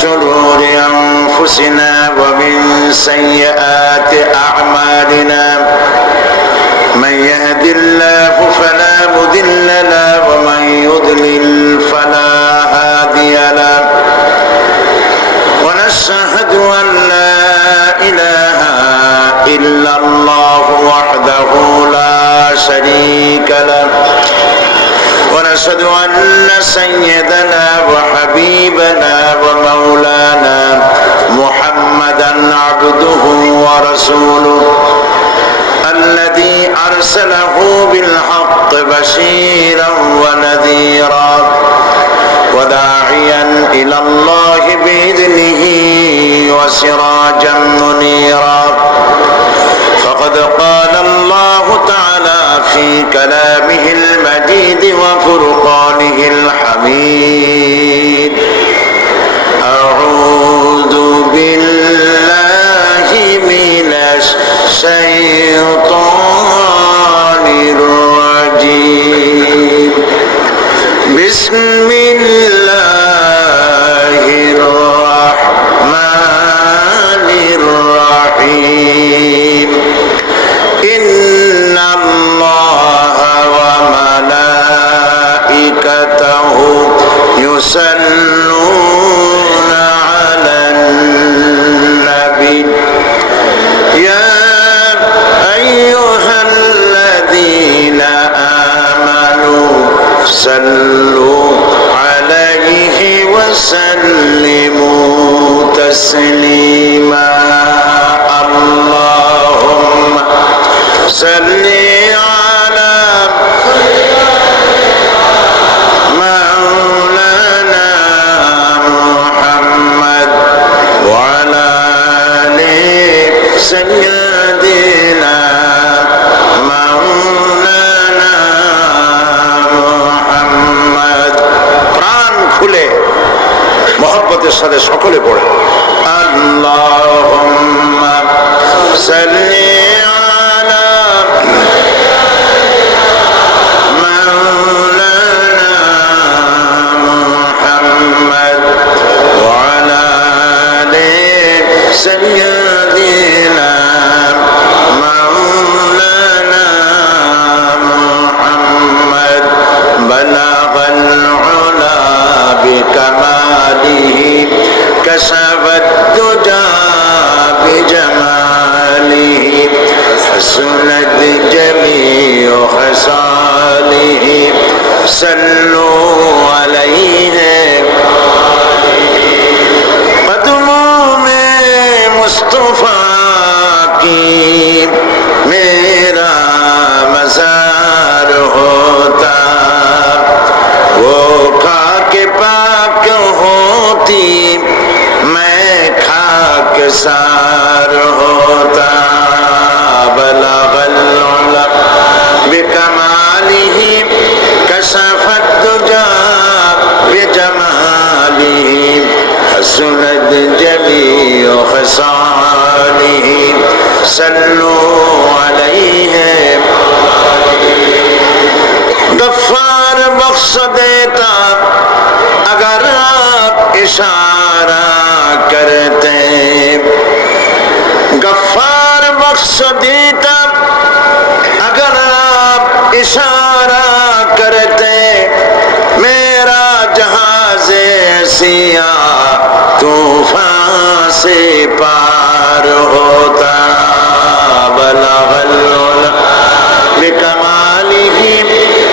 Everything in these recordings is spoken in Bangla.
شرور أنفسنا ومن سيئات أعمالنا من يهد الله فلا مضل له ومن يضلل فلا هادي له ونشهد أن لا إله إلا الله وحده لا شريك له ونشهد أن سيدنا وحبيبنا ومولانا محمدا عبده ورسوله الذي أرسله بالحق بشيرا ونذيرا وداعيا إلى الله بإذنه وسراجا منيرا فقد قال الله تعالى في كلامه المجيد وفرقانه الحميد أعوذ بالله من الشيطان الرجيم بسم الله الرحمن الرحيم إن الله وملائكته يصلون على النبي يا أيها الذين آمنوا صلوا عليه وسلموا تسليما اللهم صل على مولانا محمد وعلى آل سيدنا مولانا محمد প্রাণ খুলে মহব্বতের সাথে সকলে পড়ে আল্লাহুম্মা সাল্লি سيدنا مولانا محمد بلغ العلا بكماله كشف الدجى بجماله حسنت جميع خصاله صلوا عليه मुस्तफा की मेरा मज़ार होता वो खाके पाक होती मैं खाक सार होता बलगल उला बिकमालिही कशफत दुजा बिजमालिही हसनत जमीअ खसालिही सल्लू अलैहि गफ्फार बख्श देता अगर आप इशारा करते गफ्फार बख्श देता अगर आप इशारा करते मेरा जहाज़े सिया तूफान से पार होता बलगल उला बिकमालिही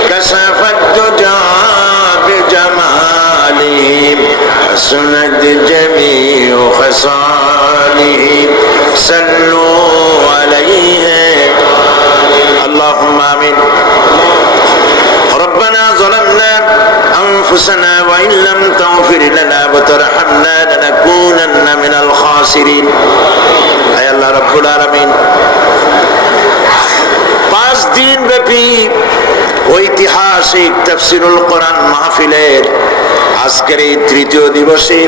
कशफत दुजा बिजमालिही हसनत जमीअ खसालिही सल्लू अलैहि अल्लाहुम्मा आमीन रब्बना ज़लमना أنفسنا وإن لم تغفر لنا وترحمنا لنكونن من الخاسرين أي الله رب العالمين 5 দিন ব্যাপী ঐতিহাসিক তাফসীরুল কোরআন মাহফিলের আজকের এই তৃতীয় দিবসে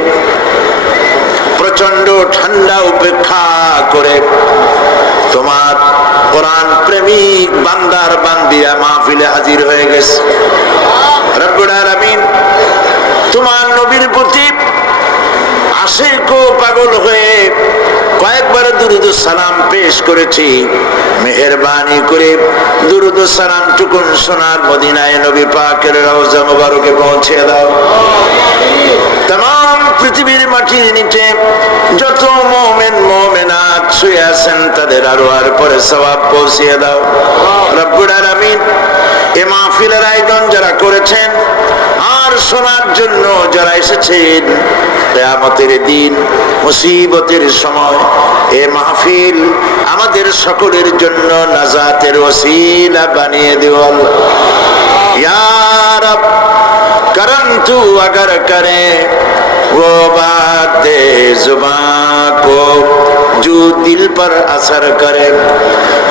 প্রচন্ড ঠান্ডা উপেক্ষা করে তোমার কোরআন প্রেমিক বান্দার বান্দিরা মাহফিলে হাজির হয়ে গেছে। রব্বুল আলামিন তোমার নবীর প্রতি আশিকো পাগল হয়ে কয়েকবার দুরুদ সালাম পেশ করেছি। মেহেরবানি করে দুরুদ সালাম টুকুন সোনার মদিনায় নবী পাকের রওজা মুবারকে পৌঁছে দাও। तमाम পৃথিবীর মাটির নিচে যত মুমিন মুমিনাত শুয়ে আছেন তাদের আরওয়ার পরে সওয়াব পৌঁছিয়ে দাও রব্বুল আলামিন। এই মাহফিলের আয়োজন যারা করেছেন আর শোনার জন্য যারা এসেছেন, কিয়ামতের দিন মুসিবতের সময় এই মাহফিল আমাদের সকলের জন্য নাজাতের ওসিলা বানিয়ে দিও আল্লাহ। ইয়া রব करम तू अगर करे वो बात जुबान को जो दिल पर असर करे।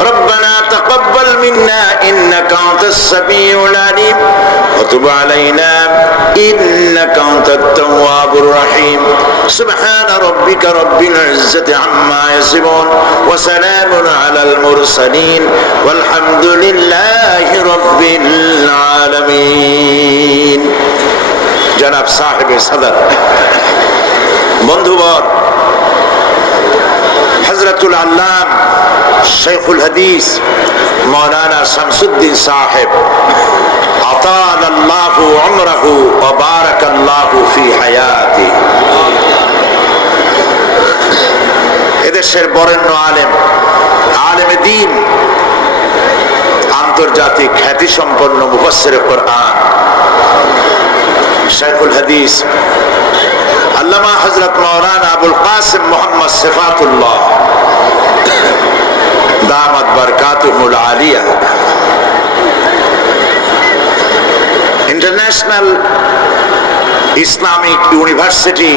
रब्बना तक़ब्बल मिन्ना इन्नका अंतस समीउल अलीम व तुब अलैना इन्नका अंतत तव्वाबुर रहीम। सुब्हान रब्बिका रब्बिल इज्जति अम्मा यसिफून व सलामुन अलल मुरसलीन वल्हम्दुलिल्लाहि रब्बिल आलामीन। जनाब साहिब सदर बंधुवर हजरतुल अल्लाम शेखुल हदीस मौलाना शमसुद्दीन साहिब अतालल्लाहु उम्रहु व बारकल्लाहु फी हयाती। এদেশের বরেণ্য আলেম, আলেমে দ্বীন, আন্তর্জাতিক খ্যাতি সম্পন্ন মুফাসসির কুরআন शेखुल हदीस अल्लामा हजरत मौलाना अबुल कासिम मोहम्मद सिफातुल्लाह दामत बरकातुहुल आलिया इंटरनेशनल इस्लामिक यूनिवर्सिटी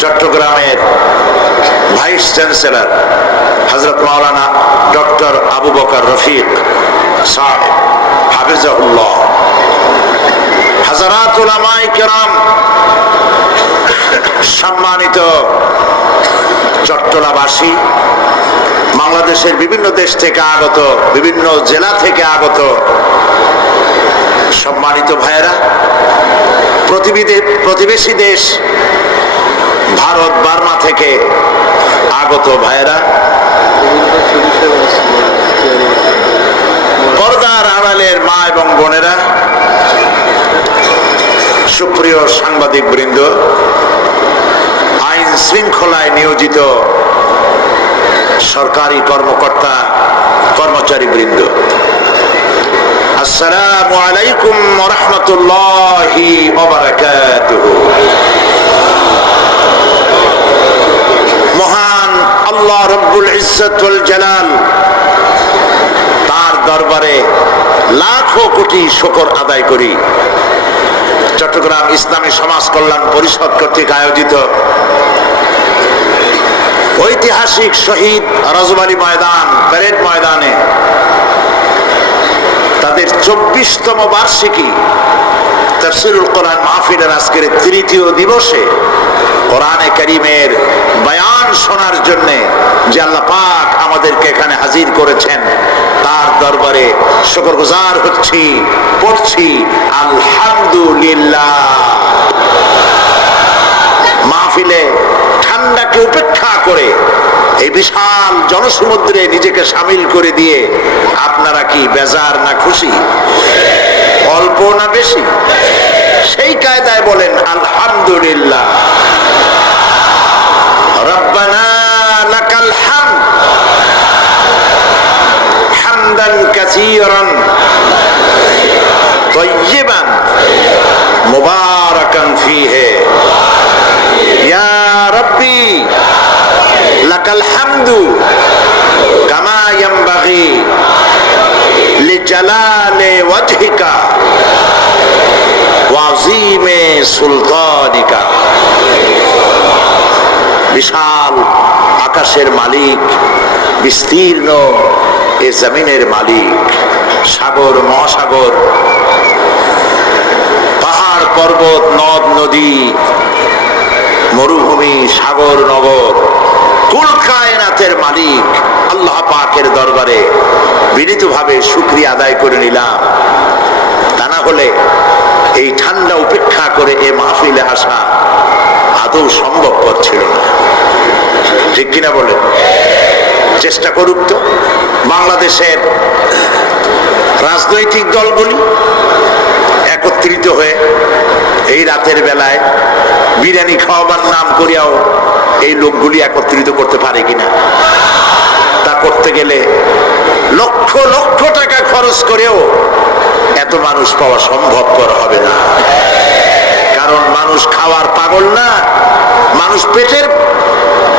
चट्टग्रामेर भाइस चैंसलर हजरत मौलाना डॉक्टर आबू बकर रफीक साहिब हाफिज़हुल्लाह, হাজারাত উলামায়ে কেরাম, সম্মানিত চট্টলাবাসী, বাংলাদেশের বিভিন্ন দেশ থেকে আগত, বিভিন্ন জেলা থেকে আগত সম্মানিত ভাইয়েরা, প্রতিবেশী দেশ ভারত বার্মা থেকে আগত ভাইয়েরা, পর্দার আড়ালের মা এবং বোনেরা, সুপ্রিয় সাংবাদিক বৃন্দ, আইন শৃঙ্খলায় নিয়োজিত সরকারি কর্মকর্তা কর্মচারী বৃন্দ, আসসালামু আলাইকুম ওয়া রাহমাতুল্লাহি ওয়া বারাকাতুহু। মহান আল্লাহ রব্বুল ইজ্জত ওয়াল জালাল তার দরবারে লাখো কোটি শুকর আদায় করি। চট্টগ্রাম ইসলামী সমাজ কল্যাণ পরিষদ কর্তৃক আয়োজিত ঐতিহাসিক শহীদ রাজবাড়ী ময়দান প্যারেড ময়দানে তাদের 24তম বার্ষিকী তাফসীরুল কোরআন মাহফিলের আজকের তৃতীয় দিবসে কোরআনে কারীমের বয়ান শোনার জন্য যে আল্লাহ পাক আমাদেরকে এখানে হাজির করেছেন তার দরবারে শুকরগুজার হচ্ছি, পড়ছি আলহামদুলিল্লাহ। মাহফিলে ঠান্ডাকে উপেক্ষা করে এই বিশাল জনসমুদ্রে নিজেকে শামিল করে দিয়ে আপনারা কি বেজার না খুশি? অল্প না বেশি? সেই কায়দায় বলেন আলহামদুলিল্লাহ। রব্বানা লাকাল হামদ হামদান কাসীরান তাইয়িবান মুবারাকান ফীহি ইয়া রাব্বি লাকাল হামদু কামা ইয়ানবাগি লিজালালি ওয়াজহিকা ওয়া আযীমি সুলতানিকা। বিশাল আকাশের মালিক, বিস্তীর্ণ এ জমিনের মালিক, সাগর মহাসাগর, পাহাড় পর্বত, নদ নদী, মরুভূমি, সাগর নগর, কুল কায়নাতের মালিক আল্লাহ পাকের দরবারে বিনীতভাবে শুকরিয়া আদায় করে নিলাম। তা না হলে এই ঠান্ডা উপেক্ষা করে এ মাহফিলে আসা আদৌ সম্ভবপর ছিল না। ঠিক কিনা বলে? চেষ্টা করুক তো বাংলাদেশের রাজনৈতিক দলগুলি একত্রিত হয়ে এই রাতের বেলায় বিরিয়ানি খাওয়াবার নাম করিয়াও এই লোকগুলি একত্রিত করতে পারে কিনা। তা করতে গেলে লক্ষ লক্ষ টাকা খরচ করেও এত মানুষ পাওয়া সম্ভবপর হবে না। কারণ মানুষ খাওয়ার পাগল না, মানুষ পেটের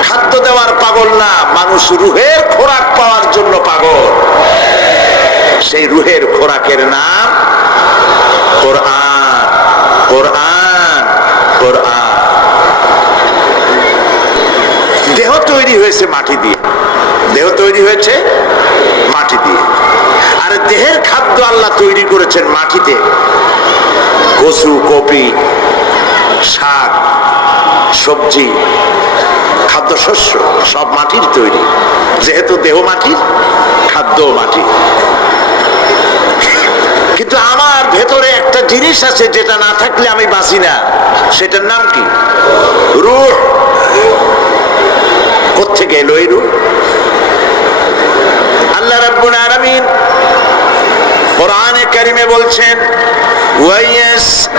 খাদ্য দেওয়ার পাগল না, মানুষ রুহের খোরাক পাওয়ার জন্য পাগল। সেই রুহের খোরাকের নাম কোরআন। কোরআন কোরআন। দেহ তৈরি হয়েছে মাটি দিয়ে, দেহ তৈরি হয়েছে মাটি দিয়ে। আর দেহের খাদ্য আল্লাহ তৈরি করেছেন মাটিতে। কচু, কপি, শাক, সবজি, খাদ্যশস্য সব মাটির তৈরি। যেহেতু দেহ মাটির, খাদ্য মাটি। কিন্তু আমার ভেতরে একটা জিনিস আছে যেটা না থাকলে আমি বাঁচি না। সেটার নাম কি? রূহ। কোত্থেকে এলো এই রূহ? আল্লাহ রাব্বুল আলামিন কোরআনে কারিমে বলছেন,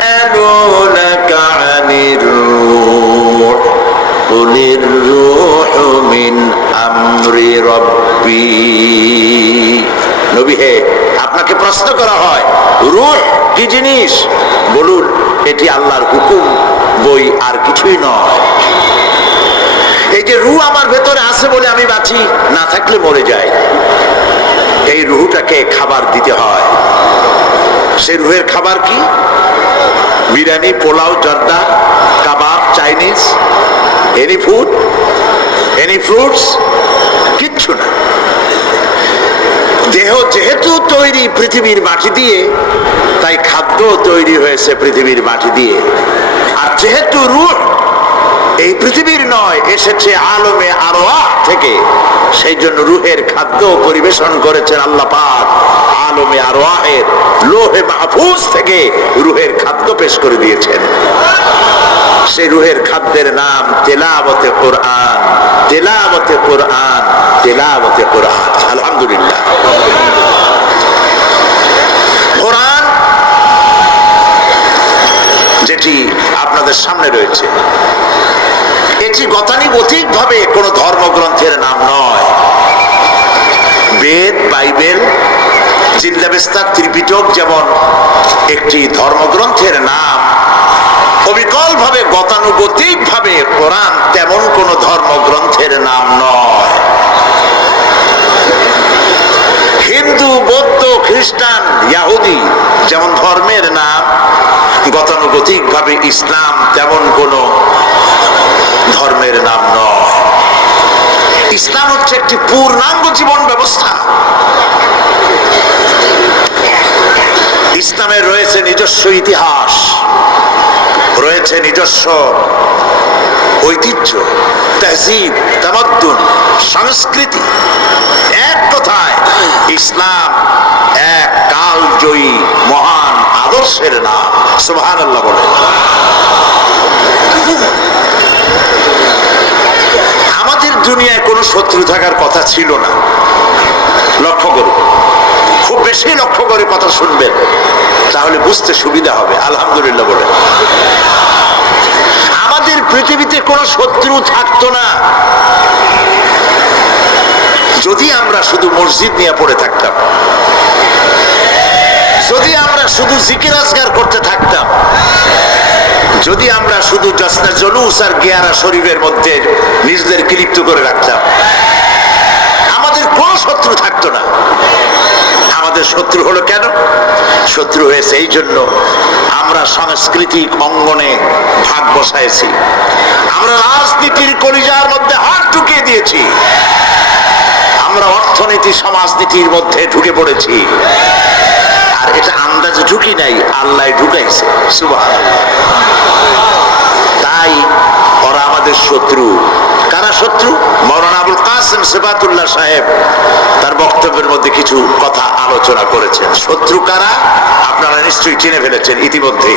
ওয়ায়াসআলুনাকা আনির রূহ কুলির রূহু মিন আমরি রাব্বি। নবী হে, আপনাকে প্রশ্ন করা হয় রূহ কি জিনিস? বলুন, এটি আল্লাহর হুকুম, বই আর কিছুই নয়। এই যে রূহ আমার ভেতরে আছে বলে আমি বাঁচি, না থাকলে মরে যাই। এই রূহটাকে খাবার দিতে হয়। সেই রূহের খাবার কি? Biryani, pulao, zarda, kebab, Chinese, any food, any fruits, কিচ্ছু না। দেহ যেহেতু তৈরি পৃথিবীর মাটি দিয়ে, তাই খাদ্য তৈরি হয়েছে পৃথিবীর মাটি দিয়ে। আর যেহেতু রূহ এই পৃথিবীর নয়, এসেছে আলমে আরওয়াহ থেকে, সেই জন্য রূহের খাদ্য পরিবেশন করেছেন আল্লাহ পাক আলমে আরওয়াহের লোহে মাহফুজ থেকে রূহের খাদ্য পেশ করে দিয়েছেন। সেই রূহের খাদ্যের নাম তেলাওয়াতে কোরআন। তেলাওয়াতে কোরআন, তেলাওয়াতে কোরআন। আলহামদুলিল্লাহ। কোরআন যেটি আপনাদের সামনে রয়েছে, এটি গতানুগতিক ভাবে কোন ধর্মগ্রন্থের নাম নয়। বেদ, বাইবেল, জিন্দাবেস্তা, ত্রিপিটক যেমন একটি ধর্মগ্রন্থের নাম, অবিকল ভাবে গতানুগতিক ভাবে কোরআন তেমন কোন ধর্মগ্রন্থের নাম নয়। হিন্দু, বৌদ্ধ, খ্রিস্টান, ইহুদি যেমন ধর্মের নাম, গতানুগতিক ভাবে ইসলাম তেমন কোন ধর্মের নাম নয়। ইসলাম হচ্ছে একটি পূর্ণাঙ্গ জীবন ব্যবস্থা। ইসলামের রয়েছে নিজস্ব ইতিহাস, রয়েছে নিজস্ব ঐতিহ্য, তহজিব, তামাদ্দুন, সংস্কৃতি। এক কথায় ইসলাম এক কালজয়ী মহান আদর্শের নাম। সুবহানাল্লাহ বলে। আমাদের দুনিয়ায় কোনো শত্রু থাকার কথা ছিল না। লক্ষ্য করুন, খুব বেশি লক্ষ্য করে কথা শুনবেন, তাহলে বুঝতে সুবিধা হবে। আলহামদুলিল্লাহ বলে। আমাদের পৃথিবীতে কোনো শত্রু থাকতো না যদি আমরা শুধু মসজিদ নিয়ে পড়ে থাকতাম, যদি আমরা শুধু জিকির আজকার করতে থাকতাম, যদি আমরা শুধু জসনা জলুস আর গিয়ারা শরীফের মধ্যে নিজেদেরকে লিপ্ত করে রাখতাম, আমাদের কোনো শত্রু থাকতো না। আমাদের শত্রু হলো কেন? শত্রু হয়েছে এই জন্য আমরা সাংস্কৃতিক অঙ্গনে ভাগ বসাইছি, আমরা রাজনীতির কলিজার মধ্যে হাত ঢুকিয়ে দিয়েছি, আমরা অর্থনীতি সমাজনীতির মধ্যে ঢুকে পড়েছি। আর এটা আন্দাজে ঢুকি নাই, আল্লাহ ঢুকাইছে। সুবহানাল্লাহ। তাই ওরা আমাদের শত্রু। কারা শত্রু? মাওলানা আবুল কাসেম সিফাতুল্লাহ সাহেব তার বক্তব্যের মধ্যে কিছু কথা আলোচনা করেছেন। শত্রু কারা আপনারা নিশ্চয়ই চিনে ফেলেছেন ইতিমধ্যে।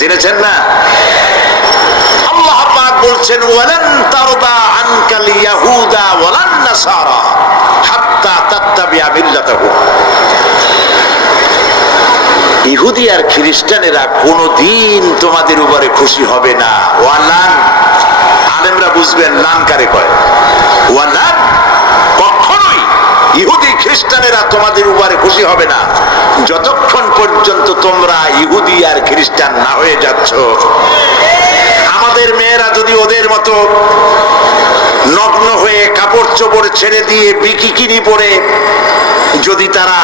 চিনেছেন না? আল্লাহ পাক বলছেন বলছেন ওয়ালান তারদা আনকাল ইয়াহুদা ওয়ালান নাসারা হাত্তা তাত্তাবিআ মিল্লাতাহুম। ইহুদি আর খ্রিস্টানেরা কোনদিন তোমাদের উপরে খুশি হবে না। ওয়ালান, আলেমরা বুঝবেন লান কারে কয়। ওয়ালান, কখনোই ইহুদি খ্রিস্টানেরা তোমাদের উপরে খুশি হবে না যতক্ষণ পর্যন্ত তোমরা ইহুদি আর খ্রিস্টান না হয়ে যাচ্ছ। আমাদের মেয়েরা যদি ওদের মতো নগ্ন হয়ে কাপড় চোপড় ছেড়ে দিয়ে বিকিনি পরে যদি তারা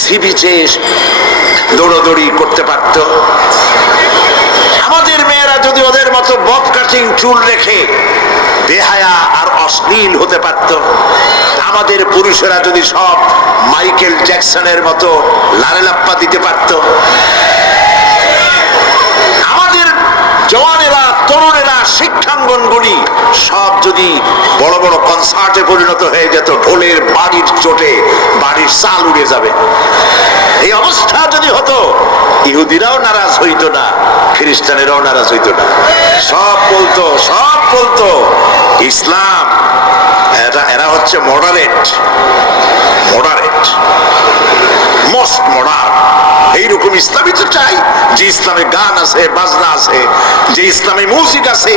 সি বিচে দৌড়দৌড়ি করতে পারত, আমাদের মেয়েরা যদি ওদের মতো বব কাটিং চুল রেখে বেহায়া আর অশ্লীল হতে পারত, আমাদের পুরুষেরা যদি সব মাইকেল জ্যাকসনের মতো লারেলাপ্পা দিতে পারত, আমাদের জওয়ানেরা তরুণেরা শিক্ষাঙ্গনগুলি সব যদি বড় বড় কনসার্টে পরিণত হয়ে যেত, ঢোলের বাড়ির চোটে বাড়ির চাল উড়ে যাবে, এই অবস্থা যদি হতো, ইহুদিরাও নারাজ হইতো না, খ্রিস্টানেরাও নারাজ হইতো না। সব বলতো ইসলাম, এরা হচ্ছে মডারেট, মোস্ট মডার্ন। এইরকম ইসলামই তো চাই, যে ইসলামে গান আছে, বাজনা আছে, যে ইসলামে মিউজিক আছে,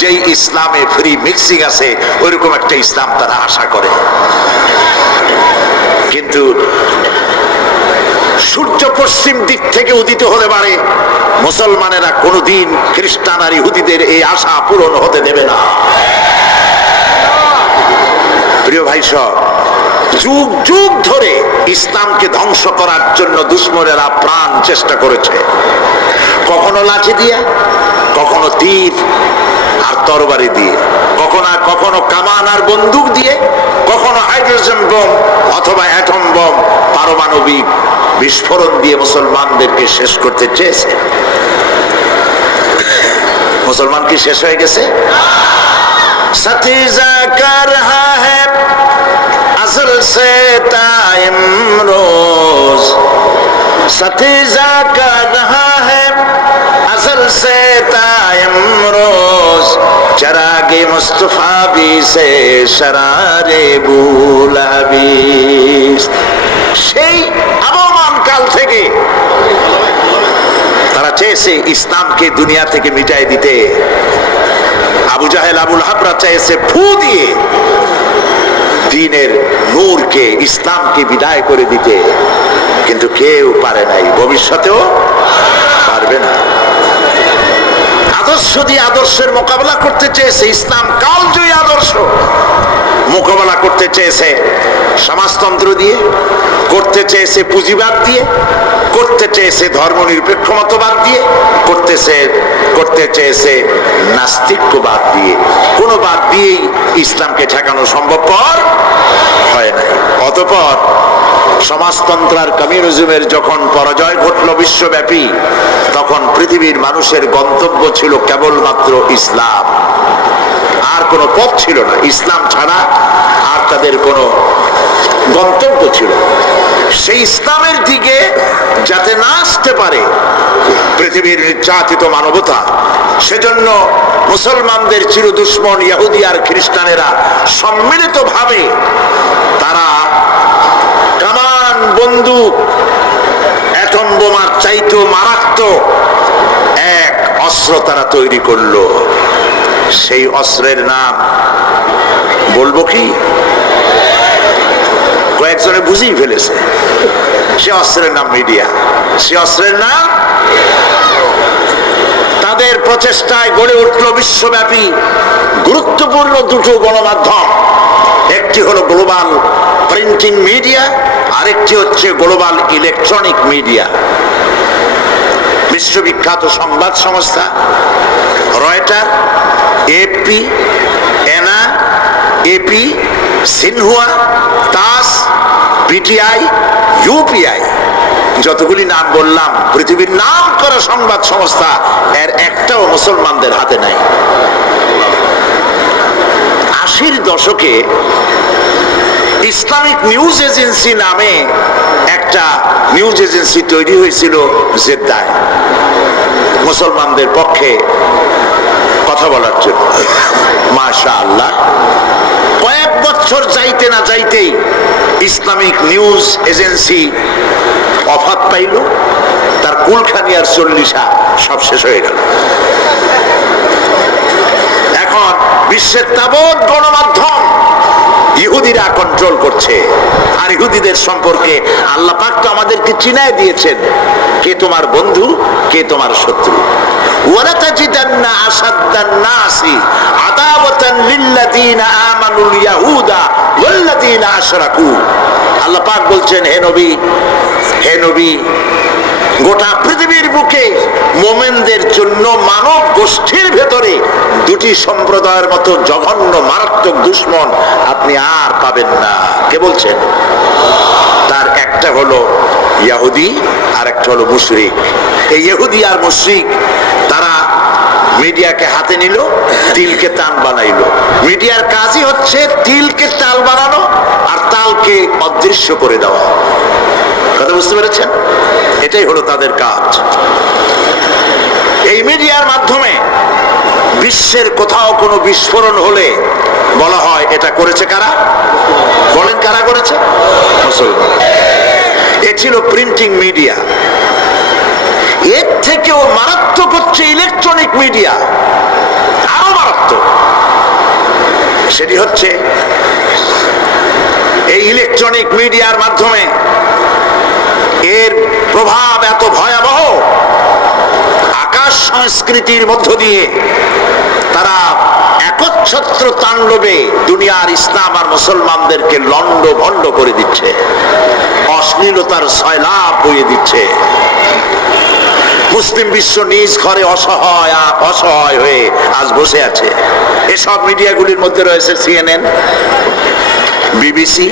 যে ইসলামে ফ্রি মিক্সিং আছে, ওইরকম একটা ইসলাম তারা আশা করে। কিন্তু সূর্য পশ্চিম দিক থেকে উদিত হতে পারে, মুসলমানেরা কোনদিন খ্রিস্টান আর ইহুদিদের এই আশা পূরণ হতে দেবে না। প্রিয় ভাই সব, যুগ যুগ ধরে ইসলামকে ধ্বংস করার জন্য দুশমনেরা প্রাণ চেষ্টা করেছে, কখনো লাঠি দিয়ে, কখনো তীর আর তরবারি দিয়ে, কখনো কামান আর বন্দুক দিয়ে, কখনো হাইড্রোজেন বোম অথবা অ্যাটম বোম, পারমাণবিক বিস্ফোরণ দিয়ে মুসলমানদেরকে শেষ করতে চেয়েছে। মুসলমান কি শেষ হয়ে গেছে? সতীজা কর রহা হ্যায় আসল সে টাইম রোজ, সতীজা কর রহা হ্যায় আসল সে টাইম রোজ, চরাগে মুস্তফা বি সে শরারে বুলাবিস। সেই আবহমান কাল থেকে তারা চেয়েছে ইসলামকে দুনিয়া থেকে মিটাই দিতে। আবু জাহেল, আবুল হাবরা চেয়েছে ফু দিয়ে দ্বীনের নূরকে, ইসলামকে বিদায় করে দিতে, কিন্তু কেউ পারে নাই, ভবিষ্যতেও পারবে না। আদর্শ দিয়ে আদর্শের মোকাবেলা করতে চেয়েছে, ইসলাম কালজয়ী আদর্শ মোকাবেলা করতে চেয়েছে সমাজতন্ত্র দিয়ে, করতে চেয়েছে পুঁজিবাদ দিয়ে, করতে চেয়েছে ধর্মনিরপেক্ষ মতবাদ দিয়ে, করতে চেয়েছে নাস্তিক্যবাদ দিয়ে। কোনো বাদ দিয়েই ইসলামকে ঠেকানো সম্ভবপর হয় নাই। অতঃপর সমাজতন্ত্র আর কমিউনিজমের যখন পরাজয় ঘটল বিশ্বব্যাপী, তখন পৃথিবীর মানুষের গন্তব্য ছিল কেবলমাত্র ইসলাম, আর কোনো পথ ছিল না। ইসলাম ছাড়া আর তাদের কোনো গন্তব্য ছিল। সেই ইসলামের দিকে যাতে না আসতে পারে পৃথিবীর নির্যাতিত মানবতা, সেজন্য মুসলমানদের চির দুশ্মন ইহুদি আর খ্রিস্টানেরা সম্মিলিতভাবে তারা কামান, বন্দুক, অ্যাটম বোমার চাইতেও মারাত্মক এক অস্ত্র তারা তৈরি করলো। সেই অস্ত্রের নাম বলবো কি? কয়েকজনে বুঝেই ফেলেছে। সে অস্ত্রের নাম মিডিয়া। সে অস্ত্রের নাম, তাদের প্রচেষ্টায় গড়ে উঠল বিশ্বব্যাপী গুরুত্বপূর্ণ দুটো গণমাধ্যম। একটি হলো গ্লোবাল প্রিন্টিং মিডিয়া, আরেকটি হচ্ছে গ্লোবাল ইলেকট্রনিক মিডিয়া। বিশ্ববিখ্যাত সংবাদ সংস্থা রয়টার, এপি, এনা, এপি, সিনহুয়া, তাস, পিটিআই, ইউপিআই, যতগুলি নাম বললাম পৃথিবীর নাম করা সংবাদ সংস্থা, এর একটাও মুসলমানদের হাতে নাই। 80-র দশকে ইসলামিক নিউজ এজেন্সি নামে একটা নিউজ এজেন্সি তৈরি হয়েছিল জেদ্দায়। মুসলমানদের পক্ষে বলার জন্য। মাশাআল্লাহ, কয়েক বছর যাইতে না যাইতেই ইসলামিক নিউজ এজেন্সি অফাত পাইল, তার কুলখানি আর চল্লিশা সব শেষ হয়ে গেল। এখন বিশ্বের তাবৎ গণমাধ্যম ইহুদিরা কন্ট্রোল করছে। আর ইহুদিদের সম্পর্কে আল্লাহ পাক তো আমাদেরকে চিনায় দিয়েছেন কে তোমার বন্ধু, কে তোমার শত্রু। ওয়ালাতাজিদান্না আসাদ্দান নাসি আদাওয়াতান লিল্লাযিনা আমানুল ইয়াহুদা ওয়াল্লাযিনা আশরাকু। আল্লাহ পাক বলছেন, হে নবী, হে নবী, গোটা পৃথিবীর বুকে মোমেনদের জন্য মানব গোষ্ঠীর ভেতরে দুটি সম্প্রদায়ের মতো জঘন্য মারাত্মক দুশ্মন আপনি আর পাবেন না। কে বলছেন? তার একটা হলো ইহুদি আর একটা হলো মুশরিক। এই ইহুদি আর মুশরিক তারা মিডিয়াকে হাতে নিল, তিলকে তাল বানাইলো। মিডিয়ার কাজই হচ্ছে তিলকে তাল বানানো আর তালকে অদৃশ্য করে দেওয়া। কথা বুঝতে পেরেছেন? এটাই হলো তাদের কাজ। এই মিডিয়ার মাধ্যমে বিশ্বের কোথাও কোনো বিস্ফোরণ হলে বলা হয় এটা করেছে কারা? বলেন, কারা করেছে? মুসলমান। এ ছিল প্রিন্টিং মিডিয়া। এর থেকেও মারাত্মক হচ্ছে ইলেকট্রনিক মিডিয়া, আরো মারাত্মক। সেটি হচ্ছে এই ইলেকট্রনিক মিডিয়ার মাধ্যমে এর প্রভাব এত ভয়াবহ, আকাশ সংস্কৃতির মধ্য দিয়ে তারা একচ্ছত্র তাণ্ডবে দুনিয়ার ইসলাম আর মুসলমানদেরকে লন্ড ভন্ড করে দিচ্ছে, অশ্লীলতার সয়লাব বইয়ে দিচ্ছে। মুসলিম বিশ্ব নিজ ঘরে অসহায় অসহায় হয়ে আজ বসে আছে। এসব মিডিয়াগুলির মধ্যে রয়েছে CNN, BBC,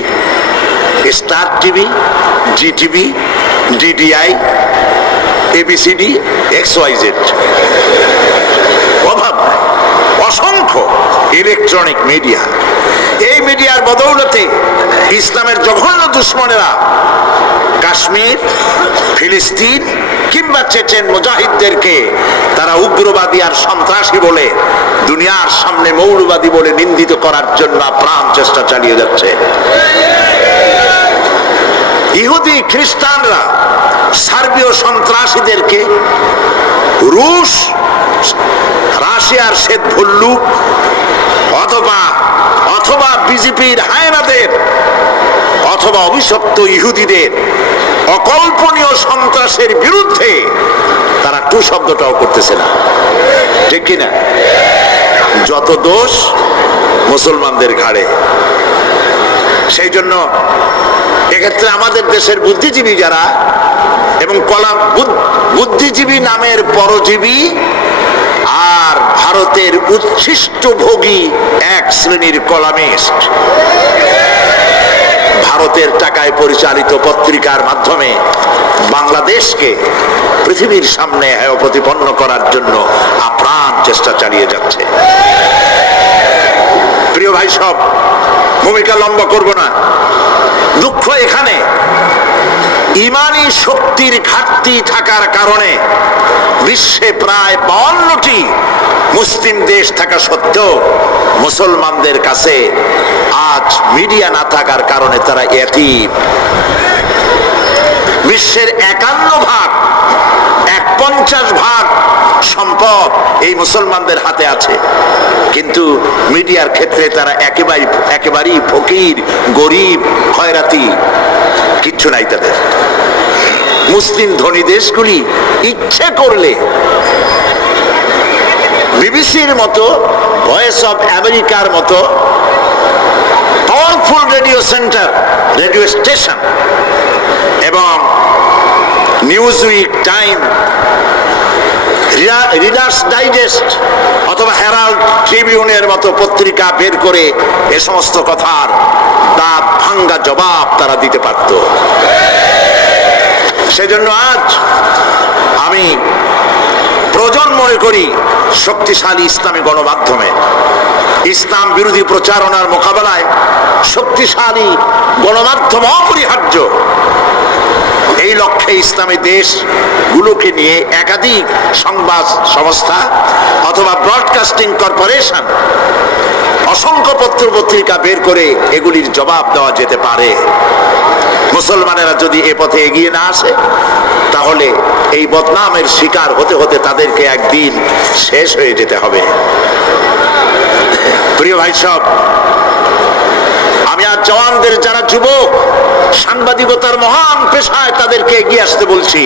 Star TV, Zee TV, DDI, ABCD, XYZ। অভাব নাই, অসংখ্য ইলেকট্রনিক মিডিয়া। এই মিডিয়ার বদৌলতে ইসলামের জঘন্য দুশ্মনেরা কাশ্মীর, ফিলিস্তিন কিংবা চেচেন মুজাহিদদেরকে তারা উগ্রবাদী আর সন্ত্রাসী বলে দুনিয়ার সামনে মৌলবাদী বলে নিন্দিত করার জন্য প্রাণ চেষ্টা চালিয়ে যাচ্ছে। ইহুদি খ্রিস্টানরা সার্বীয় সন্ত্রাসীদেরকে রুশ, রাশিয়ার শ্বেত ভল্লুক অথবা বিজেপির হায়নাদের অথবা অভিশপ্ত ইহুদিদের অকল্পনীয় সন্ত্রাসের বিরুদ্ধে তারা টু শব্দটাও করতেছে না, ঠিক কিনা? যত দোষ মুসলমানদের ঘাড়ে। সেই জন্য এক্ষেত্রে আমাদের দেশের বুদ্ধিজীবী যারা এবং বুদ্ধিজীবী নামের পরজীবী আর ভারতের উচ্ছিষ্ট ভোগী এক শ্রেণীর কলামিস্ট, ভারতের টাকায় পরিচালিত পত্রিকার মাধ্যমে বাংলাদেশকে পৃথিবীর সামনে হেয় প্রতিপন্ন করার জন্য আপ্রাণ চেষ্টা চালিয়ে যাচ্ছে। প্রিয় ভাই, সব ভূমিকা লম্বা করব না। দুঃখ এখানে ইমানি শক্তির ঘাটতি থাকার কারণে বিশ্বে প্রায় 52টি মুসলিম দেশ থাকা সত্ত্বেও মুসলমানদের কাছে আজ মিডিয়া না থাকার কারণে তারা এতিম। বিশ্বের 51% সম্পদ এই মুসলমানদের হাতে আছে, কিন্তু মিডিয়ার ক্ষেত্রে তারা একেবারেই ফকির, গরিব, খয়রাতি, কিচ্ছু নাই তাদের। মুসলিম ধনী দেশগুলি ইচ্ছে করলে বিবিসির মতো, ভয়েস অফ আমেরিকার মতো powerful radio centre, radio station এবং নিউজউইক, টাইম, রিডার্স ডাইজেস্ট অথবা হেরাল্ড ট্রিবিউনের মতো পত্রিকা বের করে এ সমস্ত কথার দাঁত ভাঙ্গা জবাব তারা দিতে পারত। সেজন্য আজ আমি প্রয়োজন মনে করি শক্তিশালী ইসলামী গণমাধ্যমে ইসলাম বিরোধী প্রচারণার মোকাবেলায় শক্তিশালী গণমাধ্যম অপরিহার্য। এই লক্ষ্যে ইসলামী দেশগুলোকে নিয়ে একাধিক সংবাদ সংস্থা অথবা ব্রডকাস্টিং কর্পোরেশন অসংখ্য পত্র পত্রিকা বের করে এগুলির জবাব দেওয়া যেতে পারে। মুসলমানেরা যদি এ পথে এগিয়ে না আসে তাহলে এই বদনামের শিকার হতে হতে তাদেরকে একদিন শেষ হয়ে যেতে হবে। প্রিয় ভাই সব, আমি আজ জওয়ানদের যারা যুবক সাংবাদিকতার মহান পেশায় তাদেরকে এগিয়ে আসতে বলছি।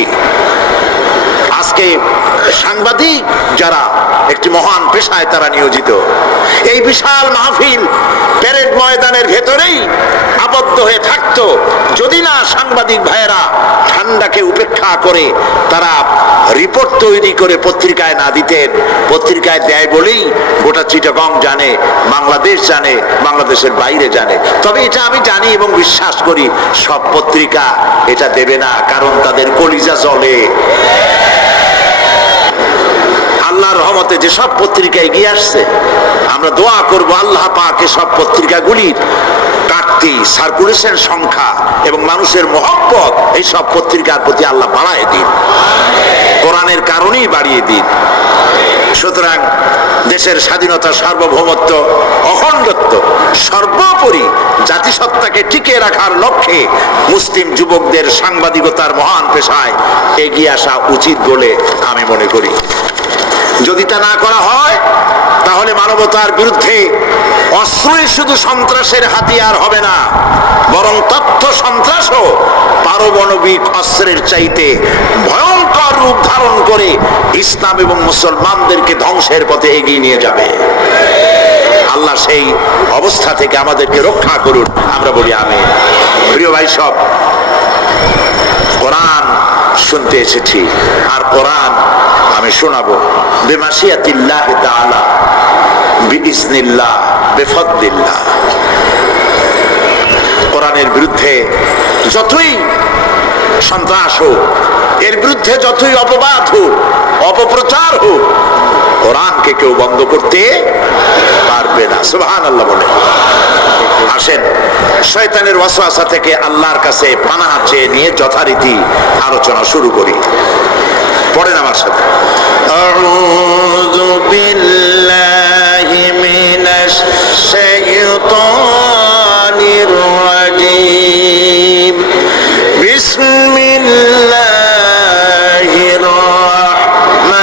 আজকে সাংবাদিক যারা একটি মহান পেশায় তারা নিয়োজিত, এই বিশাল মাহফিল প্যারেড ময়দানের ভেতরেই আবদ্ধ হয়ে থাকতো যদি না সাংবাদিক ভাইয়েরা ঠান্ডাকে উপেক্ষা করে তারা রিপোর্ট তৈরি করে পত্রিকায় না দিতেন। পত্রিকায় দেয় বলেই গোটা চিটাগং জানে, বাংলাদেশ জানে, বাংলাদেশের বাইরে জানে। তবে এটা আমি জানি এবং বিশ্বাস করি সব পত্রিকা এটা দেবে না, কারণ তাদের কলিজা জ্বলে। আল্লাহর রহমতে যেসব পত্রিকা এগিয়ে আসছে আমরা দোয়া করব আল্লাহ পাক সব পত্রিকাগুলির কাটতি সার্কুলেশন সংখ্যা এবং মানুষের মহব্বত এই সব পত্রিকার প্রতি আল্লাহ বাড়ায় দিন, কোরআনের কারণেই বাড়িয়ে দিন। সুতরাং দেশের স্বাধীনতা, সার্বভৌমত্ব, অখণ্ডত্ব, সর্বোপরি জাতিসত্তাকে টিকে রাখার লক্ষ্যে মুসলিম যুবকদের সাংবাদিকতার মহান পেশায় এগিয়ে আসা উচিত বলে আমি মনে করি। যদি তা না করা হয় তাহলে মানবতার বিরুদ্ধে অস্ত্রই শুধু সন্ত্রাসের হাতিয়ার হবে না, বরং তথ্য সন্ত্রাসও পারমাণবিক অস্ত্রের চাইতে ভয়ঙ্কর রূপ ধারণ করে ইসলাম এবং মুসলমানদেরকে ধ্বংসের পথে এগিয়ে নিয়ে যাবে। আল্লাহ সেই অবস্থা থেকে আমাদেরকে রক্ষা করুন, আমরা বলি আমিন। প্রিয় ভাই সব, কোরআন শুনতে এসেছি আর কোরআন আমি শোনাবো বিমাশিয়াতিল্লাহ তাআলা বিইজনিল্লাহ বিফদলিল্লাহ। কোরআনের বিরুদ্ধে যতই সন্ত্রাস হোক, এর বিরুদ্ধে যতই অপবাদ হোক, অপপ্রচার হোক, কোরআনকে কেউ বন্ধ করতে পারবে না। সুবহানাল্লাহ বলে। আসেন শয়তানের ওয়াসওয়াসা থেকে আল্লাহর কাছে পানাহ চেয়ে নিয়ে যথারীতি আলোচনা শুরু করি। পড়েন আমার সাথে। আউযু বিল্লাহি মিনাশ শাইতানির রাজীম। বিসমিল্লাহির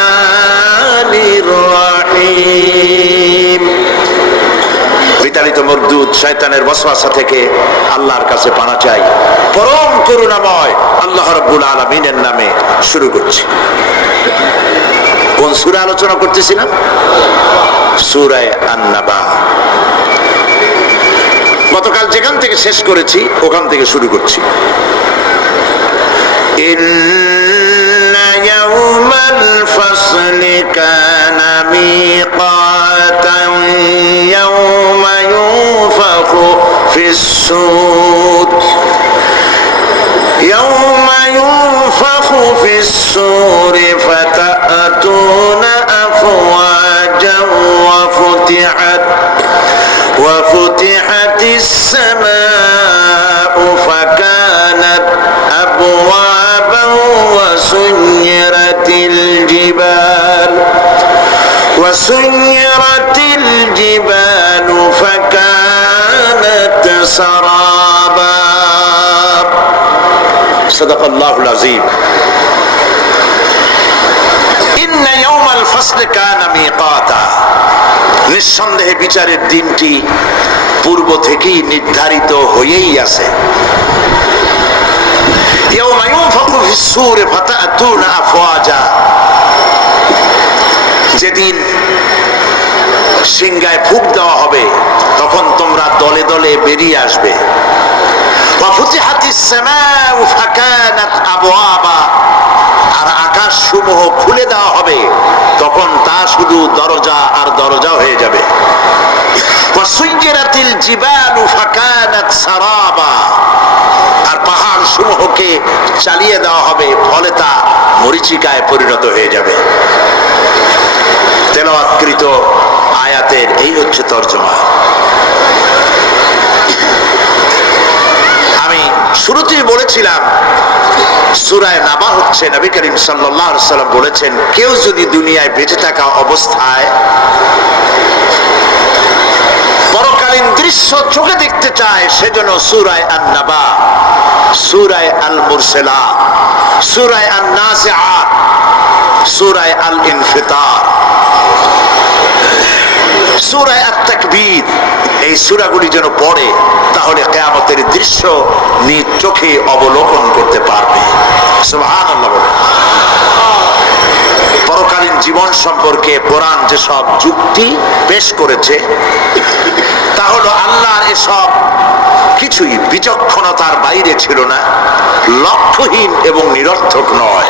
রাহমানির রাহিম। বিতাড়িত মরদুদ শয়তানের ওয়াসওয়াসা থেকে আল্লাহর কাছে পানা চাই। পরম করুণাময় আল্লাহ রাব্বুল আলামিনের নামে শুরু করছি। কোন সূরা আলোচনা করতেছিলাম? সূরা আন-নাবা। গতকাল যেখান থেকে শেষ করেছি ওখান থেকে শুরু করছি। ইন্না ইয়াওমাল ফাসলি কানা মিকাতান ইয়াওমা ইউনফাখু ফিস-সূর ইয়াওমা ইউনফাখু ফিস-সূর ফাতা'তুনা আফওয়াজান وفتحت السماء فكانت أبوابا وسيرت الجبال فكانت سرابا صدق الله العظيم إن يوم الفصل كان ميقاتا। নিঃসন্দেহে বিচারের দিনটি পূর্ব থেকেই নির্ধারিত হয়েই আছে। যেদিন সিংহায় ফুঁক দেওয়া হবে তখন তোমরা দলে দলে বেরিয়ে আসবে। আর আকাশ সমূহ খুলে দেওয়া হবে, তখন তা শুধু দরজা আর দরজা হয়ে যাবে। আর পাহাড় সমূহকে চালিয়ে দেওয়া হবে, ফলে তা মরীচিকায় পরিণত হয়ে যাবে। তেলাওয়াতকৃত আয়াতের এই হচ্ছে তর্জমা। আমি শুরুতেই বলেছিলাম সূরা নাবা হচ্ছে নবী করিম সাল্লাল্লাহু আলাইহি ওয়াসাল্লাম বলেছেন, কেউ যদি দুনিয়ায় বেঁচে থাকা অবস্থায় পরকালীন দৃশ্য চোখে দেখতে চায় সেজন্য সূরা আন-নাবা, সূরা আল-মুরসালাত, সূরা আন-নাজিআত, সূরা আল-ইনফিতার, সূরা আত-তাকবীর, এই সূরাগুলি যেন পড়ে, তাহলে কিয়ামতের দৃশ্য নিজ চোখে অবলোকন করতে পারবে। সুবহানাল্লাহ বলে। পরকালীন জীবন সম্পর্কে কোরআন যেসব যুক্তি পেশ করেছে তা হলো আল্লাহর এসব কিছুই বিচক্ষণতার বাইরে ছিল না, লক্ষ্যহীন এবং নিরর্থক নয়।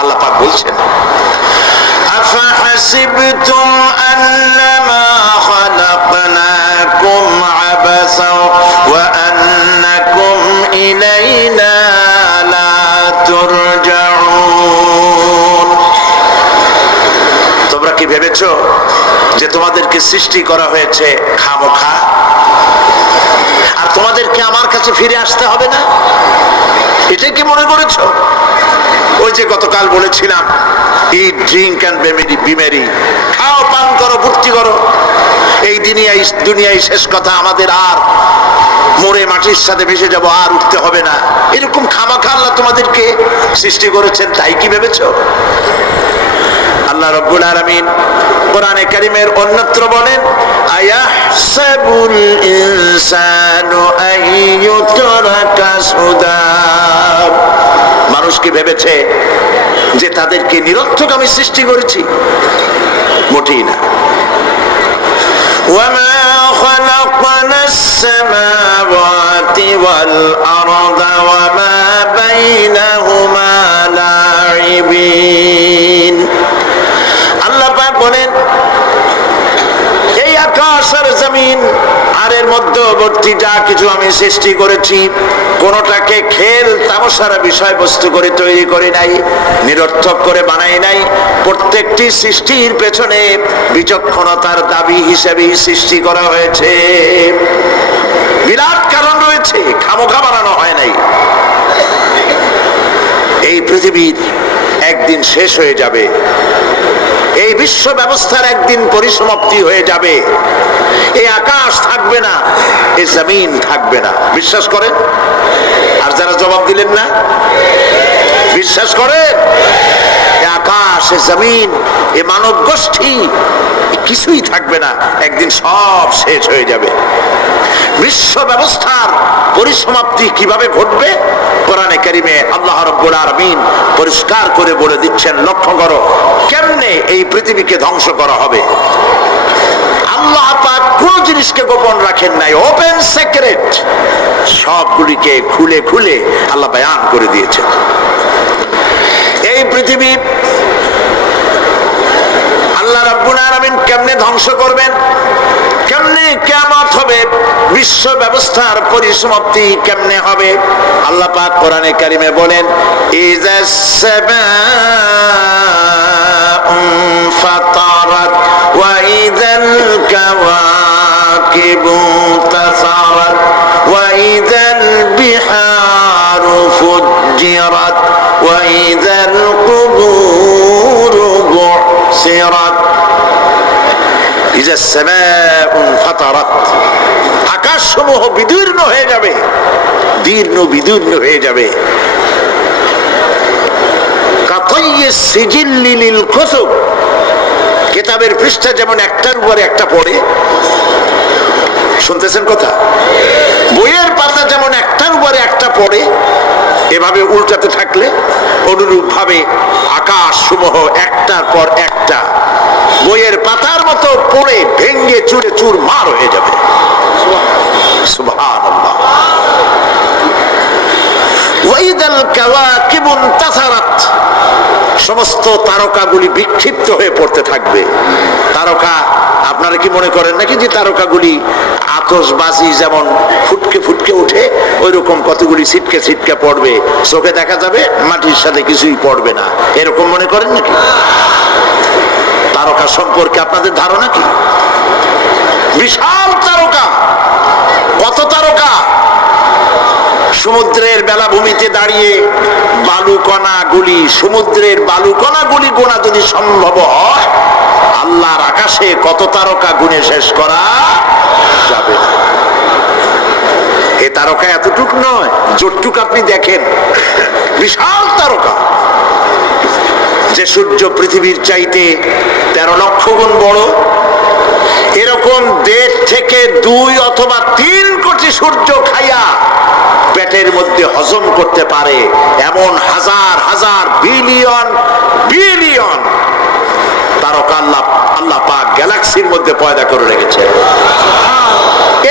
আল্লাহ পাক বলছেন, আফাহাসিবতুম আন্নামা খালাকনাকুম আবাসা ওয়া আন্নাকুম ইলাইনা লা তুরজাউন। তোমরা কি ভেবেছো যে তোমাদেরকে সৃষ্টি করা হয়েছে খামোখা, আর তোমাদেরকে আমার কাছে ফিরে আসতে হবে না? এটাই কি মনে করেছো? ওই যে গতকাল বলেছিলাম, ইট, ড্রিঙ্ক অ্যান্ড বি মেরি, খাও, পান করো, ফুর্তি করো, এই দুনিয়ায় শেষ কথা, আমাদের আর মরে মাটির সাথে ভেসে যাব, আর উঠতে হবে না, এরকম খামাখা আল্লাহ তোমাদেরকে সৃষ্টি করেছেন, তাই কি ভেবেছো? আল্লাহ রাব্বুল আলামিন কোরআনে কারীমের অন্যত্র বলেন, আয়াহসাবুল ইনসানু আইয়ুতরাকা সুদা। মানুষ কি ভেবেছে যে তাদেরকে নিরর্থক আমি সৃষ্টি করেছি? মোটেই না। ওয়ামা খালাকনাস সামাওয়াতি ওয়াল আরদা ওয়ামা বাইনাহুমা লাঈবিন। আল্লাহ পাক বলেন, এই আকাশ আর জমিন আর এর মধ্যবর্তী যা কিছু আমি সৃষ্টি করেছি, কোনটাকে খেল তামাশার বিষয়বস্তু করে তৈরি করে নাই, নিরর্থক করে বানাই নাই। প্রত্যেকটি সৃষ্টির পেছনে বিচক্ষণতার দাবি হিসেবেই সৃষ্টি করা হয়েছে, বিরাট কারণ রয়েছে, খামোখা বানানো হয় নাই। এই পৃথিবীর একদিন শেষ হয়ে যাবে, এই বিশ্ব ব্যবস্থার একদিন পরিসমাপ্তি হয়ে যাবে, এই আকাশ থাকবে না, এই জমিন থাকবে না। বিশ্বাস করেন? আর যারা জবাব দিলেন না, বিশ্বাস করেন? এই আকাশ, এই জমিন, এই মানব গোষ্ঠী কিছুই থাকবে না, একদিন সব শেষ হয়ে যাবে। বিশ্ব ব্যবস্থার পরিসমাপ্তি কিভাবে ঘটবে? কোরআনে কারীমে আল্লাহ রাব্বুল আলামিন পরিষ্কার করে বলে দিচ্ছেন, লক্ষ্য করো কেমনে এই পৃথিবীকে ধ্বংস করা হবে। আল্লাহ পাক কোন জিনিসকে গোপন রাখেন নাই, ওপেন সিক্রেট, সবগুলিকে খুলে খুলে আল্লাহ বয়ান করে দিয়েছেন। এই পৃথিবী আল্লাহ রাব্বুল আলামিন কেমনে ধ্বংস করবেন, কেমনে কিয়ামত হবে, বিশ্ব ব্যবস্থার পরিসমাপ্তি কেমনে হবে? আল্লাহ পাক কোরআনে কারীমে বলেন, ইযাস সামাউ ফাতারাত ওয়া ইযাল কাওয়াকিবু তাসারাত ওয়া ইযাল বিহারু ফুজ্জিরাত ওয়া ইযাল কুবুরু বু'সিরাত। ইযাস সামাউ ফাতারাত, আকাশ সমূহ বিদীর্ণ হয়ে যাবে, বিদীর্ণ হয়ে যাবে। কাতাইয়িস সিজিল্লি লিল কুতুব, কিতাবের পৃষ্ঠা যেমন একটার উপরে একটা পড়ে, শুনতেছেন কথা? বইয়ের পাতা যেমন একটার উপরে একটা পড়ে, এভাবে উল্টাতে থাকলে অনুরূপ ভাবে আকাশ সমূহ একটার পর একটা বইয়ের পাতার মতো পড়ে ভেঙ্গে চুরে চুরমার হয়ে যাবে। সুবহানাল্লাহ। ওয়াইদাল কাওয়াকিবু তাসারাত, সমস্ত তারকাগুলি বিক্ষিপ্ত হয়ে পড়তে থাকবে। তারকা, আপনারা কি মনে করেন নাকি যে তারকাগুলি আতশবাজি যেমন ফুটকে ফুটকে উঠে, ওই রকম কতগুলি ছিটকে ছিটকে পড়বে, চোখে দেখা যাবে, মাটির সাথে কিছুই পড়বে না, এরকম মনে করেন নাকি? তারকা সম্পর্কে আপনাদের ধারণা কি? ভূমিতে দাঁড়িয়ে বালুকণাগুলি, সমুদ্রের বালুকণাগুলি গোনা যদি সম্ভব হয়, আল্লাহর আকাশে কত তারকা গুণে শেষ করা যাবে না। এ তারকা এতটুক নয়, যতটুক আপনি দেখেন বিশাল তারকা, যে সূর্য পৃথিবীর চাইতে 13 লক্ষ গুণ বড়, এরকম 1.5 থেকে 2 অথবা 3 কোটি সূর্য খাইয়া পেটের মধ্যে হজম করতে পারে এমন হাজার হাজার বিলিয়ন বিলিয়ন তারকা আল্লাহ পাক গ্যালাক্সির মধ্যে পয়দা করে রেখেছে।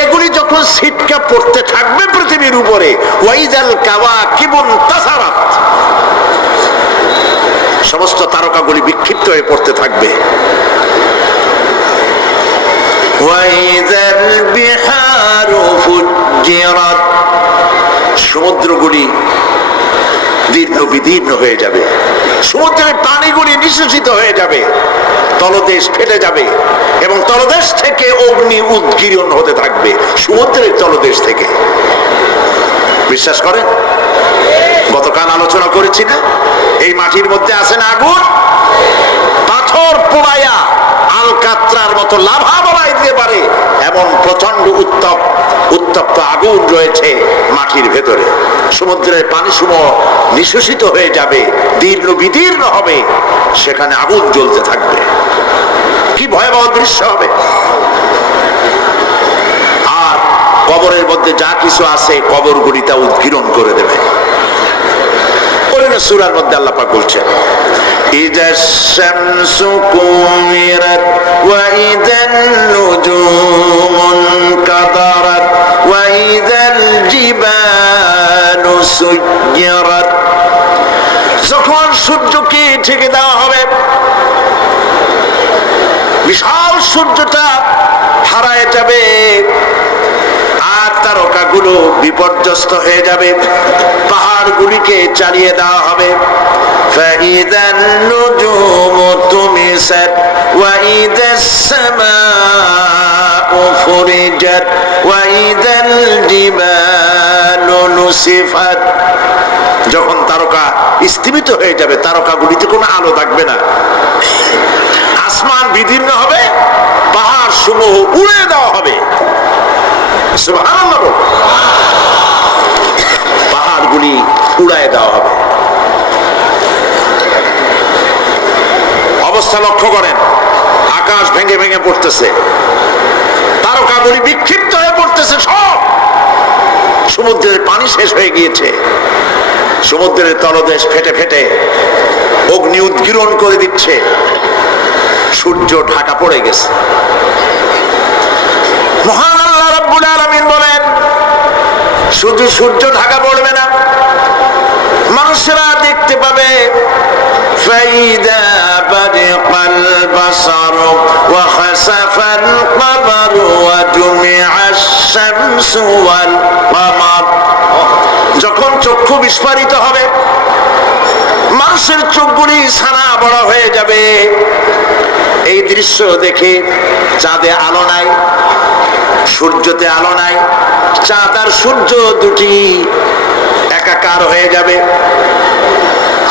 এগুলি যখন ছিটকে পড়তে থাকবে পৃথিবীর উপরে, ওয়াইজাল কাওয়াকিবুন তাসারাত, সমস্ত তারকাগুলি বিক্ষিপ্ত হয়ে পড়তে থাকবে। ওয়াইজাল বিহারু ফুজ্জিরাত, সমুদ্রগুলি দীর্ঘ বিদীর্ণ হয়ে যাবে, সমুদ্রের পানিগুলি নিঃশেষিত হয়ে যাবে, তলদেশ ফেটে যাবে এবং তলদেশ থেকে অগ্নি উদগীরণ হতে থাকবে, সমুদ্রের তলদেশ থেকে। বিশ্বাস করেন? গতকাল আলোচনা করেছি না, এই মাটির মধ্যে আছে না আগুন, পাথর পোড়াইয়া আলকাত্রার মতো লাভা বলাই দিতে পারে এমন প্রচন্ড উত্তপ্ত আগুন রয়েছে মাটির ভেতরে। সমুদ্রের পানি সমূহ নিঃশেষিত হয়ে যাবে, দীর্ঘ বিদীর্ণ হবে, সেখানে আগুন জ্বলতে থাকবে। কি ভয়াবহ দৃশ্য হবে! আর কবরের মধ্যে যা কিছু আছে কবরগুলি তা উদগীরণ করে দেবে। সূরার মধ্যে আল্লাহ পাক বলছেন, ইযাশ শামসু কুমিরাত ওয়া ইযান নুজুমুন কাদারাত ওয়া ইযাল জিবালু সুয়্যিরাত, যখন সূর্যকে ঢেকে দেওয়া হবে, বিশাল সূর্যটা হারায় যাবে আর তারকাগুলো বিপর্যস্ত হয়ে যাবে, পাহাড়গুলিকে চালিয়ে দেওয়া হবে। ফাইদান নুজুমু তুমিসাত ওয়া ইদাস সামাউ ফুরিজাত ওয়া ইদাল জিবালু নুসিফাত, যখন তারকা স্থিমিত হয়ে যাবে, তারকাগুলিতে কোনো আলো থাকবে না, আসমান বিদীর্ণ হবে, পাহাড় সমূহ উড়ে দেওয়া হবে। সুবহানাল্লাহ, পাহাড়গুলি উড়ায় দেওয়া হবে। অবস্থা লক্ষ্য করেন, আকাশ ভেঙে ভেঙে পড়তেছে, তারকাগুলি বিক্ষিপ্ত হয়ে পড়তেছে, সব সমুদ্রের পানি শেষ হয়ে গিয়েছে, সমুদ্রের তলদেশ ফেটে ফেটে অগ্নি উদগীরণ করে দিচ্ছে, সূর্য ঢাকা পড়ে গেছে। মহান আল্লাহ রাব্বুল আলামিন বলেন, শুধু সূর্য ঢাকা পড়বে না, মানুষেরা দেখতে পাবে ফাইদা বারিকাল বাসারু ওয়া খাসাফাল কমারু ওয়া জুমিআশ শামসু ওয়াল কমার, যখন চক্ষু বিস্ফারিত হবে, মানুষের চোখগুলি ছানা বড় হয়ে যাবে। এই দৃশ্য দেখে চাঁদে আলো নাই, সূর্যতে আলো নাই, চাঁদ আর সূর্য দুটি একাকার হয়ে যাবে।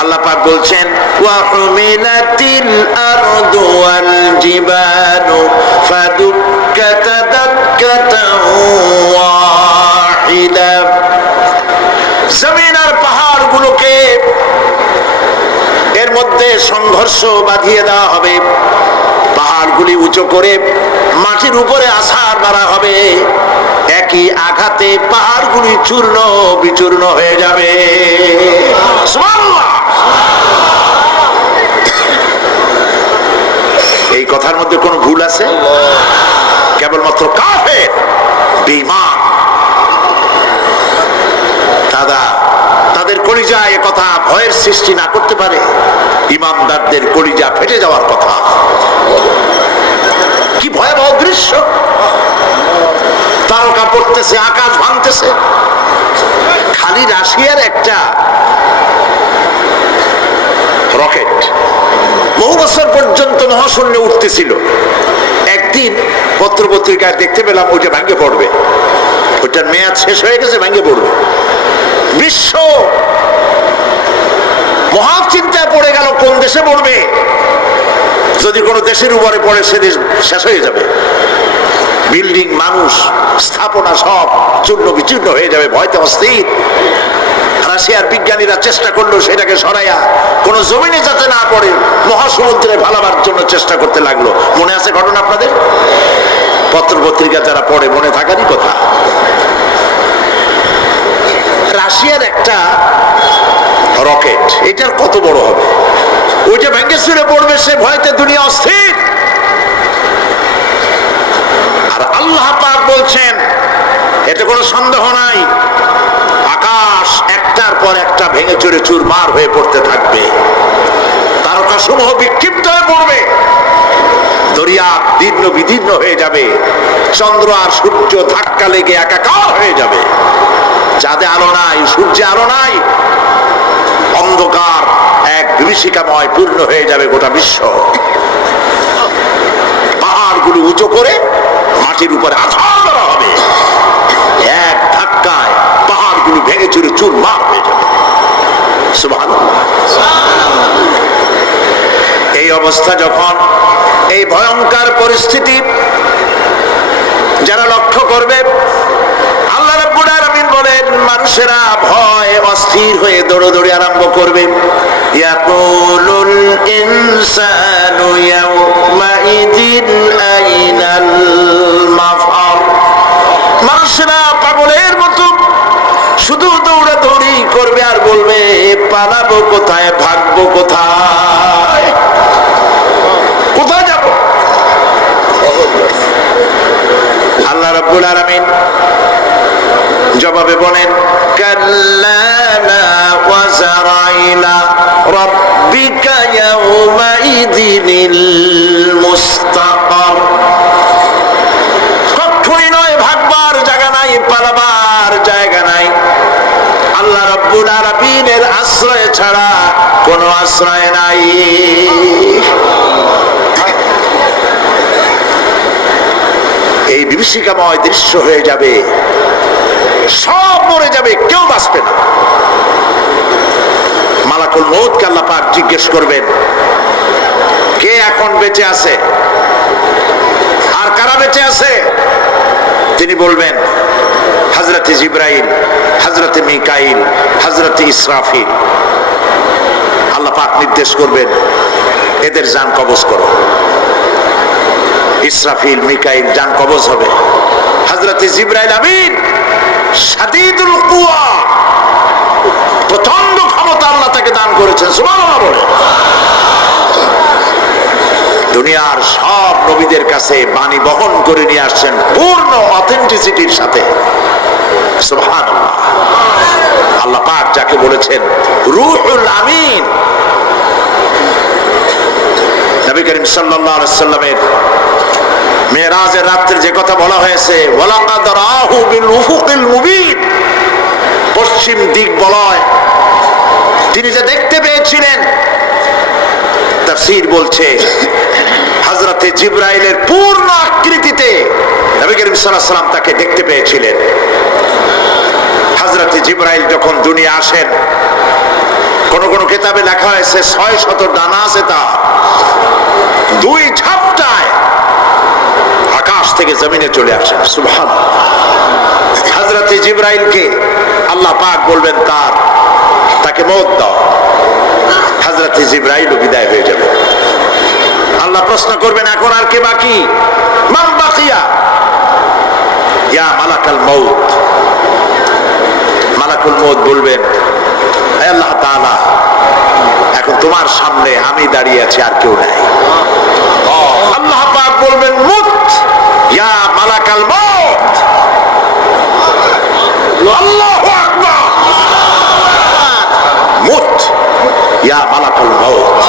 আল্লাহ পাক বলছেন, ওয়া হুমিলাতিল আরদু ওয়াল জিবালু ফাদুক্কাতা দাক্কাতান ওয়াহিদা, জমিন আর পাহাড়গুলোকে এর মধ্যে সংঘর্ষ বাঁধিয়ে দেওয়া হবে, পাহাড়গুলি উঁচু করে মাটির উপরে আছাড় মারা হবে, একই আঘাতে পাহাড়গুলি চূর্ণ বিচূর্ণ হয়ে যাবে। সুবহানাল্লাহ, এই কথার মধ্যে কোনো ভুল আছে? কেবলমাত্র কাফের বেঈমান তাদের কলিজায় এ কথা ভয়ের সৃষ্টি না করতে পারে, ইমানদারদের কলিজা ফেটে যাওয়ার কথা। কি ভয়াবহ দৃশ্য! তারকা পড়তেছে, আকাশ ভাঙতেছে। খালি রাশিয়ার একটা রকেট বহু বছর পর্যন্ত মহাশূন্যে উঠতেছিল, একদিন পত্রপত্রিকায় দেখতে পেলাম ওইটা ভেঙে পড়বে, ওইটার মেয়াদ শেষ হয়ে গেছে, ভেঙে পড়বে। বিশ্ব মহাচিন্তায় পড়ে গেল কোন দেশে পড়বে। যদি কোনো দেশের উপরে পড়ে সে দেশ শেষ হয়ে যাবে। বিল্ডিং, মানুষ, স্থাপনা সব চূর্ণ বিচূর্ণ হয়ে যাবে, ভয়তে অস্থির। রাশিয়ার বিজ্ঞানীরা চেষ্টা করলো সেটাকে সরাইয়া কোন জমিনে যাতে না পড়ে মহাসমুদ্রে ভালাবার জন্য চেষ্টা করতে লাগলো। মনে আছে ঘটনা আপনাদের? পত্র পত্রিকা যারা পড়ে মনে থাকারই কথা। রাশিয়ার একটা রকেট, এটার কত বড় হবে, ওইটা ভেঙে চুরে পড়বে, সে ভয়তে দুনিয়া অস্থির। আর আল্লাহ পাক বলছেন এতে কোনো সন্দেহ নাই, আকাশ একটার পর একটা ভেঙে চুরে চুরমার হয়ে পড়তে থাকবে, তারকাসমূহ বিক্ষিপ্ত হয়ে পড়বে, দরিয়া দীর্ণ বিদীর্ণ হয়ে যাবে, চন্দ্র আর সূর্য ধাক্কা লেগে একাকার হয়ে যাবে, চাঁদে আলো নাই, সূর্যে আলো নাই, অন্ধকার এক বিভীষিকাময় পূর্ণ হয়ে যাবে গোটা বিশ্ব। পাহাড়গুলো উঁচু করে মাটির উপরে আছাড় করা হবে, এক ধাক্কায় পাহাড়গুলো ভেঙে চুরে চুরমার হয়ে যাবে। সুবহানাল্লাহ। এই অবস্থা যখন, এই ভয়ঙ্কর পরিস্থিতি যারা লক্ষ্য করবে, আল্লাহ রাব্বুল আলামিন বলেন মানুষেরা ভয় অস্থির হয়ে দৌড়াদৌড়ি আরম্ভ করবে। ইয়াকুলুল ইনসানু ইয়াউমাইদিন আইনাল মাফার। মানুষেরা পাগলের মতো শুধু দৌড়াদৌড়ি করবে আর বলবে পালাবো কোথায়, ভাগবো কোথায়, কোথায় যাব। আল্লাহ রাব্বুল আলামিন জবাবে বলেন কাল্লা লা ওয়াজারাইলা রাব্বিকা ইয়াউমাইদিনিল মুস্তাকার। কখনোই নয়, ভাগবার জায়গা নাই, পালাবার জায়গা নাই। আল্লাহ রাব্বুল আলামিনের আশ্রয় ছাড়া কোনো আশ্রয় নাই। এই বিভীষিকাময় দৃশ্য হয়ে যাবে, সব মরে যাবে, কেউ বাঁচবে না। মালাকুল মউতকে আল্লাহ পাক জিজ্ঞেস করবেন কে এখন বেঁচে আছে আর কারা বেঁচে আছে। তিনি বলবেন হযরতে জিবরাইল, হযরতে মিকাইল, হযরতে ইসরাফিল। আল্লাহ পাক নির্দেশ করবেন এদের জান কবজ করো। ইসরাফিল, মিকাইল জান কবজ হবে। হযরতে জিবরাইল আমিন শাদীদুল কুওয়া, প্রচন্ড ক্ষমতা আল্লাহ তাকে দান করেছেন, সুবহানাল্লাহ বলে। দুনিয়ার সব নবীদের কাছে বাণী বহন করে নিয়ে আসছেন পূর্ণ অথেন্টিসিটির সাথে, সুবহানাল্লাহ। আল্লাহ পাক যাকে বলেছেন রূহুল আমিন। নবী করিম সাল্লাল্লাহু আলাইহি ওয়াসাল্লামের মেরাজের রাত্রে যে কথা বলা হয়েছে ওয়ালাকাদ রাহু বিল উফুকিল মুবিন, পশ্চিম দিক বলয় তিনি যে দেখতে পেয়েছিলেন, তাফসীর বলছে হযরতে জিবরাইলের পূর্ণ আকৃতিতে নবী করিম সাল্লাল্লাহু আলাইহি ওয়াসাল্লাম তাকে দেখতে পেয়েছিলেন। হযরতে জিবরাইল যখন দুনিয়া আসেন, কোন কোন কিতাবে লেখা হয়েছে 600 ডানা আছে, তা দুই ঝাপটায় আকাশ থেকে জমিনে চলে আসেন, সুবহানাল্লাহ। হযরতে জিবরাইলকে আল্লাহ পাক বলবেন তাকে মওত দাও, হযরতে জিবরাইল বিদায় হয়ে যাবে। আল্লাহ প্রশ্ন করবেন এখন আর কে বাকি, মান বাকিয়া ইয়া মালাকাল মউত। মালাকুল মউত বলবেন হে আল্লাহ তাআলা, এখন তোমার সামনে আমি দাঁড়িয়ে আছি, আর কেউ নাই। আল্লাহ পাক বলবেন মুত ইয়া মালাকাল মউত। আল্লাহু আকবার। মুত ইয়া মালাকাল মউত,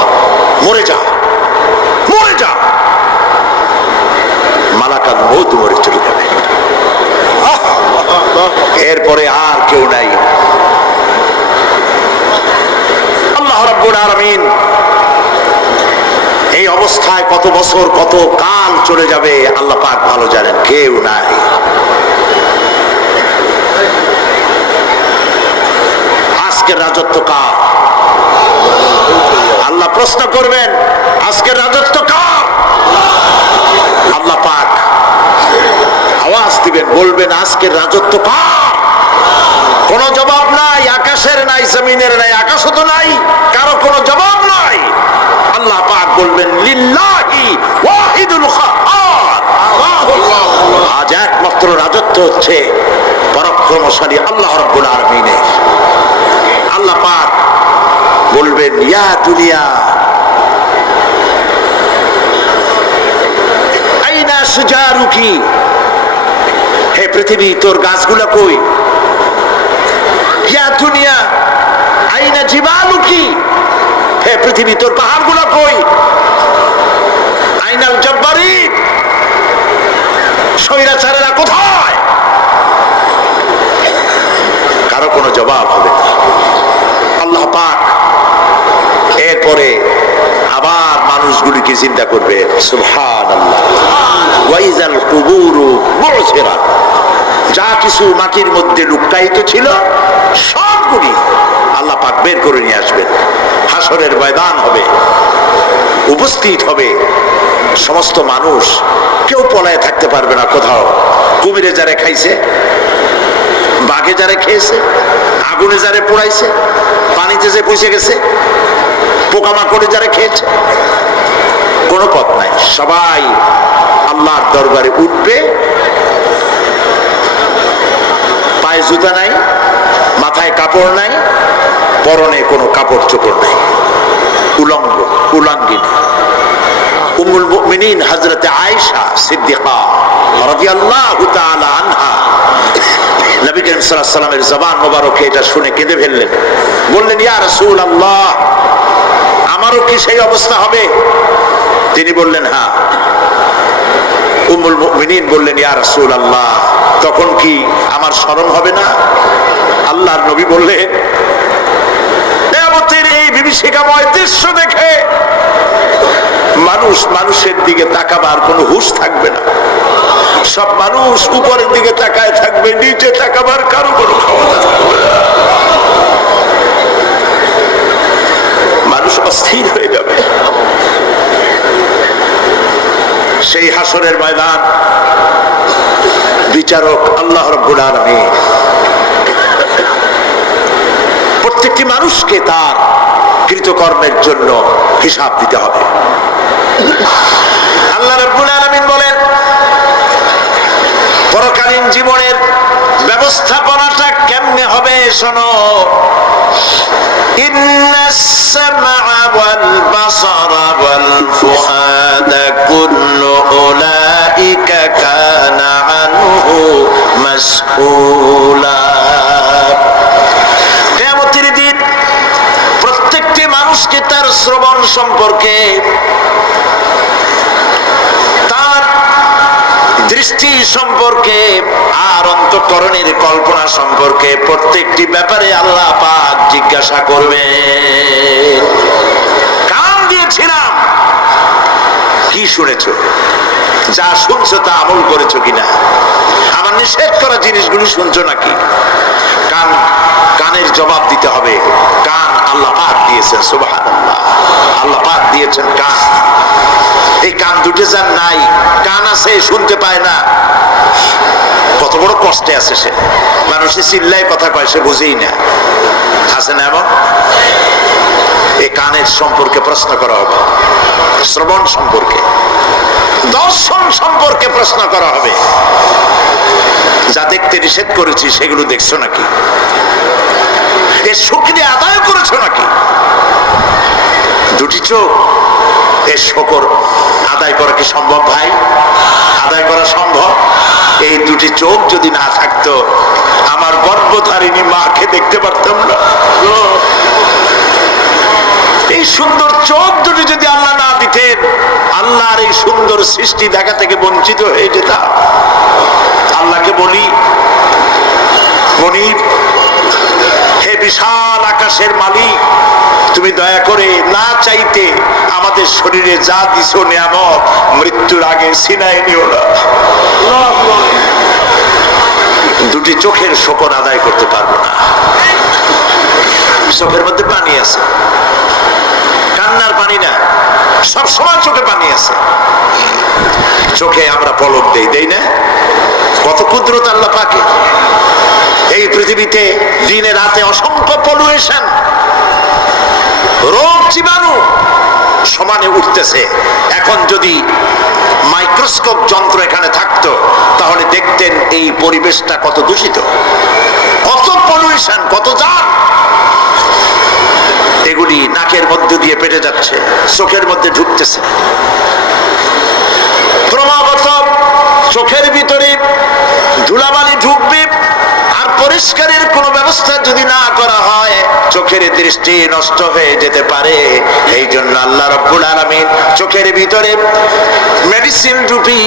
মরে যা, মরে যা। মালাকাল মউত মরে চলে যাবে, এরপরে আর কেউ নাই। আল্লাহ রাব্বুল আলামিন এই অবস্থায় কত বছর কত কাল চলে যাবে আল্লাহ পাক ভালো জানেন, কেউ নাই। আজকের রাজত্ব কার? আল্লাহ প্রশ্ন করবেন, আজকের রাজত্ব কার? আল্লাহ পাক আওয়াজ দিবেন, বলবেন আজকের রাজত্ব কার? কোন জবাব নাই, আকাশের নাই, জমিনের নাই, আকাশও তো নাই, কারো কোনো জবাব নাই। আল্লাহ পাক বলবেন লিল্লাহি ওয়াহিদুল কাহ্হার, আজ একমাত্র রাজত্ব হচ্ছে পরাক্রমশালী আল্লাহ রাব্বুল আলামিনের। আল্লাহ পাক বলবেন ইয়া দুনিয়া আইনা সুজারুকি, হে পৃথিবী তোর গাছগুলা কই? ইয়া দুনিয়া আইনা জিবালুকি, হে পৃথিবী তোর পাহাড়গুলা কই? আইনাল জব্বারিন, স্বৈরাচারেরা কোথায়? কারো কোনো জবাব হবে না। আল্লাহ পাক এরপরে আবার মানুষগুলিকে চিন্তা করবে, সুবহানাল্লাহ, ওয়াইজাল কুবুরু বু'সিরাত, যা কিছু মাটির মধ্যে লুকায়িত ছিল সবগুলি আল্লাহ পাক বের করে নিয়ে আসবেন। হাসরের ময়দান হবে, উপস্থিত হবে সমস্ত মানুষ, কেউ পলায় থাকতে পারবে না কোথাও। কুমিরে যারে খাইছে, বাঘে যারে খেয়েছে, আগুনে যারে পোড়াইছে, পানিতে যে পৌঁছে গেছে, পোকামাকড়ে যারা খেয়েছে, কোনো পথ নাই। সবাই আল্লাহর দরবারে উঠবে, পায়ে জুতা নাই, মাথায় কাপড় নাই, পরনে কোনো কাপড় চোপড় নাই, উলঙ্গ উলাঙ্গিনী। উম্মুল মুমিনিন হযরতে আয়েশা সিদ্দিকা রাদিয়াল্লাহু তাআলা আনহা, নবী করিম সাল্লাল্লাহু আলাইহি ওয়াসাল্লামের জবান মোবারকে এটা শুনে কেঁদে ফেললেন, বললেন ইয়া রাসূলুল্লাহ, আমারও কি সেই অবস্থা হবে? তিনি বললেন হ্যাঁ। উম্মুল মুমিনিন বললেন ইয়া রাসূলুল্লাহ, তখন কি আমার শরম হবে না? আল্লাহর নবী বললেন, কিয়ামতের এই বিভীষিকাময় দৃশ্য দেখে মানুষ মানুষের দিকে তাকাবার কোনো হুঁশ থাকবে না। সব মানুষ উপরের দিকে তাকায় থাকবে, নিচে তাকাবার কারো কোনো ক্ষমতা থাকবে না। মানুষ অস্থির হয়ে যাবে। সেই হাসরের ময়দান বিচারক আল্লাহ রাব্বুল আলামিন প্রত্যেকটি মানুষকে তার কৃতকর্মের জন্য হিসাব দিতে হবে। আল্লাহ রাব্বুল আলামিন বলেন, পরকালীন জীবনের ব্যবস্থাপনাটা কেমনে হবে শোনো। ইন্নাস সামআ ওয়াল বাসারা ওয়াল ফুআদা কুল্লু উলাইকা কানা আনহু মাসউলা। কিয়ামতের দিন প্রত্যেকটি মানুষকে তার শ্রবণ সম্পর্কে, তার দৃষ্টি সম্পর্কে, আর অন্তঃকরণের কল্পনা সম্পর্কে প্রত্যেকটি ব্যাপারে আল্লাহ পাক জিজ্ঞাসা করবে। কান দিয়েছিলাম, কি শুনেছো? যা শুনছো তা আমল করেছো কিনা? আমার নিষেধ করা জিনিসগুলি শুনছো নাকি? কানের জবাব দিতে হবে। কান আল্লাহ পাক দিয়েছেন, সুবহানাল্লাহ, আল্লাহ পাক দিয়েছেন কান। এই কান দুটো যার নাই, কান আছে শুনতে পায় না, কত বড় কষ্টে আছে সে। মানুষে চিল্লায় কথা কয়, সে বুঝেই না, আছে না এমন? এই কানের সম্পর্কে প্রশ্ন করা হবে, শ্রবণ সম্পর্কে, দর্শন সম্পর্কে প্রশ্ন করা হবে। যা দেখতে নিষেধ করেছি সেগুলো দেখছো নাকি? এর শুকরিয়া আদায় করেছো নাকি? দুটি চোখ, এর শুকর আদায় করা কি সম্ভব ভাই? আদায় করা সম্ভব? এই দুটি চোখ যদি না থাকতো, আমার গর্ভধারিণী মাকে দেখতে পারতাম না। এই সুন্দর চোখ দুটি যদি আল্লাহ না দিতেন, আল্লাহর এই সুন্দর সৃষ্টি দেখা থেকে বঞ্চিত হয়ে যেতাম। আল্লাহকে বলি, মনিব, হে বিশাল আকাশের মালিক, তুমি দয়া করে না চাইতে আমাদের শরীরে যা দিছো নিয়ামত, মৃত্যুর আগে ছিনায় নিও না। দুটি চোখের শকর আদায় করতে পারবো না। চোখের মধ্যে পানি আছে, কান্নার পানি না, সবসময় চোখে পানি আছে। চোখে আমরা পলক দেই না? কত কুদরত আল্লাহ পাকের। এই পৃথিবীতে দিনে রাতে অসংখ্য পলুয়েশন, রোগ জীবাণু সমানে উঠতেছে। এখন যদি মাইক্রোস্কোপ যন্ত্র এখানে থাকতো তাহলে দেখতেন এই পরিবেশটা কত দূষিত, কত পলুয়েশন, কত জাম। এগুলি নাকের মধ্যে দিয়ে পেটে যাচ্ছে, চোখের মধ্যে ঢুকতেছে। ক্রমাগত চোখের ভিতরে ধুলাবালি ঢুকবে, আর পরিষ্কারের কোনো ব্যবস্থা যদি না করা হয় চোখের দৃষ্টি নষ্ট হয়ে যেতে পারে। এই জন্য আল্লাহ রাব্বুল আলামিন চোখের ভিতরে মেডিসিন রূপী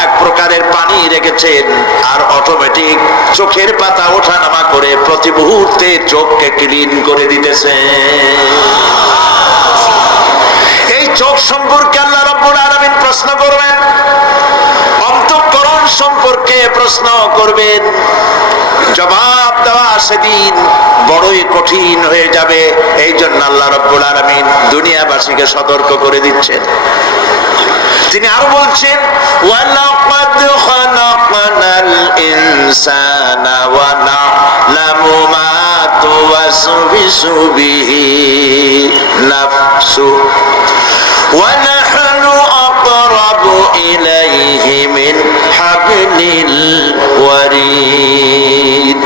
এক প্রকারের পানি রেখেছেন, আর অটোমেটিক চোখের পাতা ওঠানামা করে প্রতি মুহূর্তে চোখকে ক্লিন করে দিতেছে। এই চোখ সম্পর্কে আল্লাহ রাব্বুল আলামিন প্রশ্ন করবেন, অন্তঃকরণ সম্পর্কে প্রশ্ন করবেন। জবাব দেওয়া সেদিন বড়ই কঠিন হয়ে যাবে। এই জন্য আল্লাহ রাব্বুল আলামিন দুনিয়াবাসীকে সতর্ক করে দিচ্ছেন। তিনি আরো বলছেন, ওয়ালাকাদ খালাকনাল ইনসানা ওয়া না'লামু মা তুওয়াসবিসু বিহি নাফসু ওয়া নাহনু আকরাবু ইলাইহি মিন হাবলিল ওয়ারিদ।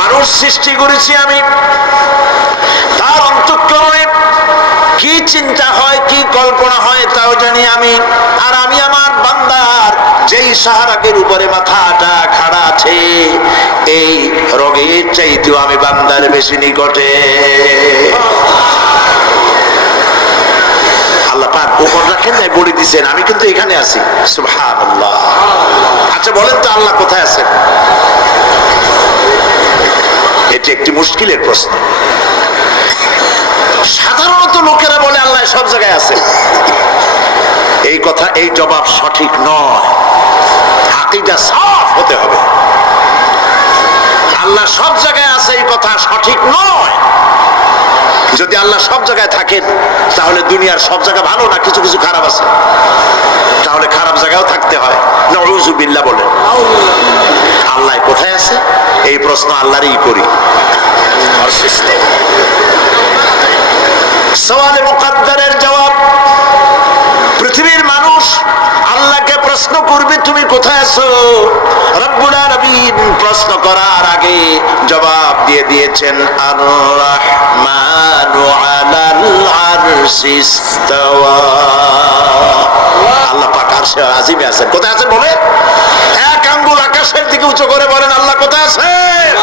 মানুষ সৃষ্টি করেছি আমি, তার অন্তঃকরণে কি চিন্তা হয়, কি কল্পনা হয় তাও জানি আমি। আর আমি আমার বান্দার যেই সাহারাকের উপরে মাথাটা খাড়া আছে, এই রোগের চাইতেও আমি বান্দার বেশি নিকটে। আল্লাহ পাক গোপন রাখেন নাই, বলে দিচ্ছেন আমি কিন্তু এখানে আছি। সুবহানাল্লাহ। আচ্ছা বলেন তো আল্লাহ কোথায় আছেন? এটি একটি মুশকিলের প্রশ্ন। সাধারণত লোকেরা বলে আল্লাহ সব জায়গায় আছে। এই কথা, এই জবাব সঠিক নয়। আকীদা সাফ হতে হবে। আল্লাহ সব জায়গায় আছে এই কথা সঠিক নয়। যদি আল্লাহ সব জায়গায় থাকেন তাহলে দুনিয়ার সব জায়গা ভালো না, কিছু কিছু খারাপ আছে। তাহলে খারাপ জায়গাও থাকতে হয়। নাউযুবিল্লাহ বলে। আল্লাহ কোথায় আছে এই প্রশ্ন আল্লাহরই করি। সওয়ালে মুকাদ্দারের জবাব, পৃথিবীর মানুষ আল্লাহকে প্রশ্ন করবে তুমি কোথায় আছো। রব্বুল আলামিন প্রশ্ন করার আগে জবাব দিয়ে দিয়েছেন, আর রাহমানু আলাল আরশি ইস্তাওয়া। আল্লাহ পাক আরশে আজিমে আছেন। কোথায় আছেন বলে? এক আঙ্গুল আকাশের দিকে উঁচু করে বলেন আল্লাহ কোথায় আছেন?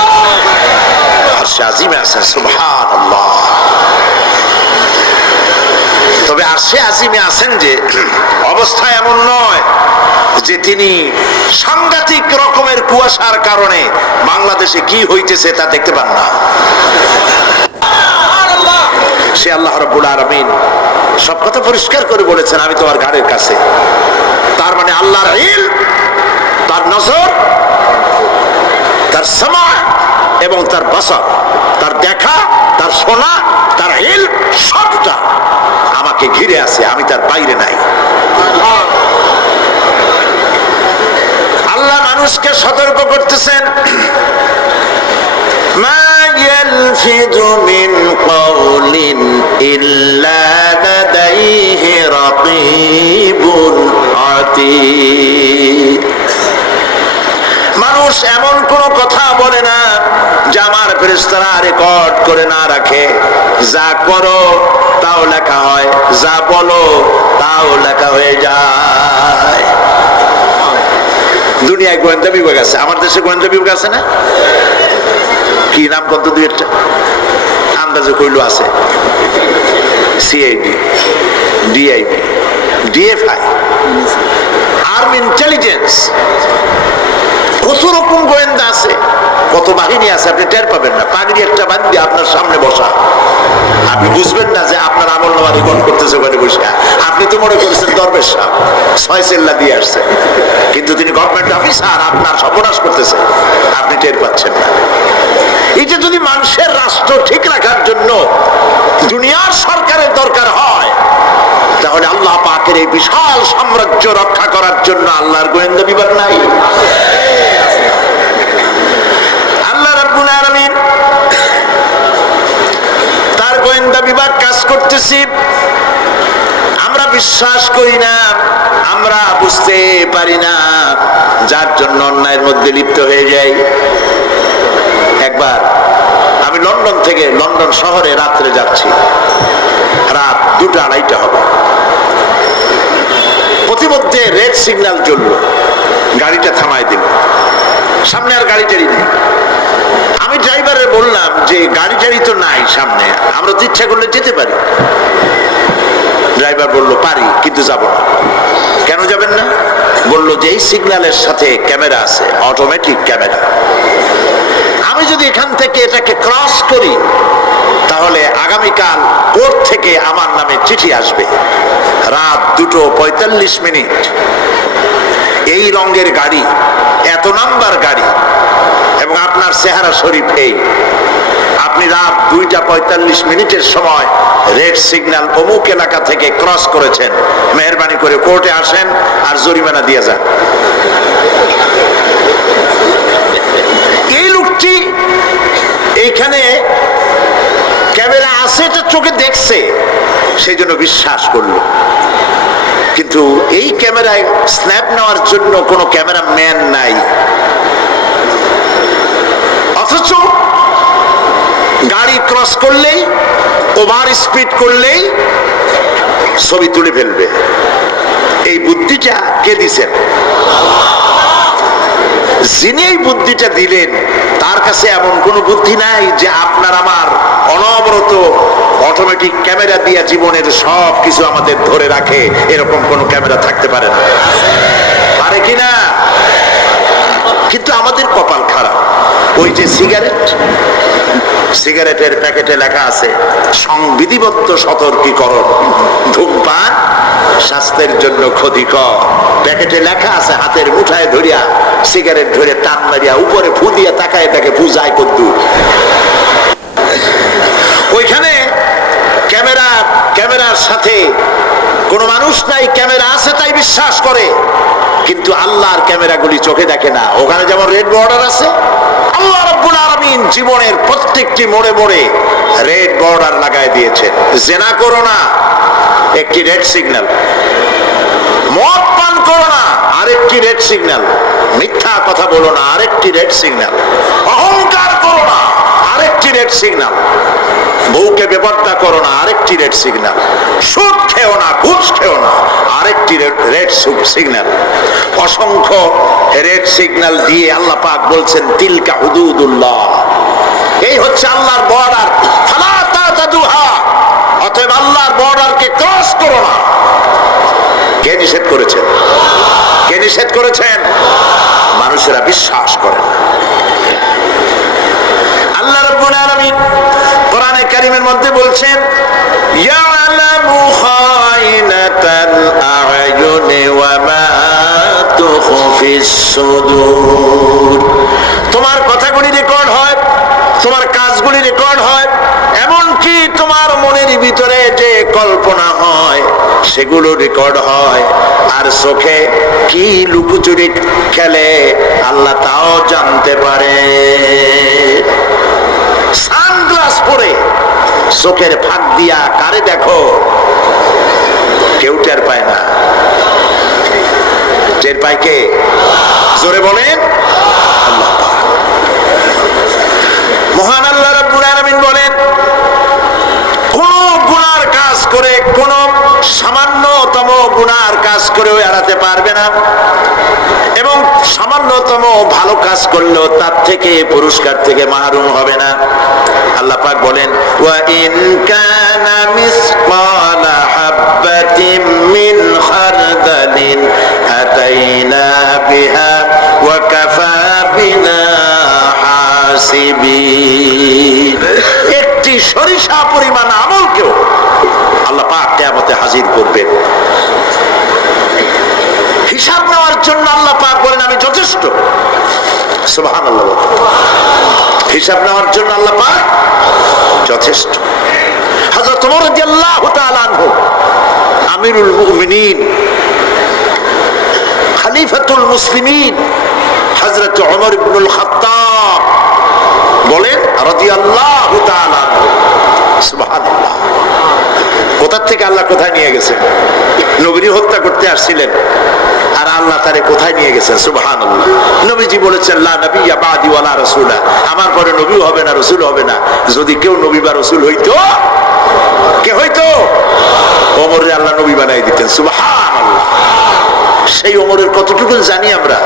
আরশে আজিমে আছেন। সুবহানাল্লাহ। তবে আরশে আজিমে আছেন যে অবস্থা এমন নয় যে তিনি সাংঘাতিক রকমের কুয়াশার কারণে বাংলাদেশে কি হইতেছে তা দেখতে পান না। সে আল্লাহ রাব্বুল আলামিন সব কথা পরিষ্কার করে বলেছেন, আমি তোমার ঘাড়ের কাছে। তার মানে আল্লাহর ইলম, তার নজর, তার সামা এবং তার বাসার, তার দেখা, তার শোনা, তার ইলম সবটা আমাকে ঘিরে আছে, আমি তার বাইরে নাই। আল্লাহ মানুষকে সতর্ক করতেছেন, মা ইয়ালফিযু মিন কাওলিন ইল্লা লাদাইহি রাকীবুন আতীদ। মানুষ এমন কোন কথা বলে না যা আমার ফেরেশতারা রেকর্ড করে না রাখে। যা করো তাও লেখা হয়, যা বলো তাও লেখা হয়ে যায়। দুনিয়ায় গোয়েন্দা বিভাগ আছে, আমার দেশে গোয়েন্দা বিভাগ আছে না? কি নাম কত দুই একটা আন্দাজে কইলো আছে। CID, DIB, DFI, army intelligence, কত রকম গোয়েন্দা আছে, কত বাহিনী আছে আপনি টের পাবেন না। পাগড়ি একটা বান্ধি আপনার সামনে বসা, আপনি বুঝবেন না যে আপনার আমল নামা রেকর্ড করতেছে ওখানে বসে। আপনি তো মনে করেছেন দরবেশ সাহেব 6 চেল্লা দিয়ে আসছে, কিন্তু তিনি গভর্নমেন্ট অফিসার, আপনার সর্বনাশ করতেছে, আপনি টের পাচ্ছেন না। এই যে যদি মানুষের রাষ্ট্র ঠিক রাখার জন্য দুনিয়ার সরকারের দরকার হয়, তাহলে আল্লাহ পাকের এই বিশাল সাম্রাজ্য রক্ষা করার জন্য আল্লাহর গোয়েন্দা বিভাগ নাই? আল্লাহ রাব্বুল আলামিন তার গোয়েন্দা বিভাগ কাজ করতেছি, আমরা বিশ্বাস করি না, আমরা বুঝতে পারি না, যার জন্য অন্যায়ের মধ্যে লিপ্ত হয়ে যাই। একবার আমি লন্ডন শহরে রাত্রে যাচ্ছি, রাত 2টা-2:30 হবে। প্রতিমধ্যে রেড সিগন্যাল জ্বলল, গাড়িটা থামাই দিল, সামনে আর গাড়ি টাড়ি নেই। আমি ড্রাইভারে বললাম যে গাড়ি টাড়ি তো নাই সামনে, আমরা তো ইচ্ছা করলে যেতে পারি। ড্রাইভার বলল পারি, কিন্তু যাব না। কেন যাবেন না? বলল যে এই সিগন্যালের সাথে ক্যামেরা আছে, অটোমেটিক ক্যামেরা। আমি যদি এখান থেকে এটাকে ক্রস করি, তাহলে আগামীকাল কোর্ট থেকে আমার নামে চিঠি আসবে। রাত 2:45, এই রঙের গাড়ি, এত নাম্বার গাড়ি, এবং আপনার চেহারা শরীফ এই, আপনি রাত 2:45 সময় রেড সিগন্যাল অমুক এলাকা থেকে ক্রস করেছেন, মেহরবানি করে কোর্টে আসেন আর জরিমানা দিয়ে যান। এই লোকটি এইখানে ক্যামেরা আছে, এটা চোখে দেখছে, সেই জন্য বিশ্বাস করলো। কিন্তু এই ক্যামেরায় স্ন্যাপ নেওয়ার জন্য কোনো ক্যামেরা ম্যান নাই, অথচ গাড়ি ক্রস করলেই, ওভার স্পিড করলেই ছবি তুলে ফেলবে। এই বুদ্ধিটা কে দিছেন? যিনি এই বুদ্ধিটা দিলেন, তার কাছে এমন কোন বুদ্ধি নাই যে আপনার আমার অনবরত অটোমেটিক ক্যামেরা দিয়ে জীবনের সব কিছু আমাদের ধরে রাখে, এরকম কোন ক্যামেরা থাকতে পারে না, পারে কিনা? কিন্তু আমাদের কপাল খারাপ। ওই যে সিগারেটের প্যাকেটে লেখা আছে সংবিধিবদ্ধ সতর্কীকরণ, ধূমপান স্বাস্থ্যের জন্য ক্ষতিকর। প্যাকেটে লেখা আছে, হাতের মুঠায় ধরিয়া সিগারেট ধরে টান মারিয়া উপরে ফু দিয়া তাকায় দেখে ফু যায় কদ্দুর। ওইখানে ক্যামেরার সাথে কোন মানুষ নাই, ক্যামেরা আছে তাই বিশ্বাস করে, কিন্তু আল্লাহর ক্যামেরাগুলি চোখে দেখে না। ওখানে যেমন রেড বর্ডার আছে, আল্লাহ রাব্বুল আলামিন জীবনের প্রত্যেকটি মোড়ে মোড়ে রেড বর্ডার লাগায় দিয়েছেন। জেনা করো না, একটি রেড সিগন্যাল। মদ পান করো না, আরেকটি রেড সিগন্যাল। মিথ্যা কথা বলো না, আরেকটি রেড সিগন্যাল। অহংকার করো না, আরেকটি রেড সিগন্যাল। বউকে বেপরদা করো না, আরেকটি রেড সিগন্যাল। সুদ খেও না, ঘুষ খেও না, আরেকটি রেড সিগন্যাল। অসংখ্য রেড সিগন্যাল দিয়ে আল্লাহ পাক বলছেন তিলকা হুদুদুল্লাহ, এই হচ্ছে আল্লাহর বর্ডার, ফালা তাতাদুহা, অতএব আল্লাহর বর্ডারকে ক্রস করো না। কে নিষেধ করেছেন? কে নিষেধ করেছেন? মানুষেরা বিশ্বাস করে না। আল্লাহ রাব্বুল আলামিন কোরআনে কারীমের মধ্যে বলছেন ইয়ালামু খায়িনাতাল আ'য়ুনি ওয়া মা তুখফিস সুদূর। তোমার কথাগুলি রেকর্ড হয়, তোমার কাজগুলি রেকর্ড হয়, এমনকি তোমার মনের ভিতরে যে কল্পনা হয় সেগুলো রেকর্ড হয়। আর চোখে কি লুকোচুরি খেলে আল্লাহ তাও জানতে পারে। সানগ্লাস পরে চোখের ফাঁক দিয়া কারে দেখো, কেউ টের পায় না। টের পায় কে? জোরে বলেন আল্লাহ। মহান আল্লাহ রাব্বুল আলামিন বলেন, কোন গুনার কাজ করে, কোন সামান্যতম গুনার কাজ করেও এড়াতে পারবে না, এবং সামান্যতম ভালো কাজ করলেও তার থেকে পুরস্কার থেকে মাহরুম হবে না। আল্লাহ পাক বলেন ওয়া ইন কানা মিসকালা হাববাতিন মিন খারদালিন আতাইনা বিহা ওয়া কাফা বিনা হাসিবিন। একটি সরিষা পরিমাণ আমলকেও আল্লাহ পাক কিয়ামতে হাজির করবেন। হিসাব নেওয়ার জন্য আল্লাহ পাক বলেন আমি যথেষ্ট। সুবহানাল্লাহ। হিসাব নেওয়ার জন্য আল্লাহ পাক যথেষ্ট। হযরত ওমর রাদিয়াল্লাহু তাআলা আনহু আমিরুল মুমিনিন খলিফাতুল মুসলিমিন হযরত ওমর ইবনুল খাত্তাব বলেন রাদিয়াল্লাহু তাআলা আনহু। সুবহানাল্লাহ। কোথা থেকে আল্লাহ কোথায় নিয়ে গেছেন? নবীর হত্যা করতে আসছিলেন আর আল্লাহ তারে কোথায় নিয়ে গেছেন? সুবহানাল্লাহ। নবীজি বলেছেন লা নবিয়্যা বাদি ওয়ালা রাসূলা, আমার পরে নবী হবে না, রাসূল হবে না। যদি কেউ নবী বা রাসূল হইতো, কে হইতো? ওমরে আল্লাহ নবী বানাই দিতেন। সুবহানাল্লাহ। সেই ওমরের কতটুকু জানি আমরা?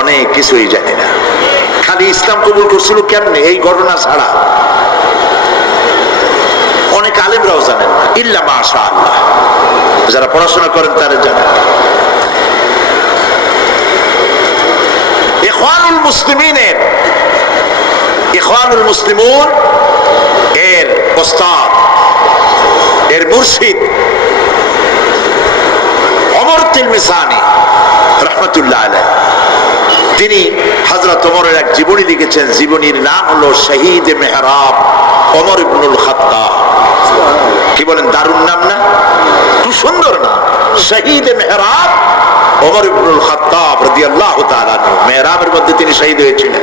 অনেক কিছুই জানি না। খালি ইসলাম কবুল করছিল কেমনে এই ঘটনা ছাড়া অনেক আলেমরাও জানেন না, ইল্লা মাশাআল্লাহ। যারা পড়াশোনা করেন তারা জানেন। ইখওয়ানুল মুসলিমিনের ইখওয়ানুল মুসলিমুন এর ওস্তাদ, এর মুর্শিদ ওমর তিলমিসানি রাহমাতুল্লাহ আলাইহি, তিনি হযরত ওমরের এক জীবনী লিখেছেন। জীবনীর নাম হলো শহীদ মেহরাব ওমর ইবনুল খাত্তাব। কি বলেন, দারুণ নাম না? খুব সুন্দর নাম, শহীদ মেহরাব ওমর ইবনুল খাত্তাব রাদিয়াল্লাহু তাআলা আনহু। মেহরাবের মধ্যে তিনি শহীদ হয়েছিলেন।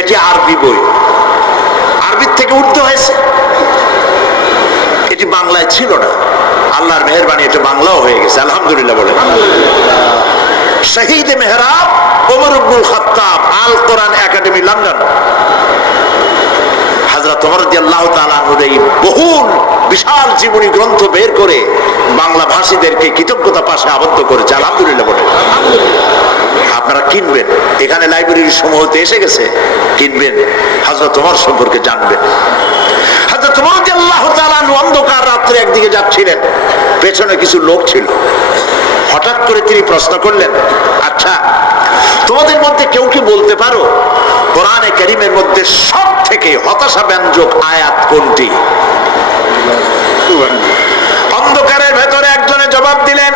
এটি আরবি বই, আরবির থেকে উর্দু হয়েছে। এটি বাংলায় ছিল না, আল্লাহর মেহেরবানি এটা বাংলাও হয়ে গেছে, আলহামদুলিল্লাহ বলে। শহীদ মেহরাব ওমর ইবনুল খাত্তাব, আল কোরআন একাডেমি, লন্ডন। হযরত ওমর রাদিয়াল্লাহু তাআলা আনহুর এই বহুল বিশাল জীবনী গ্রন্থ বের করে বাংলা ভাষীদেরকে কৃতজ্ঞতা পাশে আবদ্ধ করেছে, আলহামদুলিল্লাহ বলে। আপনারা কিনবেন, এখানে লাইব্রেরির সমূহতে এসে গেছে, কিনবেন, হযরত ওমর সম্পর্কে জানবেন। হযরত ওমর রাদিয়াল্লাহু তাআলা আনহু অন্ধকার রাত্রে একদিকে যাচ্ছিলেন, পেছনে কিছু লোক ছিল। হঠাৎ করে তিনি প্রশ্ন করলেন, আচ্ছা তোমাদের মধ্যে কেউ কি বলতে পারো কোরআনে কারীমের মধ্যে সব থেকে হতাশা ব্যঞ্জক আয়াত কোনটি? অন্ধকারের ভেতরে একজনে জবাব দিলেন,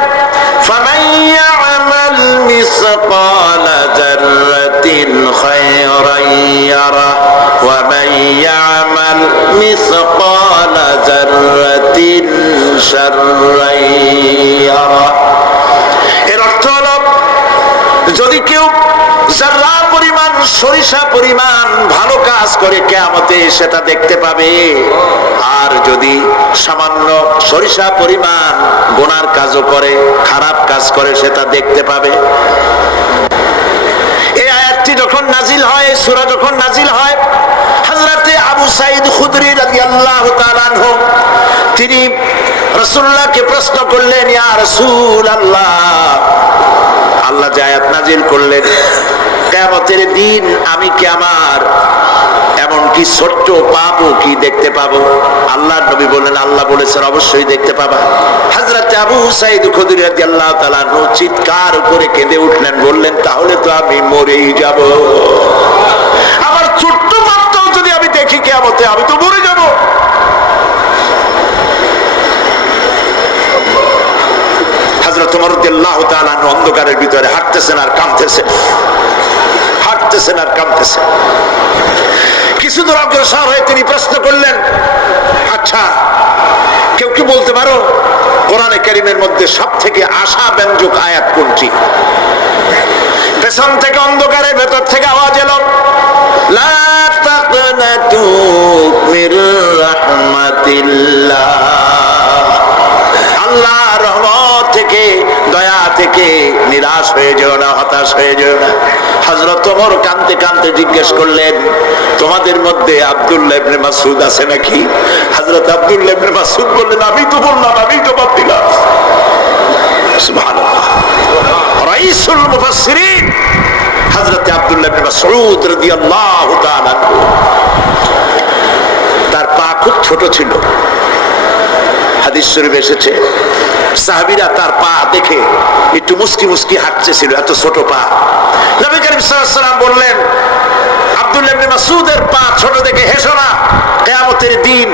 ফামান ইয়ামাল মিসকালা যাররাতিন খায়রান ইয়ারা ওয়া মান ইয়ামাল মিসকালা যাররাতিন শাররান ইয়ারা। এর অর্থ হলো, যদি কেউ যারা পরিমাণ সরিষা পরিমাণ ভালো কাজ করে কিয়ামতে সেটা দেখতে পাবে, আর যদি সামান্য সরিষা পরিমাণ গুনার কাজও করে, খারাপ কাজ করে, সেটা দেখতে পাবে। এই আয়াতটি যখন নাজিল হয়, সূরা যখন নাজিল হয়, হযরতে আবু সাঈদ খুদরি রাদিয়াল্লাহু তাআলা আনহু তিনি রাসূলুল্লাহকে প্রশ্ন করলেন, ইয়া রাসূলুল্লাহ, আল্লাহ যে আয়াত নাজিল করলেন কিয়ামতের দিন আমি কি আমার এমন কি ছোট্ট পাবো কি দেখতে পাবো? আল্লাহর নবী বললেন, আল্লাহ বলেছেন অবশ্যই দেখতে পাবা। হযরত আবু সাঈদ খুদরি রাদিয়াল্লাহু তাআলা আনহু চিৎকার করে কেঁদে উঠলেন, বললেন তাহলে তো আমি মরেই যাব। আমার ছোট্ট পাপটাও যদি আমি দেখি কিয়ামতে, আমি তো মরে যাব। হযরত ওমর রাদিয়াল্লাহু তাআলা আনহু অন্ধকারের ভিতরে হাঁটতেছেন আর কাঁদতেছেন, হাঁটতেছেন আর কাঁদতেছেন। কিছু দূর অগ্রসর হয়ে তিনি প্রশ্ন করলেন, আচ্ছা কেউ কি বলতে পারো কোরআনে কারীমের মধ্যে সব থেকে আশা ব্যঞ্জক আয়াত কোনটি? পেছন থেকে অন্ধকারের ভেতর থেকে আওয়াজ এলো, লা তাকনাতু মির রাহমাতিল্লাহ। আল্লাহর রহমত থেকে, দয়া থেকে নিরাশ হয়ে যেও না, হতাশ হয়ে যেও না। হযরত ওমর কাঁদতে কাঁদতে জিজ্ঞেস করলেন, তোমাদের মধ্যে আব্দুল্লাহ ইবনে মাসউদ আছে নাকি? হযরত আব্দুল্লাহ ইবনে মাসউদ বললেন, আমি তো বললাম, আমি জবাব দিলাম। সুবহানাল্লাহ। রাইসুল মুফাসসিরিন হযরত আব্দুল্লাহ ইবনে মাসউদ রাদিয়াল্লাহু তাআলা আনহু, তার পা খুব ছোট ছিল। হাদিস শরীফে এসেছে সাহাবীরা তার পা দেখে একটু মুস্কি মুস্কি হাঁটতেছিল, এত ছোট পা। নবী করিম সাল্লাল্লাহু আলাইহি ওয়াসাল্লাম বললেন, আব্দুল্লাহ ইবনে মাসউদের পা ছোট দেখে হেসো না, কিয়ামতের দিন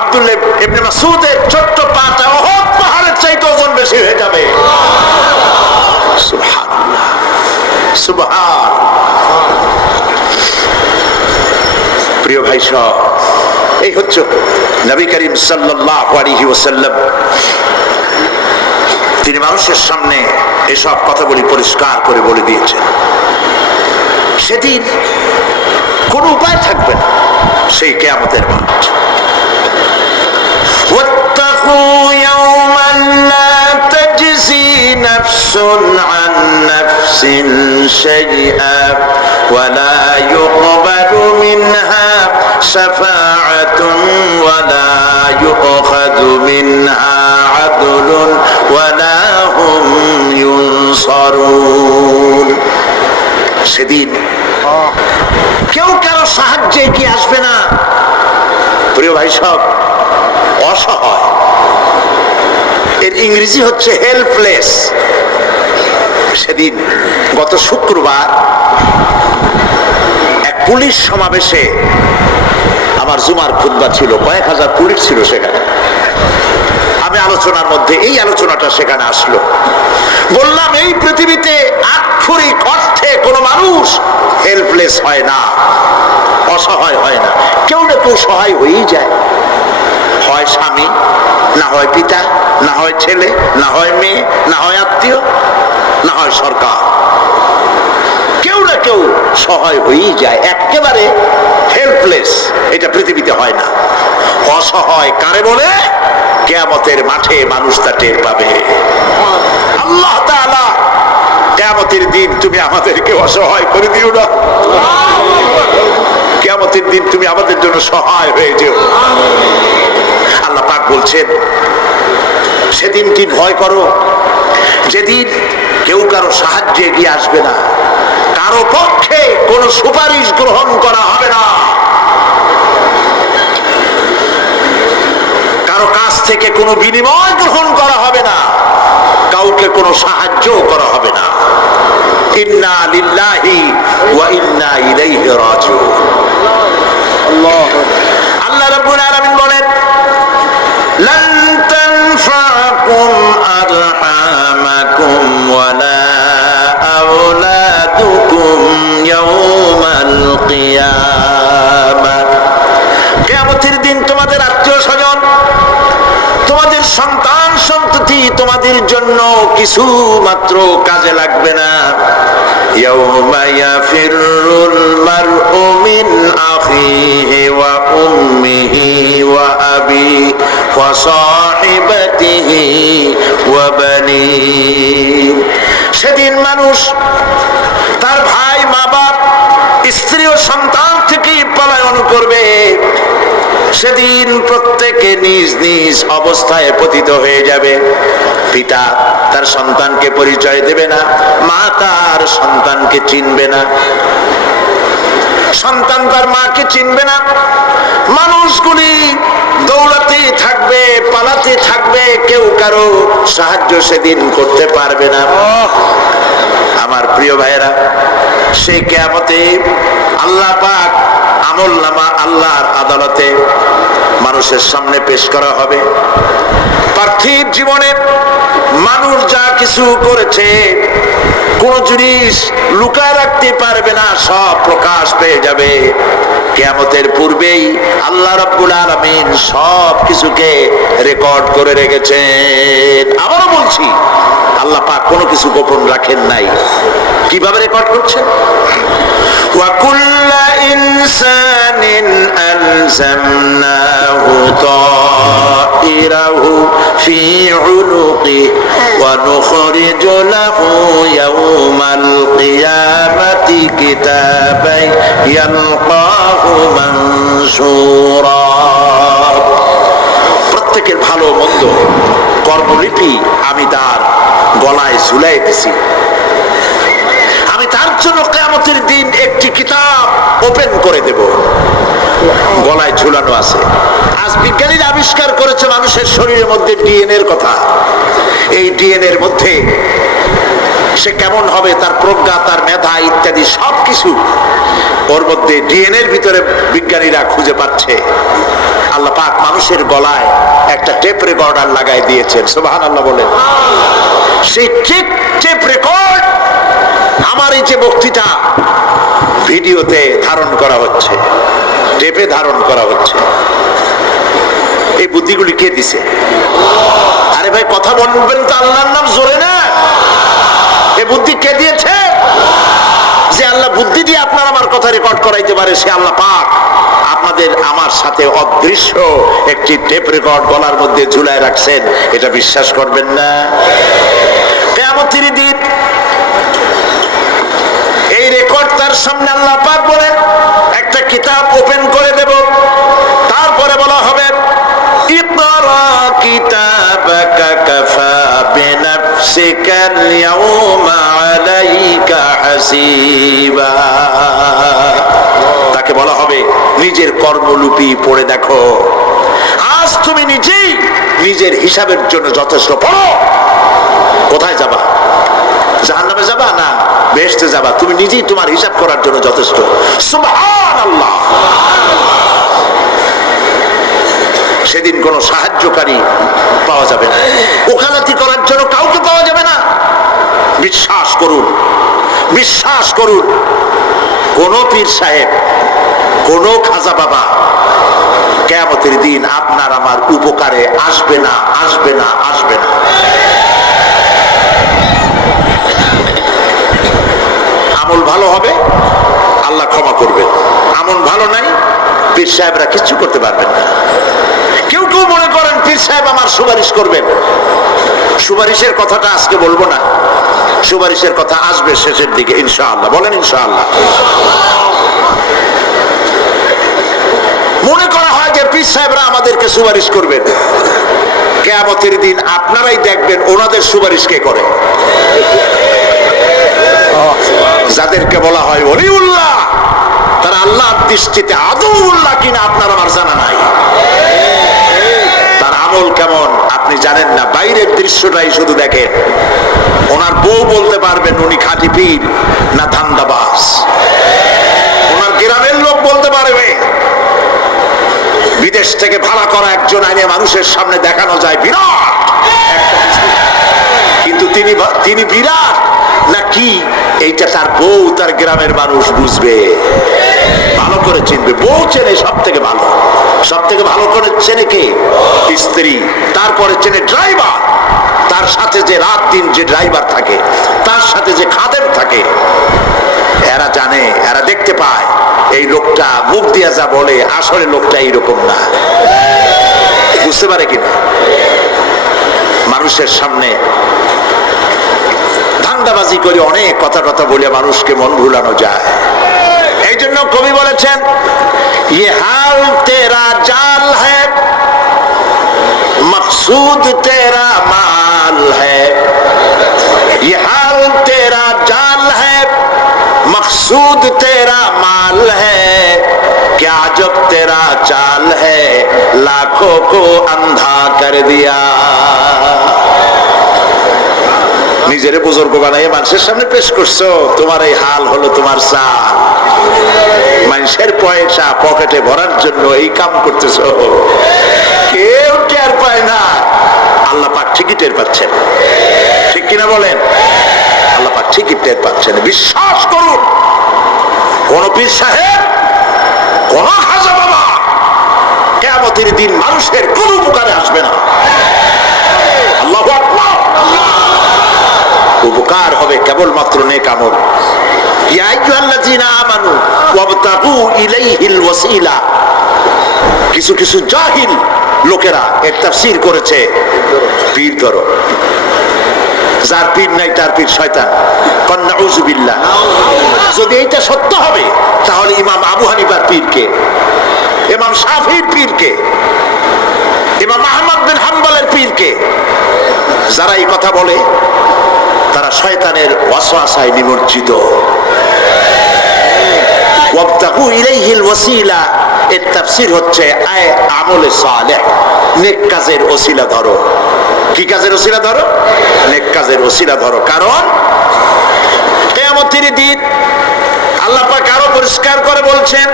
আব্দুল্লাহ ইবনে মাসউদের ছোট্ট পাটা উহুদ পাহাড়ের চাইতে ওজন বেশি হয়ে যাবে। সুবহানাল্লাহ, সুবহান। প্রিয় ভাই সব, এই হচ্ছে নবী করিম সাল্লাল্লাহু আলাইহি ওয়াসাল্লাম। তিনি মানুষের সামনে এসব কথাগুলি পরিষ্কার করে বলে দিয়েছেন। সেদিন কোনো উপায় থাকবে না, সেই কিয়ামতের মাঠ। واتقوا يوما لا تجزي نفس عن نفس شيئا ولا يقبل منها شفاعة ولا يؤخذ منها عدل ولا هم ينصرون। সেদিন কেউ কারো সাহায্যে এগিয়ে আসবে না। প্রিয় ভাই সব, অসহায়, এর ইংরেজি হচ্ছে হেল্পলেস। সেদিন গত শুক্রবার এক পুলিশ সমাবেশে আমার জুমার খুতবা ছিল, কয়েক হাজার পুলিশ ছিল সেখানে। আমি আলোচনার মধ্যে এই আলোচনাটা সেখানে আসলো। বললাম, এই পৃথিবীতে আক্ষরিক অর্থে কোনো মানুষ হেল্পলেস হয় না, অসহায় হয় না। কেউ না কেউ সহায় হয়েই যায়। হয় স্বামী, না হয় পিতা, না হয় ছেলে, না হয় মেয়ে, না হয় আত্মীয়, না হয় সরকার। কেউ না কেউ সহায় হয়েই যায়। একেবারে হেল্পলেস এটা পৃথিবীতে হয় না। অসহায় কারে বলে? কিয়ামতের মাঠে মানুষ তা টের পাবে। আল্লাহ তাআলা কিয়ামতের দিন তুমি আমাদেরকে অসহায় করে দিও না। কিয়ামতের দিন তুমি আমাদের জন্য সহায় হয়ে যেও। আল্লাহ পাক বলছেন, সেদিন কি ভয় করো, যেদিন কেউ কারো সাহায্যে এগিয়ে আসবে না, কারো পক্ষে কোনো সুপারিশ গ্রহণ করা হবে না, কারো কাছ থেকে কোনো বিনিময় গ্রহণ করা হবে না, কাউকে কোনো সাহায্য করা হবে না। ইন্না লিল্লাহি ওয়া ইন্না ইলাইহি রাজিউন। আল্লাহ রাব্বুল আলামিন বলেন, লান তানফাকুম আরহামাকুম ওয়ালা আওলাদুকুম ইয়াওমাল কিয়ামাহ। কিয়ামতের দিন তোমাদের আত্মীয়-স্বজন, তোমাদের সন্তান সন্ততি তোমাদের জন্য কিছু মাত্র কাজে লাগবে না। ইয়াউমা ইয়াফিরুল মারউ মিন আখিহি ওয়া উম্মিহি ওয়া আবিহি ওয়া সাহিবাতিহি ওয়া বানিহি। সেদিন মানুষ তার ভাই, মা বাপ, স্ত্রী ও সন্তান থেকে পলায়ন করবে। সেদিন প্রত্যেকে নিজ নিজ অবস্থায় পতিত হয়ে যাবে। পিতা তার সন্তানকে পরিচয় দেবে না, মা তার সন্তানকে চিনবে না, সন্তান তার মাকে চিনবে না। মানুষগুলি দৌড়াতে থাকবে, পালাতে থাকবে, কেউ কারো সাহায্য সেদিন করতে পারবে না। আমার প্রিয় ভাইয়েরা, সেই কিয়ামতে আল্লাহ পাক আমলনামা আল্লাহর আদালতে মানুষের সামনে পেশ করা হবে। পার্থিব জীবনে মানুষ যা কিছু করেছে কোন জিনিস লুকায় রাখতে পারবে না, সব প্রকাশ পেয়ে যাবে। কিয়ামতের পূর্বেই আল্লাহ রাব্বুল আলামিন সব কিছুকে রেকর্ড করে রেখেছেন। আবারও বলছি, আল্লাহ পাক কোনো কিছু গোপন রাখেন নাই। কিভাবে রেকর্ড করছেন? ওয়া কুল্লা ইনসানিন আলজামনাহু তাইরাহু ফি উনুকিহি ওয়া নুখরিজু লাহু ইয়াওমাল কিয়ামাতি কিতাবান ইয়ালকাহু মানসুরা। প্রত্যেকের ভালো মন্দ কর্মলিপি আমি তার গলায় ঝুলাই দিছি। আমি তার জন্য কিয়ামতের দিন একটি কিতাব ওপেন করে দেব, গলায় ঝুলানো আছে। আজ বিজ্ঞানীরা আবিষ্কার করেছে মানুষের শরীরের মধ্যে ডিএনএ এর কথা। এই ডিএনএ এর মধ্যে সে কেমন হবে, তার প্রজ্ঞা, তার মেধা ইত্যাদি সবকিছু ওর মধ্যে ডিএনএর ভিতরে বিজ্ঞানীরা খুঁজে পাচ্ছে আল্লাহ পাক মানুষের গলায় একটা টেপ রেকর্ডার লাগাই দিয়েছেন। সুবহানাল্লাহ বলেন। সেই টেপ রেকর্ড আমার এই যে বক্তৃতা ভিডিওতে ধারণ করা হচ্ছে, টেপে ধারণ করা হচ্ছে। এই বুদ্ধিগুলি কে দিছে? আরে ভাই কথা বলবেন তো আল্লাহর নাম জোরে না। এই বুদ্ধি কে দিয়েছে? যে আল্লাহ বুদ্ধি দিয়ে আপনার আমার কথা রেকর্ড করাইতে পারে সে আল্লাহ পাক আপনাদের আমার সাথে অদৃশ্য একটি টেপ রেকর্ড গলার মধ্যে ঝুলায় রাখছেন। এটা বিশ্বাস করবেন না? কিয়ামতের দিন এই রেকর্ড তার সামনে আল্লাহ পাক বলেন একটা কিতাব ওপেন করে দেব, তারপরে বলা হবে ইকরা কিতাবাকা কাফা বিনাফসিকাল ইয়াউমা আলাইকা হাসিবা। তাকে বলা হবে নিজের কর্মলিপি পড়ে দেখো, আজ তুমি নিজেই নিজের হিসাবের জন্য যথেষ্ট। পড়ো। কোথায় যাবা? জাহান্নামে যাবা না বেহেশতে যাবা? তুমি নিজেই তোমার হিসাব করার জন্য যথেষ্ট। সুবহানাল্লাহ। সেদিন কোনো সাহায্যকারী পাওয়া যাবে না, ওকালতি করার জন্য কাউকে পাওয়া যাবে না। বিশ্বাস করুন, বিশ্বাস করুন, কোন পীর সাহেব, কোন খাজা বাবা কিয়ামতের দিন আপনার আমার উপকারে আসবে না, আসবে না, আসবে না। আমল ভালো হবে আল্লাহ ক্ষমা করবেন, আমল ভালো নাই পীর সাহেবরা কিচ্ছু করতে পারবেন না। কেউ কেউ মনে করেন পীর সাহেব আমার সুপারিশ করবেন। সুপারিশের কথাটা আজকে বলবো না, সুপারিশের কথা আসবে শেষের দিকে ইনশাআল্লাহ। বলেন ইনশাআল্লাহ। মনে করা হয় যে পীর সাহেবরা আমাদেরকে সুপারিশ করবেন। কিয়ামতের দিন আপনারাই দেখবেন ওনাদের সুপারিশ কে করে। যাদেরকে বলা হয় ওলিউল্লাহ, তারা আল্লাহর দৃষ্টিতে আদৌল্লাহ কিনা আপনার আমার জানা নাই। তার আমল কেমন আপনি জানেন না, বাইরের দৃশ্যটাই শুধু দেখেন। ওনার বউ বলতে পারবেন উনি খাঁটি পীর না ধান্দাবাজ। ওনার গ্রামের লোক বলতে পারবে। বিদেশ থেকে ভাড়া করা একজন আইনে মানুষের সামনে দেখানো যায় বিরাট, কিন্তু তিনি বিরাট না কি এইটা তার বউ তার গ্রামের মানুষ বুঝবে, ভালো করে চিনবে। বউ চেনে সব থেকে ভালো, সব থেকে ভালো করে চেনে কে? স্ত্রী। তারপরে চেনে ড্রাইভার, তার সাথে যে রাত দিন যে ড্রাইভার থাকে, তার সাথে যে খাদেম থাকে। এরা জানে, এরা দেখতে পায় এই লোকটা মুখ দিয়া যা বলে আসলে লোকটা এইরকম না। বুঝতে পারে কিনা? মানুষের সামনে ধান্দাবাজি করে অনেক কথা বলে মানুষকে মন ভুলানো যায়। এই জন্য কবি বলেছেন ये हाल तेरा जाल है मकसूद तेरा माल है, ये हाल तेरा जाल है मकसूद तेरा माल है, क्या जब तेरा चाल है लाखों को अंधा कर दिया। নিজেরে বুজুর্গ বানাইয়ে মানুষের সামনে পেশ করছো, তোমার এই হাল হলো তোমার চাল। মানুষের পয়সা পকেটে ভরার জন্য এই কাম করতেছো, কেউ টের পায় না। আল্লাহ পাক ঠিকই টের পাচ্ছেন, ঠিক কিনা বলেন? আল্লাহ পাক ঠিকই টের পাচ্ছেন। বিশ্বাস করুন, কোন পীর সাহেব, কোন খাজা বাবা কিয়ামতের দিন মানুষের কোন উপকারে আসবে না। আল্লাহু আকবার। উপকার হবে কেবলমাত্র নেক আমল। ইয়া আইয়ুহাল্লাযীনা আমানু ওয়াবতাগু ইলাইহিল ওয়াসিলা। কিছু কিছু জাহিল লোকেরা এর তাফসীর করেছে পীর ধরো, যার পীর নাই তার পীর শয়তান। নাউযু বিল্লাহ। যদি এটা সত্য হবে তাহলে ইমাম আবু হানিফার পীরকে, ইমাম শাফিঈর পীরকে, ইমাম আহমদ বিন হাম্বলের পীরকে, যারা এই কথা বলে তারা শয়তানের ওয়াসওয়াসায় নিমজ্জিত। ওয়াবতাগু ইলাইহিল ওয়াসিলা এর তাফসীর হচ্ছে আয় আমলে সালেহ, নেক কাজের ওসিলা ধরো। কি কাজের ওসিলা ধরো? নেক কাজের ওসিলা ধরো। কারণ কিয়ামতের দিন আল্লাহ পাক আরো পরিষ্কার করে বলছেন,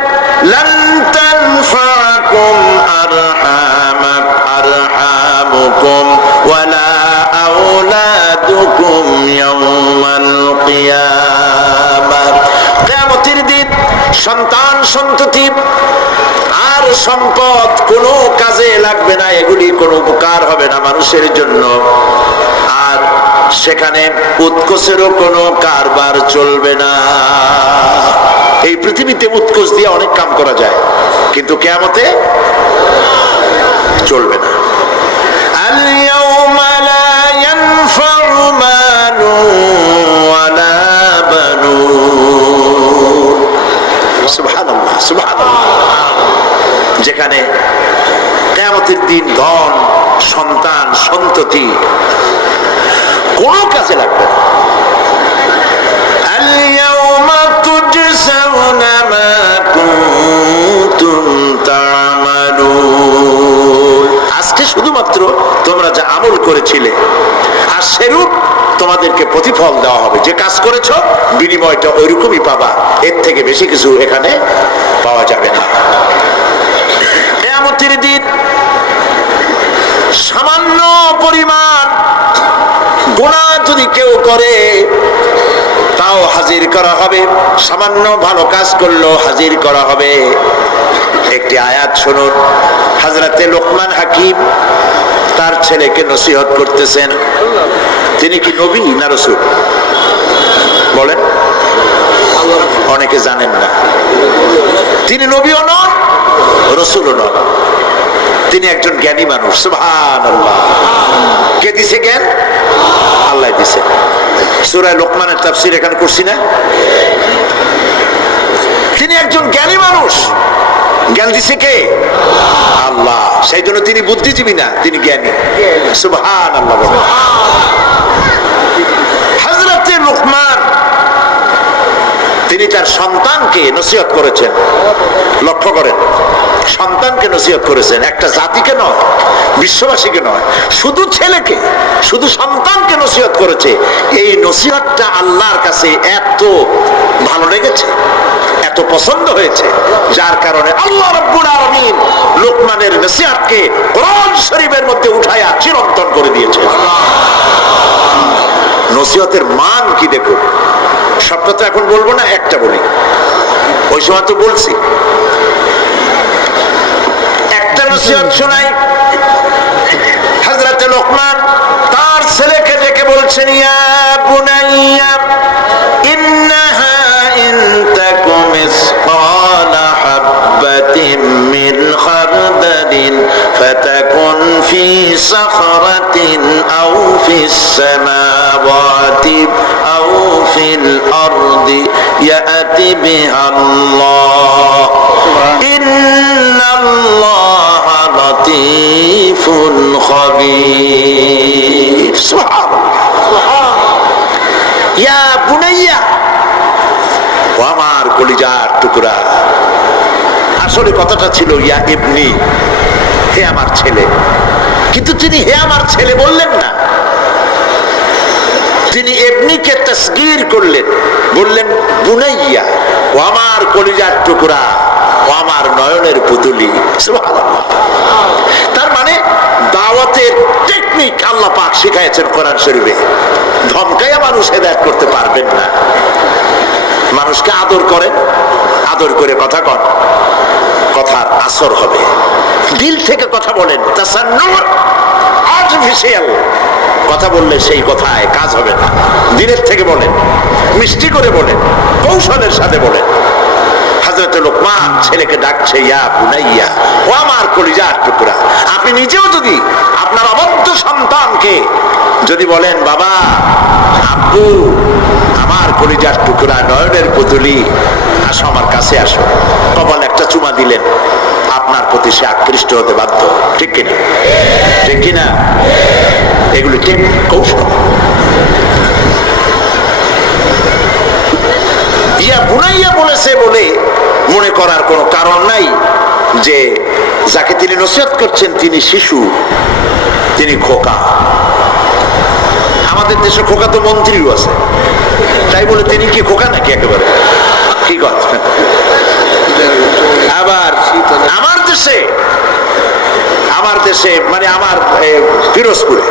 লান তানফাকুম আরহামুকুম ওয়ালা আওলাদুকুম ইয়াওমাল কিয়ামাহ। কিয়ামতের দিন সন্তান সন্ততি আর সম্পদ কোনো কাজে লাগবে না, এগুলি কোনো উপকার হবে না মানুষের জন্য। আর সেখানে উৎকোষেরও কোনো কারবার চলবে না। এই পৃথিবীতে উৎকোষ দিয়ে অনেক কাম করা যায়, কিন্তু কিয়ামতে চলবে না। আল-ইয়াওমা লা ইয়ানফা'ু মালুন ওয়ালা বানুন। সুবহানাল্লাহ, সুবহানাল্লাহ। যেখানে কিয়ামতের দিন ধন, সন্তান, সন্ততি কোনো কাজে লাগবে না। আল-ইয়াওমা তুজজাউনা মা কুনতুম তা'মালুন। আজকে শুধুমাত্র তোমরা যা আমল করেছিলে আর সেরূপ তোমাদেরকে প্রতিফল দেওয়া হবে। যে কাজ করেছো বিনিময়টা ওইরকমই পাবা, এর থেকে বেশি কিছু এখানে পাওয়া যাবে না। কিয়ামতের দিন সামান্য পরিমাণ গুনাহ যদি কেউ করে তাও হাজির করা হবে, সামান্য ভালো কাজ করলেও হাজির করা হবে। একটি আয়াত শুনুন, হযরতে লোকমান হাকিম তার ছেলেকে নসিহত করতেছেন। তিনি কি নবী না রাসূল? বলেন, অনেকে জানেন না। তিনি নবীও নন, রাসূলও নন, তিনি একজন জ্ঞানী মানুষ। সুবহানাল্লাহ। কে দিছে জ্ঞান? আল্লাহ দিছে। সূরা লোকমানের তাফসীর এখানে করছি না? তিনি একজন জ্ঞানী মানুষ, জ্ঞান দিছে কে? আল্লাহ। সেই জন্য তিনি বুদ্ধিজীবী না, তিনি জ্ঞানী। সুবহানাল্লাহ। হযরতে লোকমান তিনি তার সন্তানকে নসিহত করেছেন। লক্ষ্য করেন, সন্তানকে নসিহত করেছেন, একটা জাতিকে নয়, বিশ্ববাসীকে নয়, শুধু ছেলেকে, শুধু সন্তানকে নসিহত করেছে। এই নসিহতটা আল্লাহর কাছে এত ভালো লেগেছে, এত পছন্দ হয়েছে, যার কারণে আল্লাহ রাব্বুল আলামিন লোকমানের নসিহতকে কোরআন শরীফের মধ্যে উঠায়া চিরন্তন করে দিয়েছে। নসিহতের মান কি দেখুন। সবটা তো এখন বলবো না, একটা বলি, ওই সময় তো বলছি। একটা নসিহত শোনাই। হযরতে লোকমান তার ছেলেকে ডেকে বলছেন, ইয়া বুনাইয়া ইন্নাহা ইন তাকুম মিসকালা হাববাতিন মিন খারদালিন ফাতাকুন ফি সাখরাতিন আও ফিস সামাওয়াতি আও ফিল আরদি ইয়াতি বিহাল্লাহ ইন্নাল্লাহা লাতীফুন খাবীর। সুবহানাল্লাহ। ইয়া বুনাইয়া, ও আমার কলিজার টুকরা। আসলে কথাটা ছিল ইয়া ইবনি, হে আমার ছেলে, কিন্তু তিনি হে আমার ছেলে বললেন না, তিনি ইবনিকে তাসগীর করলেন, বললেন বুনাইয়া, ও আমার কলিজার টুকরা, ও আমার নয়নের পুতুলি। সুবহানাল্লাহ। তার মানে দাওয়াতের টেকনিক আল্লাহ পাক শিখাইছেন কোরআন শরীফে। ধমকাইয়া মানুষ হেদায়েত করতে পারবেন না। মানুষকে আদর করেন, আদর করে কথা কন, কথার আসর হবে। দিল থেকে কথা বলেন, তাসান্নুর আর্টিফিশিয়াল কথা বললে সেই কথায় কাজ হবে না। দিলের থেকে বলেন, মিষ্টি করে বলেন, কৌশলের সাথে বলেন। হযরতে লোকমান ছেলেকে ডাকছে, ইয়া বুনাইয়া, ও আমার কলিজার টুকরা। আপনি নিজেও যদি আপনার অবদ্ধ সন্তানকে যদি বলেন, বাবা, আব্বু, আমার কলিজার টুকরা, নয়নের পুতুলি, আসো আমার কাছে আসো, কপালে একটা চুমা দিলেন, আপনার প্রতি সে আকৃষ্ট হতে বাধ্য। ঠিক কিনা? ঠিক কিনা? এগুলি ঠিক কৌশল। ইয়া বুনাইয়া বলেছে বলে মনে করার কোনো কারণ নাই যে যাকে তিনি নসিহত করছেন তিনি শিশু, তিনি খোকা। আমাদের দেশে খোকা তো মন্ত্রীও আছে, তাই বলে তিনি কি খোকা নাকি? একেবারে কি কথা। আবার আমার দেশে মানে আমার ফিরোজপুরে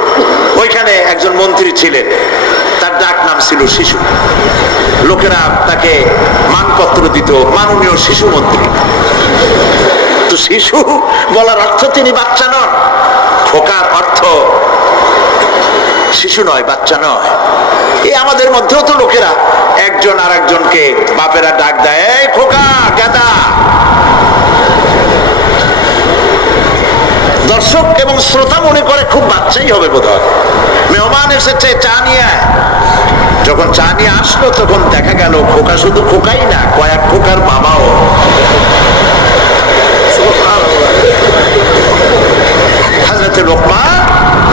ওইখানে একজন মন্ত্রী ছিলেন, তার ডাক নাম ছিল শিশু। লোকেরা তাকে মানপত্র দিত মাননীয় শিশু মন্ত্রী। তো শিশু বলার অর্থ তিনি বাচ্চা নন, খোকার অর্থ শিশু নয়, বাচ্চা নয়। এই আমাদের মধ্যেও তো লোকেরা একজন আর একজনকে বাপেরা ডাক দেয়, এই খোকা গাদা। দর্শক এবং শ্রোতা মনে করে খুব বাচ্চাই হবে বোধহয়। মেহমান এসেছে, চা নিয়ে আয়। যখন চা নিয়ে আসলো তখন দেখা গেল খোকা শুধু খোকাই না, কয়েক খোকার বাবাও। হযরত লোকমান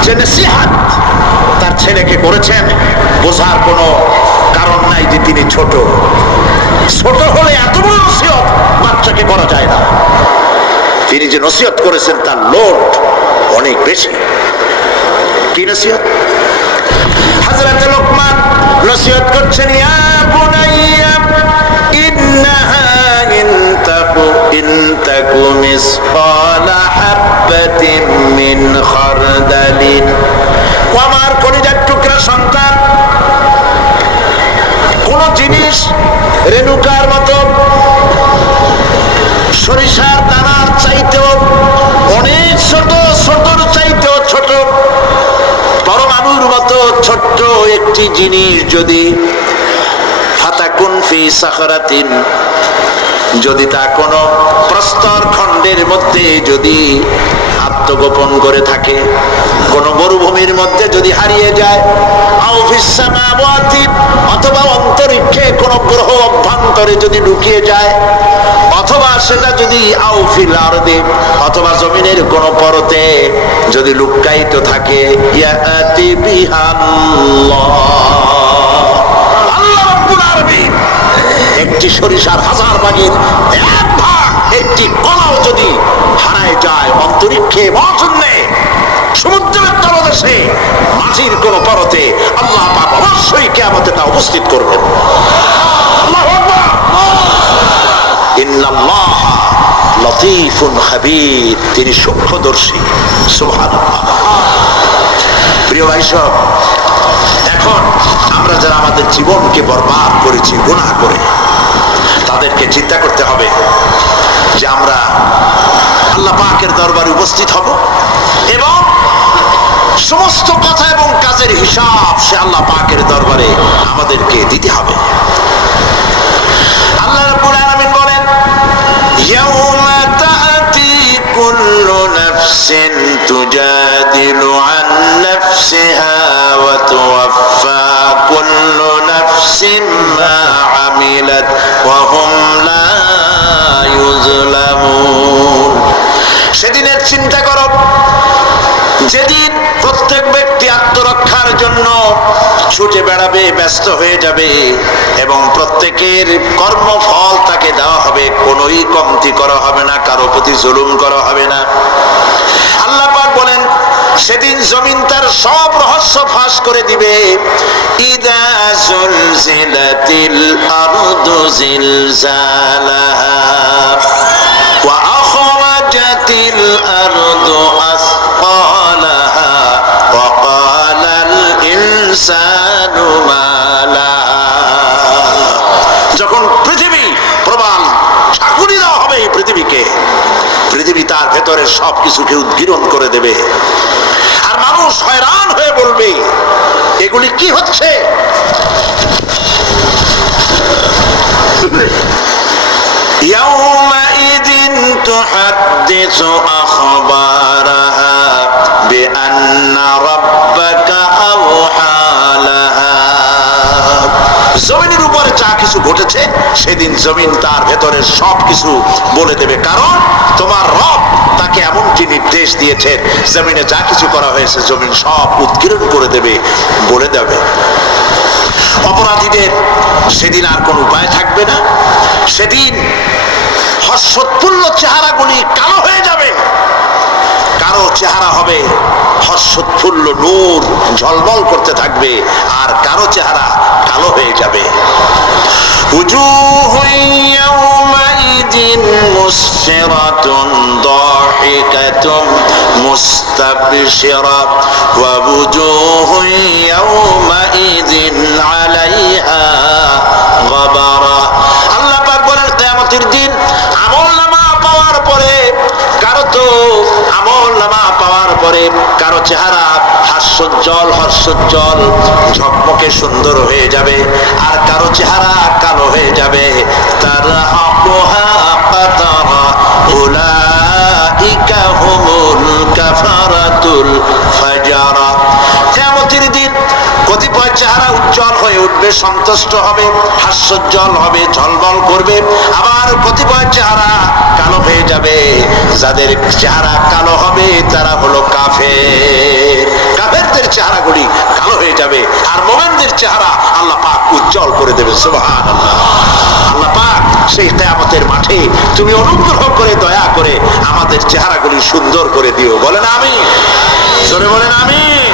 যে নসিহত তার ছেলেকে করেছেন, বোঝার কোনো কারণ নাই যে তিনি ছোট। ছোট হলে এত বড় নসিহত বাচ্চাকে করা যায় না। তিনি যে নসিহত করেছেন তার লোড অনেক বেশি। কি নসিহত? হযরত লোকমান নসিহত করছেন, ইয়া বুনাইয়া ইন্নাহা ইন তাকু মিসকালা হাববাতিন মিন খারদালিন। ও আমার কলিজার টুকরা সন্তান, কোন জিনিস রেণুকার মতো, সরিষার দানার চাইতেও অনেক ছোট, ছোটর চাইতেও ছোট, পরমাণুর মতো ছোট্ট একটি জিনিস যদি ফাতাকুন ফি সাখরাতিন, যদি তা কোনো প্রস্তর খণ্ডের মধ্যে যদি আত্মগোপন করে থাকে, কোন মরুভূমির মধ্যে যদি হারিয়ে যায়, আও ফিস সামাওয়াতি, অথবা অন্তরিক্ষে কোন গ্রহ অভ্যন্তরে যদি ঢুকিয়ে যায়, অথবা সেটা যদি আও ফিল আরদি, অথবা জমিনের কোন পরতে যদি লুক্কায়িত থাকে, ইয়াতি বিহাল্লাহ, আল্লাহ রাব্বুল আলামিন একটি সরিষার 1000 ভাগের 1 ভাগ, একটি কণাও যদি হারায় যায় অন্তরিক্ষে, মহাশূন্যে, সমুদ্রের তলদেশে, মাটির কোন পরতে, আল্লাহ পাক অবশ্যই কিয়ামতে তা উপস্থিত করবেন। আল্লাহু আকবার। ইন্নাল্লাহা লতীফুন খাবীর, তিনি সূক্ষ্মদর্শী। সুবহানাল্লাহ। প্রিয় ভাই সব, এখন আমরা যারা আমাদের জীবনকে বরবাদ করেছি গুনাহ করে, তাদেরকে চিন্তা করতে হবে যে আমরা আল্লাহ পাকের দরবারে উপস্থিত হব এবং সমস্ত কথা এবং কাজের হিসাব সে আল্লাহ পাকের দরবারে আমাদেরকে দিতে হবে। আল্লাহ রাব্বুল আলামিন বলেন, ইয়াউমা তাআতি কুল্লু নাফসিন তুজাদিলু আন নাফসিহা ওয়া তুওয়াফা কুল্লু নাফসিন মা আমিলাত ওয়া হুম লা ইউযলামুন। সেদিনের চিন্তা করো যেদিন প্রত্যেক ব্যক্তি আত্মরক্ষার জন্য ছুটে বেড়াবে, ব্যস্ত হয়ে যাবে এবং প্রত্যেকের কর্মফল তাকে দেওয়া হবে, কোনোই কমতি করা হবে না, কারো প্রতি জুলুম করা হবে না। আল্লাহ পাক বলেন, সেদিন জমিন তার সব রহস্য ফাঁস করে দিবে। ইদা জুলজিলাতিল আরদু জিলজালাহা ওয়া আখরাজাতিল আরদু আসকালাহা ওয়া ক্বালাল ইনসানু মা লাহা। যখন পৃথিবী প্রবাল ঝাঁকুনি দেওয়া হবে এই পৃথিবীকে, পৃথিবী তার ভেতরের সবকিছুকে উদ্গীরণ করে দেবে আর মানুষ হয়রান হয়ে বলবে, এগুলি কি হচ্ছে? ইয়াউমাইদিন তুহাদ্দিসু আখবারাহা বিআন্না রাব্বাকা আওহা লাহা। জমিনের উপরে যা কিছু ঘটেছে সেদিন জমিন তার ভেতরের সবকিছু বলে দেবে, কারণ তোমার রব তাকে এমনটি নির্দেশ দিয়েছেন, জমিনে যা কিছু করা হয়েছে জমিন সব উৎকীর্ণ করে দেবে, বলে দেবে। অপরাধীদের সেদিন আর কোন উপায় থাকবে না। সেদিন হর্ষোৎফুল্ল চেহারাগুলি কালো হয়ে যাবে, কারো চেহারা হবে হর্ষোৎফুল্ল নূর ঝলমল করতে থাকবে, আর কারো চেহারা কালো হয়ে যাবে। উজুহুন মুবশিরাতুন দাহিকাতুন মুস্তাবশিরা ওয়া বুজুহুন ইয়াওমাইযিন আলাইহা গাবারা। আল্লাহ পাক বলেন কিয়ামতের দিন আমলনামা পাওয়ার পরে কারো চেহারা হর্ষোজ্জ্বল ঝকমকে সুন্দর হয়ে যাবে, আর কারো চেহারা কালো হয়ে যাবে। তারহাকুহা কাতারা উলাইকা হুমুল কাফারাতুল ফাজারা। কিয়ামতের দিন কতিপয় চেহারা উজ্জ্বল হয়ে উঠবে, সন্তুষ্ট হবে, হাস্যোজ্জ্বল হবে, ঝলমল করবে, আবার কতিপয় চেহারা কালো হয়ে যাবে। যাদের চেহারা কালো হবে তারা হলো কাফের। কাফেরদের চেহারাগুলি কালো হয়ে যাবে, আর মুমিনদের চেহারা আল্লাহ পাক উজ্জ্বল করে দেবে। সুবহানাল্লাহ। আল্লাহ পাক সেই কিয়ামতের মাঠে তুমি অনুগ্রহ করে দয়া করে আমাদের চেহারাগুলি সুন্দর করে দিও। বলেন আমিন। জোরে বলেন আমিন।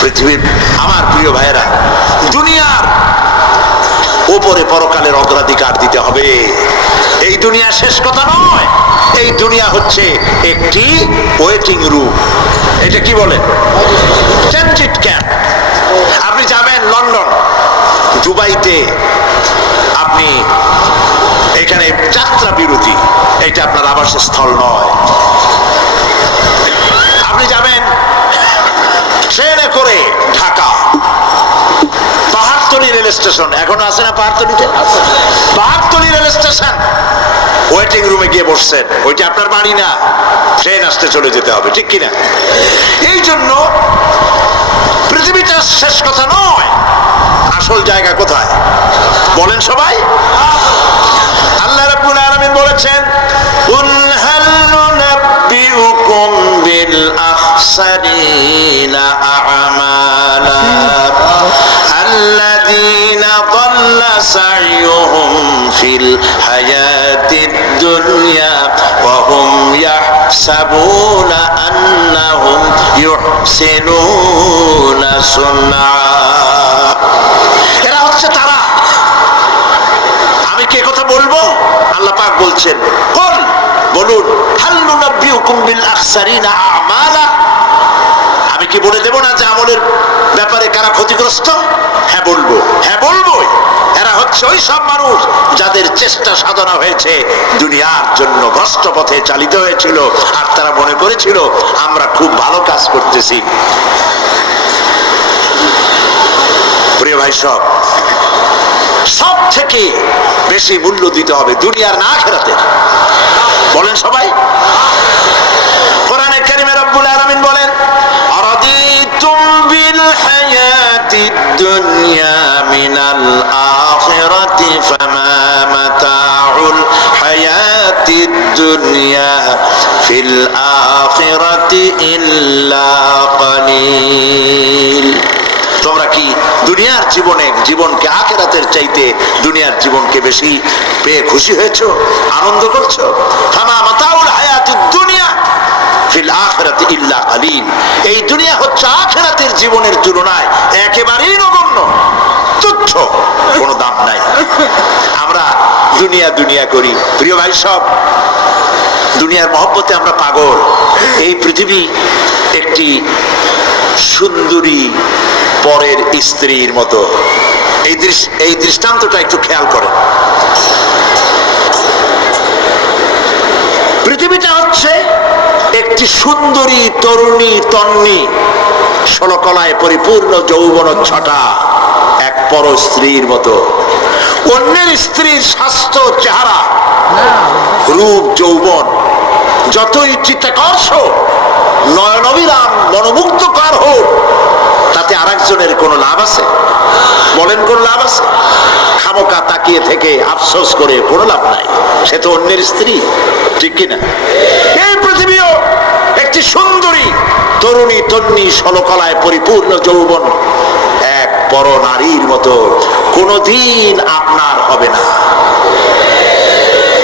পৃথিবীর আমার প্রিয় ভাইয়েরা, দুনিয়ার উপরে পরকালের অগ্রাধিকার দিতে হবে। এই দুনিয়া শেষ কথা নয়, এই দুনিয়া হচ্ছে একটি ওয়েটিং রুম। এটা কি বলে? Transit camp. আপনি যাবেন লন্ডন, দুবাইতে, আপনি এখানে যাত্রা বিরতি, এটা আপনার আবাসস্থল নয়। আপনি যাবেন ট্রেনে করে ঢাকা, পাহাড়তলী রেল স্টেশন, এখনো আছে না পাহাড়তলীতে? পাহাড়তলী রেল স্টেশন, ওয়েটিং রুমে গিয়ে বসছেন, ওইটা আপনার বাড়ি না, ট্রেন আসতে চলে যেতে হবে, ঠিক কিনা? এই জন্য পৃথিবীটা শেষ কথা নয়, আসল জায়গা কোথায় বলেন সবাই? আল্লাহ রাব্বুল আলামিন বলেছেন, কুল হাল নুনাব্বিউকুম বিল আখসারিনা আ'মালা আল্লাযীনা দাল্লা সা'য়ুহুম ফিল হায়াতিদ দুনিয়া ওয়া হুম ইয়াহসাবুনা আন্নাহুম ইউহসিনুনা সুনআ। এরা হচ্ছে তারা। আমি কে কথা বলবো? আল্লাহ পাক বলছেন, কুল বলুন, হাল নুনাব্বিউকুম বিল আখসারিনা আ'মালা। আমি কি বলে দেব না যে আমলের ব্যাপারে কারা ক্ষতিগ্রস্ত? হ্যাঁ বলবো, হ্যাঁ বলবোই। এরা হচ্ছে ওই সব মানুষ যাদের চেষ্টা সাধনা হয়েছে দুনিয়ার জন্য, ভ্রষ্ট পথে চালিত হয়েছিল, আর তারা মনে করেছিল আমরা খুব ভালো কাজ করতেছি। প্রিয় ভাই, সব থেকে বেশি মূল্য দিতে হবে দুনিয়ার না আখিরাতের। বলেন সবাই। কোরআনে কারিমে রব্বুল আলামিন বলেন, আরাদিতুম বিল হায়াতিদ দুনিয়া মিনাল আখিরাতি ফামা মাতাউল হায়াতিদ দুনিয়া ফিল আখিরাতি ইল্লা কালিল। তোমরা কি দুনিয়ার জীবনকে আখিরাতের চাইতে দুনিয়ার জীবনকে বেশি পেয়ে খুশি হয়েছো, আনন্দ করছো? ফামা মাতাউল হায়াতিদ দুনিয়া ফিল আখিরাতি ইল্লা কালিল। এই দুনিয়া হচ্ছে আখিরাতের জীবনের তুলনায় একেবারেই নগণ্য, তুচ্ছ, কোনো দাম নাই। আমরা দুনিয়া করি। প্রিয় ভাই, সব দুনিয়ার মহব্বতে আমরা পাগল। এই পৃথিবী একটি সুন্দরী পরের স্ত্রীর মতো। এই দৃষ্টান্তটা একটু খেয়াল করেন। পৃথিবীটা হচ্ছে একটি সুন্দরী তরুণী তন্নি, ষোলকলায় পরিপূর্ণ যৌবনোচ্ছটা এক পর স্ত্রীর মতো। অন্যের স্ত্রীর স্বাস্থ্য, চেহারা, রূপ, যৌবন যতই চিত্তাকর্ষ, নয়নবিরাম, মনোমুগ্ধকর হোক, তাতে আরেকজনের কোনো লাভ আছে? বলেন, কোন লাভ আছে? খামোকা তাকিয়ে থেকে আফসোস করে কোনো লাভ নাই, সে তো অন্যের স্ত্রী, ঠিক কিনা? এই পৃথিবীও একটি সুন্দরী তরুণী তন্নি, ষোলকলায় পরিপূর্ণ যৌবন এক পর নারীর মতো কোনোদিন আপনার হবে না।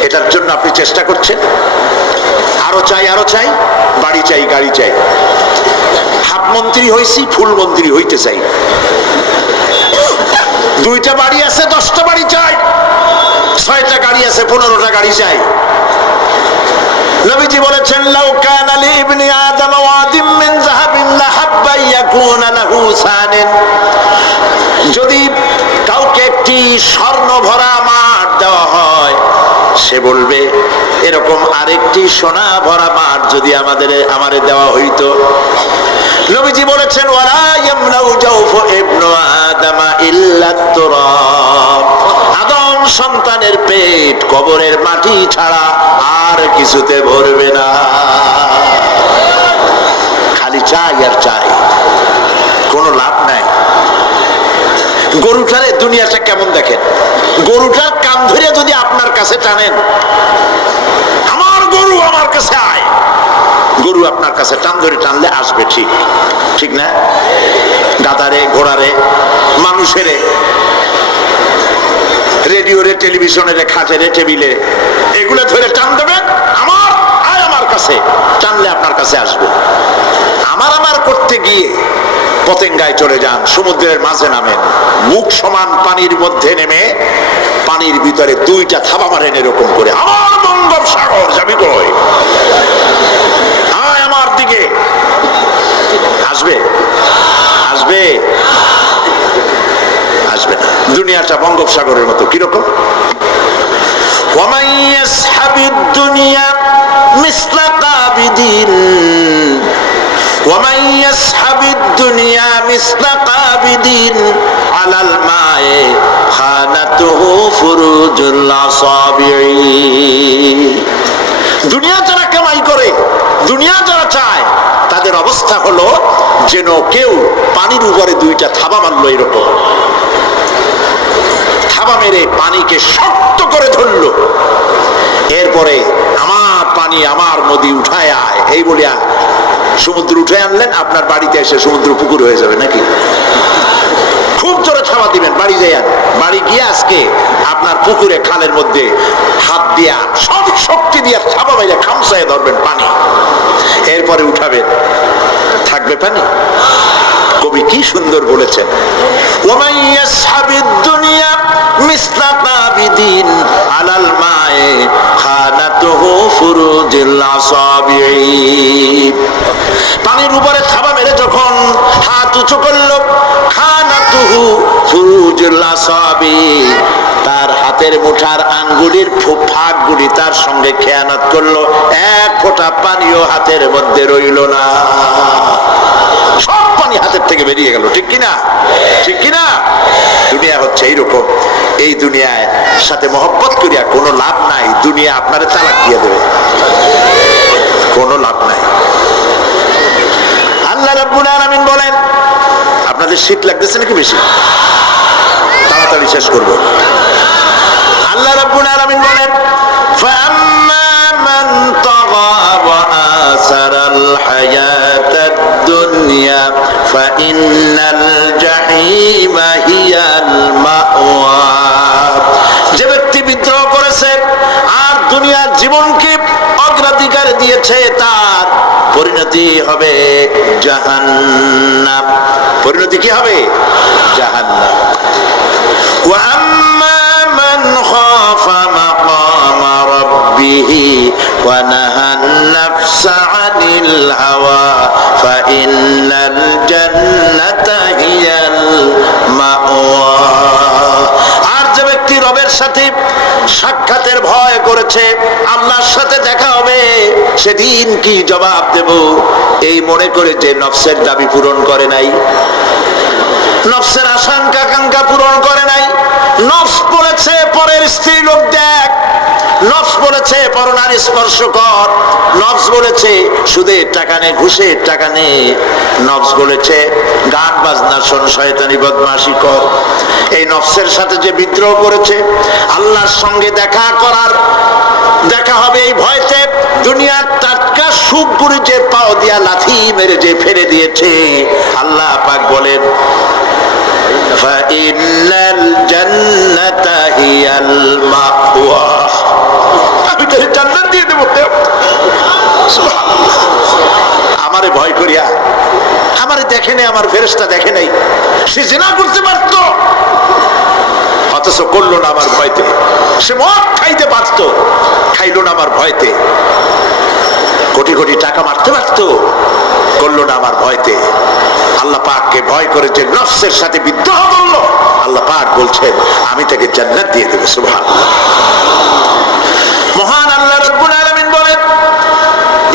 এটার জন্য আপনি চেষ্টা করছেন, আরো চাই, বাড়ি চাই, গাড়ি চাই, হাফ মন্ত্রী হয়েছি, ফুল মন্ত্রী হইতে চাই, 2টা বাড়ি আছে, 10টা বাড়ি চাই, 6টা গাড়ি আছে, কাছে 15টা গাড়ি চাই। নবীজি বলেছেন লাউ কানা লি ইবনি আদম ওয়াদিম মিন যাহাবিন লাহাব্বা ইয়াকুনা লাহু সানিন, যদি কাউকে একটি স্বর্ণ ভরা মাঠ দেওয়া হয় সে বলবে এরকম আরেকটি সোনা ভরা মাঠ যদি আমারে দেওয়া হইতো। নবীজি বলেছেন ওয়ালা ইয়ামলাউ জাওফু ইবনু আদম ইল্লা তুরাব, আদম সন্তানের পেট কবরের মাটি ছাড়া আর কিছুতে ভরবে না। খালি চাই আর চাই, কোনো লাভ নাই। গরুটারে দুনিয়াটা কেমন দেখেন, গরুটার কান ধরে যদি আপনার কাছে টানেন, আমার গরু আমার কাছে আয়, গরু আপনার কাছে টান ধরে টানলে আসবে, ঠিক ঠিক না? গাধারে, ঘোড়ারে, মানুষেরে, রেডিওরে, টেলিভিশনের, খাটেরে, টেবিলে, এগুলো ধরে টান দেবেন, আমার আয় আমার কাছে, টানলে আপনার কাছে আসবে। আমার করতে গিয়ে পতেঙ্গায় চলে যান, সমুদ্রের মাঝে নামেন, মুখ সমান পানির মধ্যে নেমে পানির ভিতরে 2টা থাবা মারেন এরকম করে, আমার বঙ্গোপসাগর যাবি কই, আয় আমার দিকে, আসবে? আসবে? আসবে না। দুনিয়াটা বঙ্গোপসাগরের মতো, কিরকম? ওয়ামান ইয়াসহাবিদ দুনিয়া মিসলা কাবিদিন, ওয়ামান ইয়াসহাবিদ দুনিয়া মিসলা কাবিদিন আলাল মায়ে খানাতুহু ফুরুজুল আসাবিঈ। দুনিয়া যারা কামাই করে, দুনিয়া যারা চায়, তাদের অবস্থা হলো যেন কেউ পানির উপরে 2টা থাবা মারলো, এরকম থাবা মেরে পানিকে শক্ত করে ধরলো, এরপরে আমার পানি, আমার নদী উঠায় আয়, এই বলিয়া সমুদ্র উঠে আনলেন, আপনার বাড়িতে এসে সমুদ্র পুকুর হয়ে যাবে নাকি? খুব জোরে থাবা দিবেন, বাড়ি যাইয়া, বাড়ি গিয়ে আজকে আপনার পুকুরে, খালের মধ্যে হাত দিয়া সব শক্তি দিয়া থাবা বাইরে খামসায় ধরবেন পানি, এরপরে উঠাবেন, থাকবে পানি? কবি কি সুন্দর বলেছেন, ওয়ামান ইয়াসহাবিদ দুনিয়া মিসলা কাবিদিন আলাল মায়ে খানাতুহু ফুরুজুল আসাবিঈ। পানির উপরে থাবা মেরে যখন হাত উঁচু করলো, খানাতুহু ফুরুজুল আসাবিঈ, তার হাতের মুঠার আঙ্গুলের ফাঁকগুলি তার সঙ্গে খেয়ানত করলো, 1 ফোঁটা পানিও হাতের মধ্যে রইল না, সব পানি হাতের থেকে বেরিয়ে গেল, ঠিক কিনা? ঠিক কিনা? দুনিয়া হচ্ছে এইরকম। এই দুনিয়ায় সাথে মহব্বত করিয়া কোনো লাভ নাই, দুনিয়া আপনারে তালাক দিয়ে দেবে, কোনো লাভ নাই। আল্লাহ রাব্বুল আলামিন বলেন, আপনাদের শীত লাগতেছে নাকি বেশি? তাড়াতাড়ি শেষ করব। আল্লাহ রাব্বুল আলামিন বলেন, ফাআম্মা মান তাগা ওয়া আসারাল হায়াতাদ দুনিয়া ফাইন্নাল জাহিমা হিয়াল মাওয়া। যে ব্যক্তি বিদ্রোহ করেছে আর দুনিয়ার জীবনকে অগ্রাধিকার দিয়েছে, তার পরিণতি হবে জাহান্নাম। পরিণতি কি হবে? জাহান্নাম। ওয়া আম্মা মান খাফা মাকামা রাব্বিহি ওয়া নাহান নাফসা আনিল হাওয়া ফাইন্নাল জান্নাতা হিয়াল মাওয়া। আর যে ব্যক্তি রবের সাথে সাক্ষাতের ভয় করেছে, আল্লাহর সাথে দেখা হবে, সেদিন কি জবাব দেব এই মনে করে যে নফসের দাবি পূরণ করে নাই, নফসের আশঙ্কা আকাঙ্ক্ষা পূরণ করে নাই, নফস বলেছে পরের স্ত্রী লোক দেখ, নফস বলেছে পরনারী স্পর্শ কর, নফস বলেছে সুদের টাকা নে, ঘুষের টাকা নে, নফস বলেছে গান বাজনা শোন, শয়তানি বদমাশি কর। এই নফসের সাথে যে বিদ্রোহ করেছে, আল্লাহর সঙ্গে দেখা হবে এই ভয়তে, দুনিয়ার টাটকা সুখগুলি যে পাও দিয়া লাথি মেরে যে ফেলে দিয়েছে, আল্লাহ পাক বলেন ফাইন্নাল জান্নাতা হিয়াল মাওয়া। আমি তোরে জান্নাত দিয়ে দেব। আমারে ভয় করিয়া, আমারে দেখে নাই, আমার ফেরেশতা দেখে নাই, সে জিনা করতে পারত, অথচ করলো না আমার ভয়তে। সে মদ খাইতে পারত, পারতো, খাইলো না আমার ভয়তে। কোটি কোটি টাকা মারতে পারতো, করলো না আমার ভয়তে। আল্লাহ পাককে ভয় করে যে নফসের সাথে বিদ্রোহ করলো, আল্লাহ পাক বলছেন আমি তাকে জান্নাত দিয়ে দেব। সুবহানাল্লাহ। মহান আল্লাহ রাব্বুল আলামিন বলেন,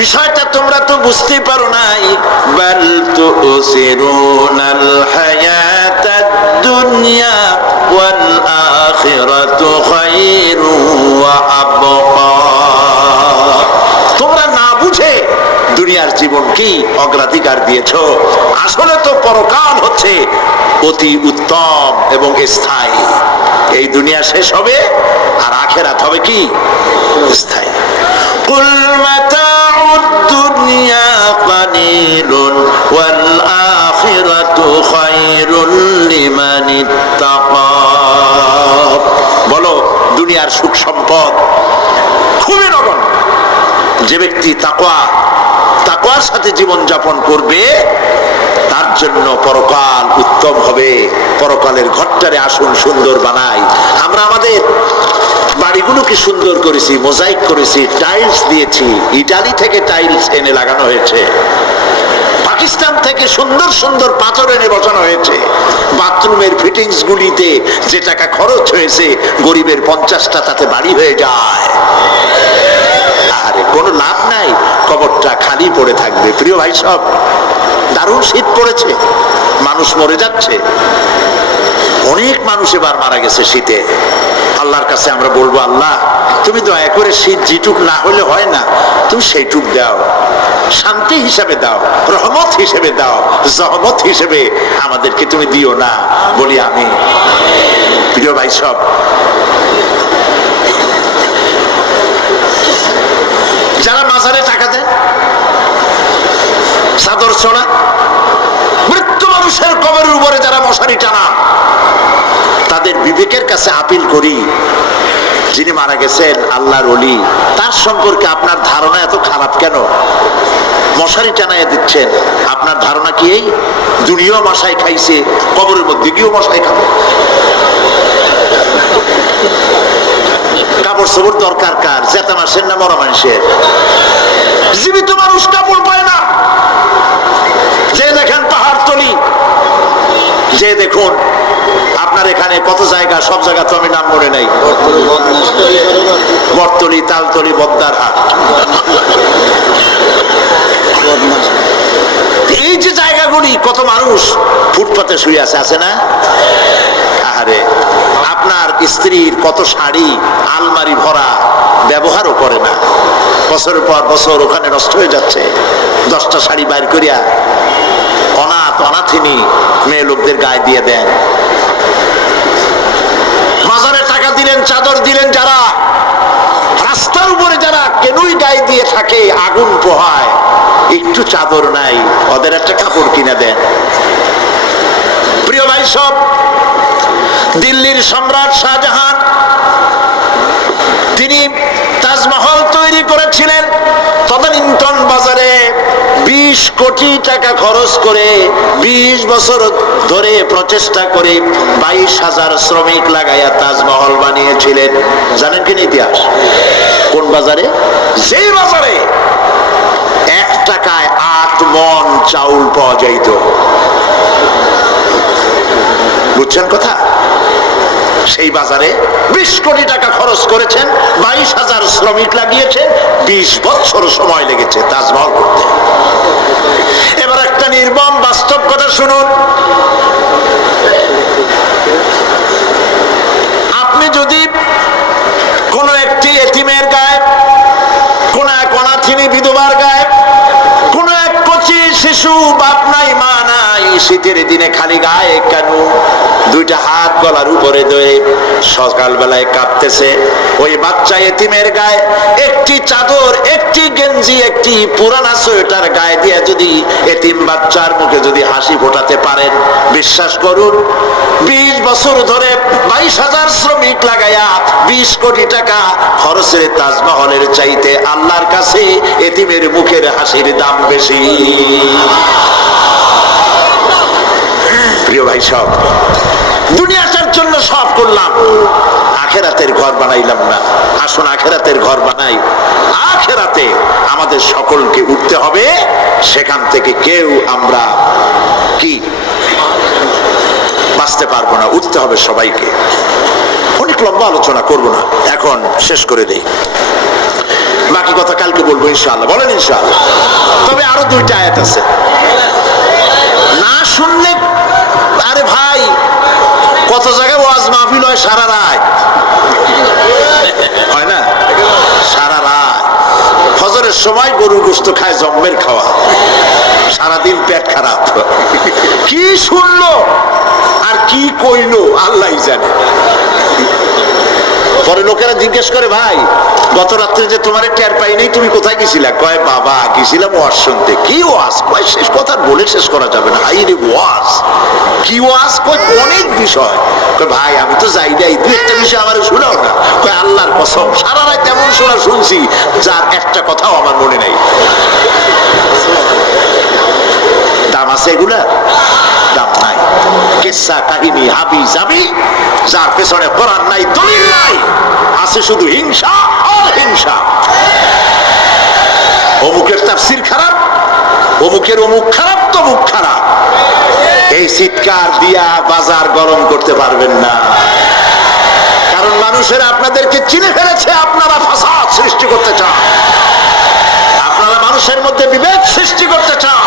বিষয়টা তোমরা তো বুঝতে পারো নাই। বাল তুসিরুনাল হায়াতাদ দুনিয়া ওয়াল আখিরাতু খায়রু ওয়া আবকা। তোমরা না বুঝে দুনিয়ার জীবনকে অগ্রাধিকার দিয়েছো। আসলে তো পরকাল হচ্ছে অতি উত্তম এবং স্থায়ী। এই দুনিয়া শেষ হবে আর আখিরাত হবে কি? স্থায়ী। কুল মাতাউদ দুনিয়া কালিলুন ওয়াল আখিরাতু খায়রুল লিমান ইত্তাকা। বলো, দুনিয়ার সুখ সম্পদ খুবই নগণ্য। যে ব্যক্তি তাকওয়ার সাথে জীবন যাপন করবে তার জন্য পরকাল উত্তম হবে। পরকালের ঘরটারে আসুন সুন্দর বানাই। আমরা আমাদের বাড়িগুলোকে সুন্দর করেছি, মোজাইক করেছি, টাইলস দিয়েছি। ইটালি থেকে টাইলস এনে লাগানো হয়েছে, পাকিস্তান থেকে সুন্দর সুন্দর পাথর এনে বসানো হয়েছে। বাথরুমের ফিটিংস গুলিতে যে টাকা খরচ হয়েছে, গরিবের 50টা তাতে বাড়ি হয়ে যায়। আরে কোনো লাভ নাই, কবরটা খালি পড়ে থাকবে। প্রিয় ভাই সব, দারুণ শীত পড়েছে, মানুষ মরে যাচ্ছে। অনেক মানুষ এবার মারা গেছে শীতে। আল্লাহর কাছে আমরা বলবো, আল্লাহ তুমি দয়া করে শীত যেটুক না হলে হয় না, তুমি সেইটুক দাও, শান্তি হিসাবে দাও, রহমত হিসেবে দাও, জহমত হিসেবে আমাদেরকে তুমি দিও না। বলি আমি। প্রিয় ভাই সব, যারা মাজারে টাকা দেয়, চাদর চড়া, মৃত্যু মানুষের কবরের উপরে যারা মশারি টানা, তাদের বিবেকের কাছে আপিল করি, যিনি মারা গেছেন আল্লাহর ওলি, তার সম্পর্কে আপনার ধারণা এত খারাপ কেন? মশারি টানাইয়া দিচ্ছেন, আপনার ধারণা কি এই দুনিয়াও মশাই খাইছে, কবরের মধ্যে গিয়েও মশাই খাবে? কাপড় চোপড় দরকার কার? জেতা মাসের না মরা মানুষের? জীবিত মানুষ কাপড় পায় না। যে দেখেন পাহাড়তলি, যে দেখুন আপনার এখানে কত জায়গা, সব জায়গা তো আমি নাম মনে নাই, বটতলি, তালতলি, বদ্দার হাট, এই যে জায়গাগুলি, কত মানুষ ফুটপাতে শুয়ে আছে, আছে না? আরে আপনার স্ত্রীর কত শাড়ি আলমারি ভরা, ব্যবহারও করে না, বছরের পর বছর ওখানে নষ্ট হয়ে যাচ্ছে। 10টা শাড়ি বাইর করিয়া অনাথিনী মেয়ে লোকদের গায়ে দিয়ে দেন। মাজারে টাকা দিলেন, চাদর দিলেন, যারা রাস্তার উপরে যারা কেনই গায়ে দিয়ে থাকে, আগুন পোহায়, একটু চাদর নাই, ওদের একটা কাপড় কিনে দেন। প্রিয় ভাই সব, দিল্লির সম্রাট শাহজাহান তিনি তাজমহল তৈরি করেছিলেন। তদানীন্তন বাজারে 20 কোটি টাকা খরচ করে 20 বছর ধরে প্রচেষ্টা করে 22,000 শ্রমিক লাগাইয়া তাজমহল বানিয়েছিলেন। জানেন কিনা ইতিহাস? কোন বাজারে? যেই বাজারে 1 টাকায় 8 মণ চাউল পাওয়া যাইত। বুঝছেন কথা? সেই বাজারে 20 কোটি টাকা খরচ করেছেন, 22,000 শ্রমিক লাগিয়েছেন, 20 বছর সময় লেগেছে তাজমহল করতে। এবার একটা নির্মম বাস্তব কথা শুনুন। আপনি যদি কোন একটি এতিমের গায়ে, কোন এক অনাথিনী বিধবার গায়ে, কোন এক কচি শিশু, বাপ নাই মা নাই, শীতের দিনে খালি গায়ে কেন, 2টা হাত গলার উপরে ধরে সকালবেলায় কাঁদতেছে, ওই বাচ্চা এতিমের গায়ে একটি চাদর, একটি গেঞ্জি, একটি পুরানা সোয়েটার গায়ে দিয়ে যদি এতিম বাচ্চার মুখে যদি হাসি ফোটাতে পারেন, বিশ্বাস করুন 20 বছর ধরে 22,000 শ্রমিক লাগাইয়া 20 কোটি টাকা খরচের তাজমহলের চাইতে আল্লাহর কাছে এতিমের মুখের হাসির দাম বেশি। প্রিয় ভাই সব, দুনিয়াটার জন্য সব করলাম, আখেরাতের ঘর বানাইলাম না। আসুন আখেরাতের ঘর বানাই। আখেরাতে আমাদের সকলকে উঠতে হবে, সেখান থেকে কেউ আমরা কি বাঁচতে পারবো না, উঠতে হবে সবাইকে। অনেক লম্বা আলোচনা করব না, এখন শেষ করে দেই, বাকি কথা কালকে বলবো ইনশাআল্লাহ। বলেন ইনশাআল্লাহ। তবে আরো 2টা আয়াত আছে, না শুনলে, আরে ভাই কত জায়গায় ওয়াজ মাহফিল হয় সারা রাত, হয় না? সারা রাত ফজরের সময় গরুর গোশত খায়, জম্মের খাওয়া, সারাদিন পেট খারাপ, কি শুনলো আর কি কইলো আল্লাহই জানে। পরে লোকেরা জিজ্ঞেস করে, ভাই গত রাত্রে যে তোমার টের পাই নেই, তুমি কোথায় গেছিলা? কয় বাবা গেছিলাম ওয়াজ শুনতে। কি ওয়াজ? কয় শেষ কথা বলে শেষ করা যাবে না। হাই রে ওয়াজ, কি ওয়াজ? কয় অনেক বিষয়। কয় ভাই আমি তো যাই নাই, 2-1টা বিষয় আমার শোনাও না। কয় আল্লাহর কসম সারা রাত এমন শোনা শুনছি যার একটা কথাও আমার মনে নাই। দাম আছে এগুলা? দাম নাই। কিসসা কাহিনী হাবি যাবি, যার পেছনে কোরআন নাই, দলিল নাই, আছে শুধু হিংসা আর হিংসা। অমুকের তাফসীর খারাপ, অমুকের অমুক খারাপ, তো মুখ খারাপ, এই চিৎকার দিয়া বাজার গরম করতে পারবেন না। কারণ মানুষের আপনাদেরকে চিনে ফেলেছে, আপনারা ফাসাদ সৃষ্টি করতে চান, আপনারা মানুষের মধ্যে বিভেদ সৃষ্টি করতে চান।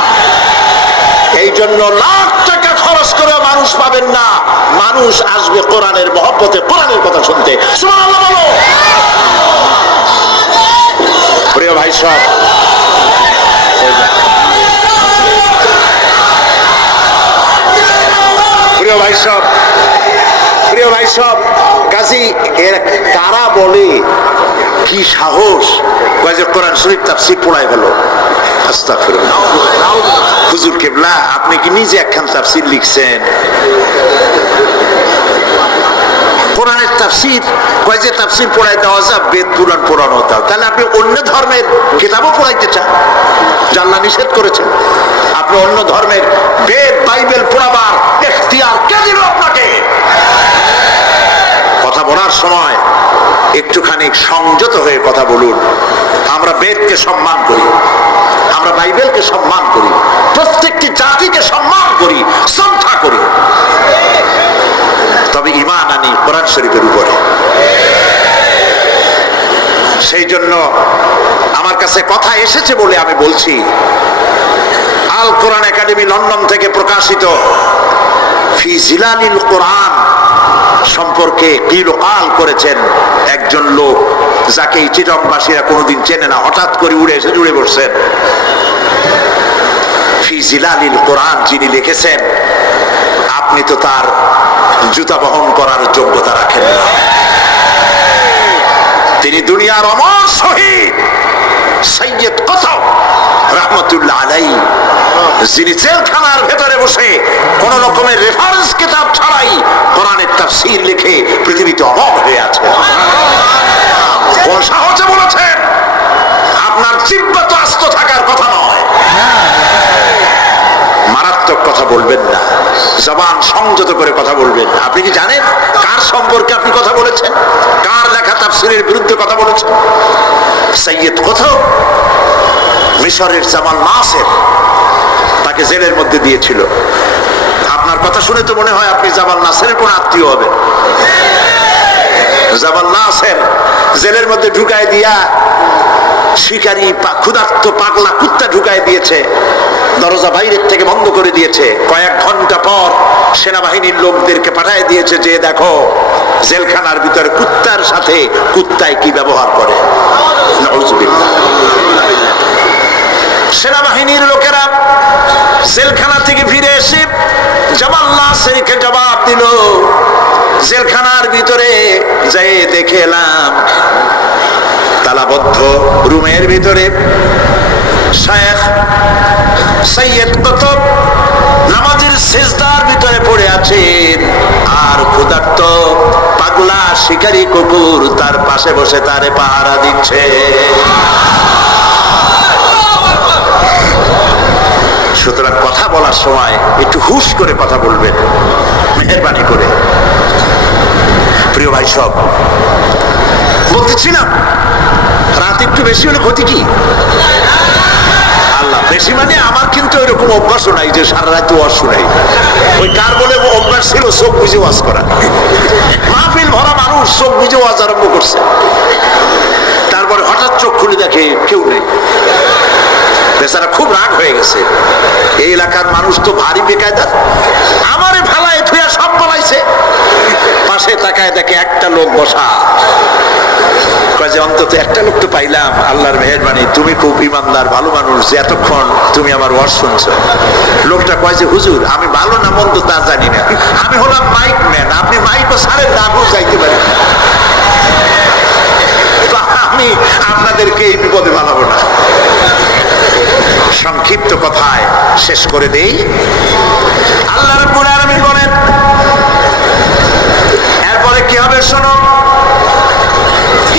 এই জন্য লাখ টাকা খরচ করে মানুষ পাবেন না, মানুষ আসবে কোরআনের মহব্বতে, কোরআনের কথা শুনতে। সুবহানাল্লাহ বলো। প্রিয় ভাই সব, প্রিয় ভাই সব, প্রিয় ভাই সব, কাজী তারা বলে কি সাহস, কোরআন শরীফ তাফসীর পড়ায় গেল। আস্তাগফিরুল্লাহ। হুজুর কেবলা আপনি কি নিজে একখান তাফসীর লিখছেন? কোরআনের তাফসীর, কয় যে তাফসীর পড়াই দেওয়া যায়, বেদ পুরাণ পড়ানো হতো, তাহলে আপনি অন্য ধর্মের কিতাবও পড়াইতে চান, যা আল্লাহ নিষেধ করেছেন। আপনি অন্য ধর্মের বেদ বাইবেল পড়াবার ইখতিয়ার কে দিল আপনাকে? কথা বলার সময় একটুখানি সংযত হয়ে কথা বলুন। আমরা বেদকে সম্মান করি, আমরা বাইবেলকে সম্মান করি, প্রত্যেকটি জাতিকে সম্মান করি, শ্রদ্ধা করি, তবে ঈমান আনি কোরআন শরীফের উপরে। সেই জন্য আমার কাছে কথা এসেছে বলে আমি বলছি, আল কোরআন একাডেমি লন্ডন থেকে প্রকাশিত ফি জিলালিল কোরআন সম্পর্কে কিলকাল করেছেন একজন লোক, যাকে এই চিটংবাসীরা কোনোদিন চেনে না, হঠাৎ করে উড়ে এসে জুড়ে বসছেন। ফি জিলালিল কোরআন যিনি লিখেছেন, আপনি তো তার জুতা বহন করার যোগ্যতা রাখেন না। তিনি দুনিয়ার অমর শহীদ সৈয়দ কুতুব রাহমাতুল্লাহ আলাইহি, যিনি জেলখানার ভেতরে বসে কোন রকমের রেফারেন্স কিতাব ছাড়াই কোরআনের তাফসীর লিখে পৃথিবীতে অমর হয়ে আছেন। কোন সাহসে বলেছেন? আপনার জিহ্বা তো আস্ত থাকার কথা নয়, মারাত্মক কথা বলবেন না, জবান সংযত করে কথা বলবেন। আপনি কি জানেন কার সম্পর্কে আপনি কথা বলেছেন? কার লেখা তাফসীরের বিরুদ্ধে কথা বলেছেন? সৈয়দ কুতুব মিশরের জামাল নাসের তাকে জেলের মধ্যে দিয়েছিল। আপনার কথা শুনে তো মনে হয় আপনি জামাল নাসেরের কোন আত্মীয় হবেন। জামাল নাসের জেলের মধ্যে ঢুকায় দিয়া শিকারী ক্ষুধার্ত পাগলা কুত্তা ঢুকায় দিয়েছে, দরজা বাইরের থেকে বন্ধ করে দিয়েছে। কয়েক ঘন্টা পর সেনাবাহিনীর লোকদেরকে পাঠিয়ে দিয়েছে যে দেখো জেলখানার ভিতরে কুত্তার সাথে কুত্তায় কি ব্যবহার করে। নাউযুবিল্লাহ। সেনাবাহিনীর লোকেরা জেলখানা থেকে ফিরে এসে জামাল নাসেরকে জবাব দিল, জেলখানার ভিতরে যাই দেখে এলাম তালাবদ্ধ রুমের ভিতরে শেখ সৈয়দ কুতুব নামাজের সিজদার ভিতরে পড়ে আছেন, আর ক্ষুধার্ত পাগলা শিকারী কুকুর তার পাশে বসে তারে পাহারা দিচ্ছে। সুতরাং কথা বলার সময় একটু হুশ করে কথা বলবেন, মেহেরবানি করে। প্রিয় ভাই সব, বলতে বলতেছিলাম রাত একটু বেশি হলে ক্ষতি কি? আল্লাহ, বেশি মানে আমার কিন্তু এরকম অভ্যাসও নাই যে সারা রাত ওয়াজ শুনাই। ওই কার বলে অভ্যাস ছিল চোখ বুঝে ওয়াজ করা। মাহফিল ভরা মানুষ চোখ বুঝে ওয়াজ আরম্ভ করছে, তারপরে হঠাৎ চোখ খুলে দেখে কেউ নেই। বেচারা খুব রাগ হয়ে গেছে। এই এলাকার মানুষ তো ভারী বেকায়দা, আমারে ভালায় থুয়া সব বলাইছে। পাশে তাকায় দেখে একটা লোক বসা। যে অন্তত একটা লোক তো পাইলাম, আল্লাহর মেহেরবানি, তুমি খুব ইমানদার ভালো মানুষ যে এতক্ষণ তুমি আমার ওয়াজ শুনছো। লোকটা কয় যে হুজুর আমি ভালো না মন্দ তা জানি না, আমি হলাম মাইক ম্যান, আপনি মাইকও সারেন না, আমিও চাইতে পারি, আমি আপনাদেরকে এই বিপদে বানাবো না। সংক্ষিপ্ত কথায় শেষ করে দেই। আল্লাহ রাব্বুল আলামিন বলেন এরপরে কি হবে শোনো।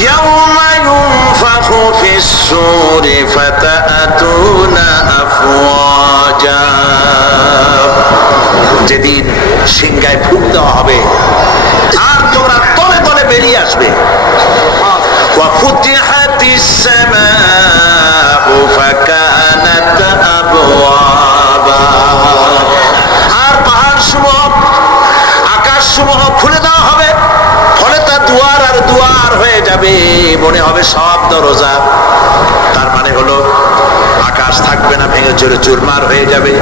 ইয়াউমা ইউনফাখু ফিস-সূরি ফাতা'তুনা আফওয়াজা, যেদিন সিংহায় ফুঁক দেওয়া হবে আর তোমরা তলে তলে বেরিয়ে আসবে। ওয়া ফুতিহাতিস সামাউ ফাকানাত আবওয়াবা, আর পাহাড় সমূহ আকাশ সমূহ খুলে দেওয়া হবে, ফলে তা দুয়ার আর দুয়ার হয়ে যাবে, মনে হবে সব দরজা। তার মানে হলো আকাশ থাকবে না, ভেঙে চুরে চুরমার হয়ে যাবে।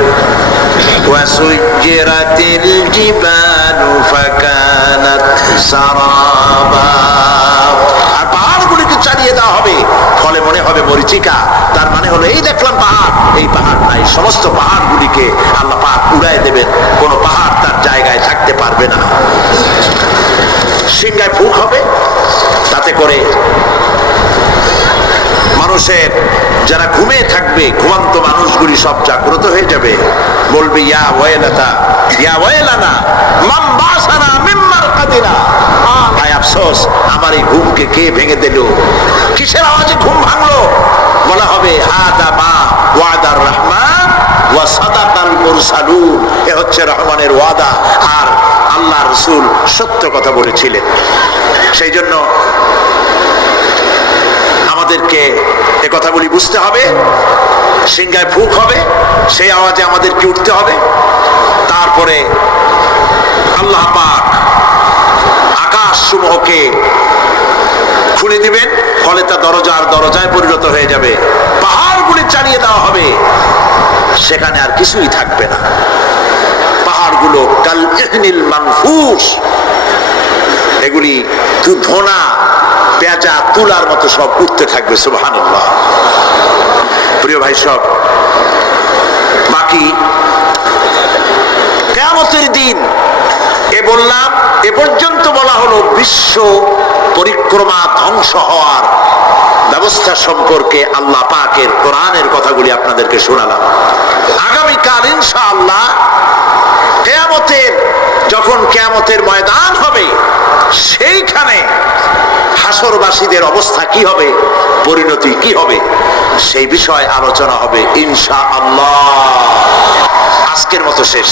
ওয়াসুইরাতিল জিবালু ফাকানাত সারাবা, আর পাহাড়গুলিকে চালিয়ে দেওয়া হবে, ফলে মনে হবে মরিচিকা। তার মানে হলো এই দেখলাম পাহাড়, এই পাহাড় নাই, সমস্ত পাহাড়গুলিকে আল্লাহ পাক উড়ায় দেবেন, কোনো পাহাড় তার জায়গায় থাকতে পারবে না। সিংহায় ফুঁক হবে, তাতে করে মানুষের যারা ঘুমিয়ে থাকবে, ঘুমন্ত মানুষগুলি সব জাগ্রত হয়ে যাবে, বলবে ইয়া ওয়াইলাতা ইয়া ওয়াইলানা মান বাসানা মিন মারকাদিনা, হায় আফসোস আমার এই ঘুমকে কে ভেঙে দিল, কিসের আওয়াজে ঘুম ভাঙলো? বলা হবে হাদা মা ওয়াদার রহমান ওয়া সাদাকাল মুরসালুন, এ হচ্ছে রহমানের ওয়াদা আর আল্লাহ রাসূল সত্য কথা বলেছিলেন। সেই জন্য আমাদেরকে এ কথাগুলি বুঝতে হবে। সিংহায় ফুঁক হবে, সেই আওয়াজে আমাদেরকে উঠতে হবে। তারপরে আল্লাহ পাক আকাশ সমূহকে খুলে দিবেন, ফলে তা দরজার দরজায় পরিণত হয়ে যাবে। পাহাড়গুলি চালিয়ে দেওয়া হবে, সেখানে আর কিছুই থাকবে না। পাহাড়গুলো কাল ইহনিল মানফুস, এগুলি ধোনা পেঁচা তুলার মতো সব উঠতে থাকবে। সুবহানাল্লাহ। প্রিয় ভাই সব, বাকি কিয়ামতের দিন এ বললাম, এ পর্যন্ত বলা হলো বিশ্ব পরিক্রমা ধ্বংস হওয়ার ব্যবস্থা সম্পর্কে আল্লাহ পাকের কোরআনের কথাগুলি আপনাদেরকে শোনালাম। আগামীকাল ইনশাআল্লাহ যখন কিয়ামতের ময়দান হবে, সেইখানে হাসরবাসীদের অবস্থা কি হবে, পরিণতি কি হবে, সেই বিষয়ে আলোচনা হবে ইনশাআল্লাহ। আজকের মতো শেষ।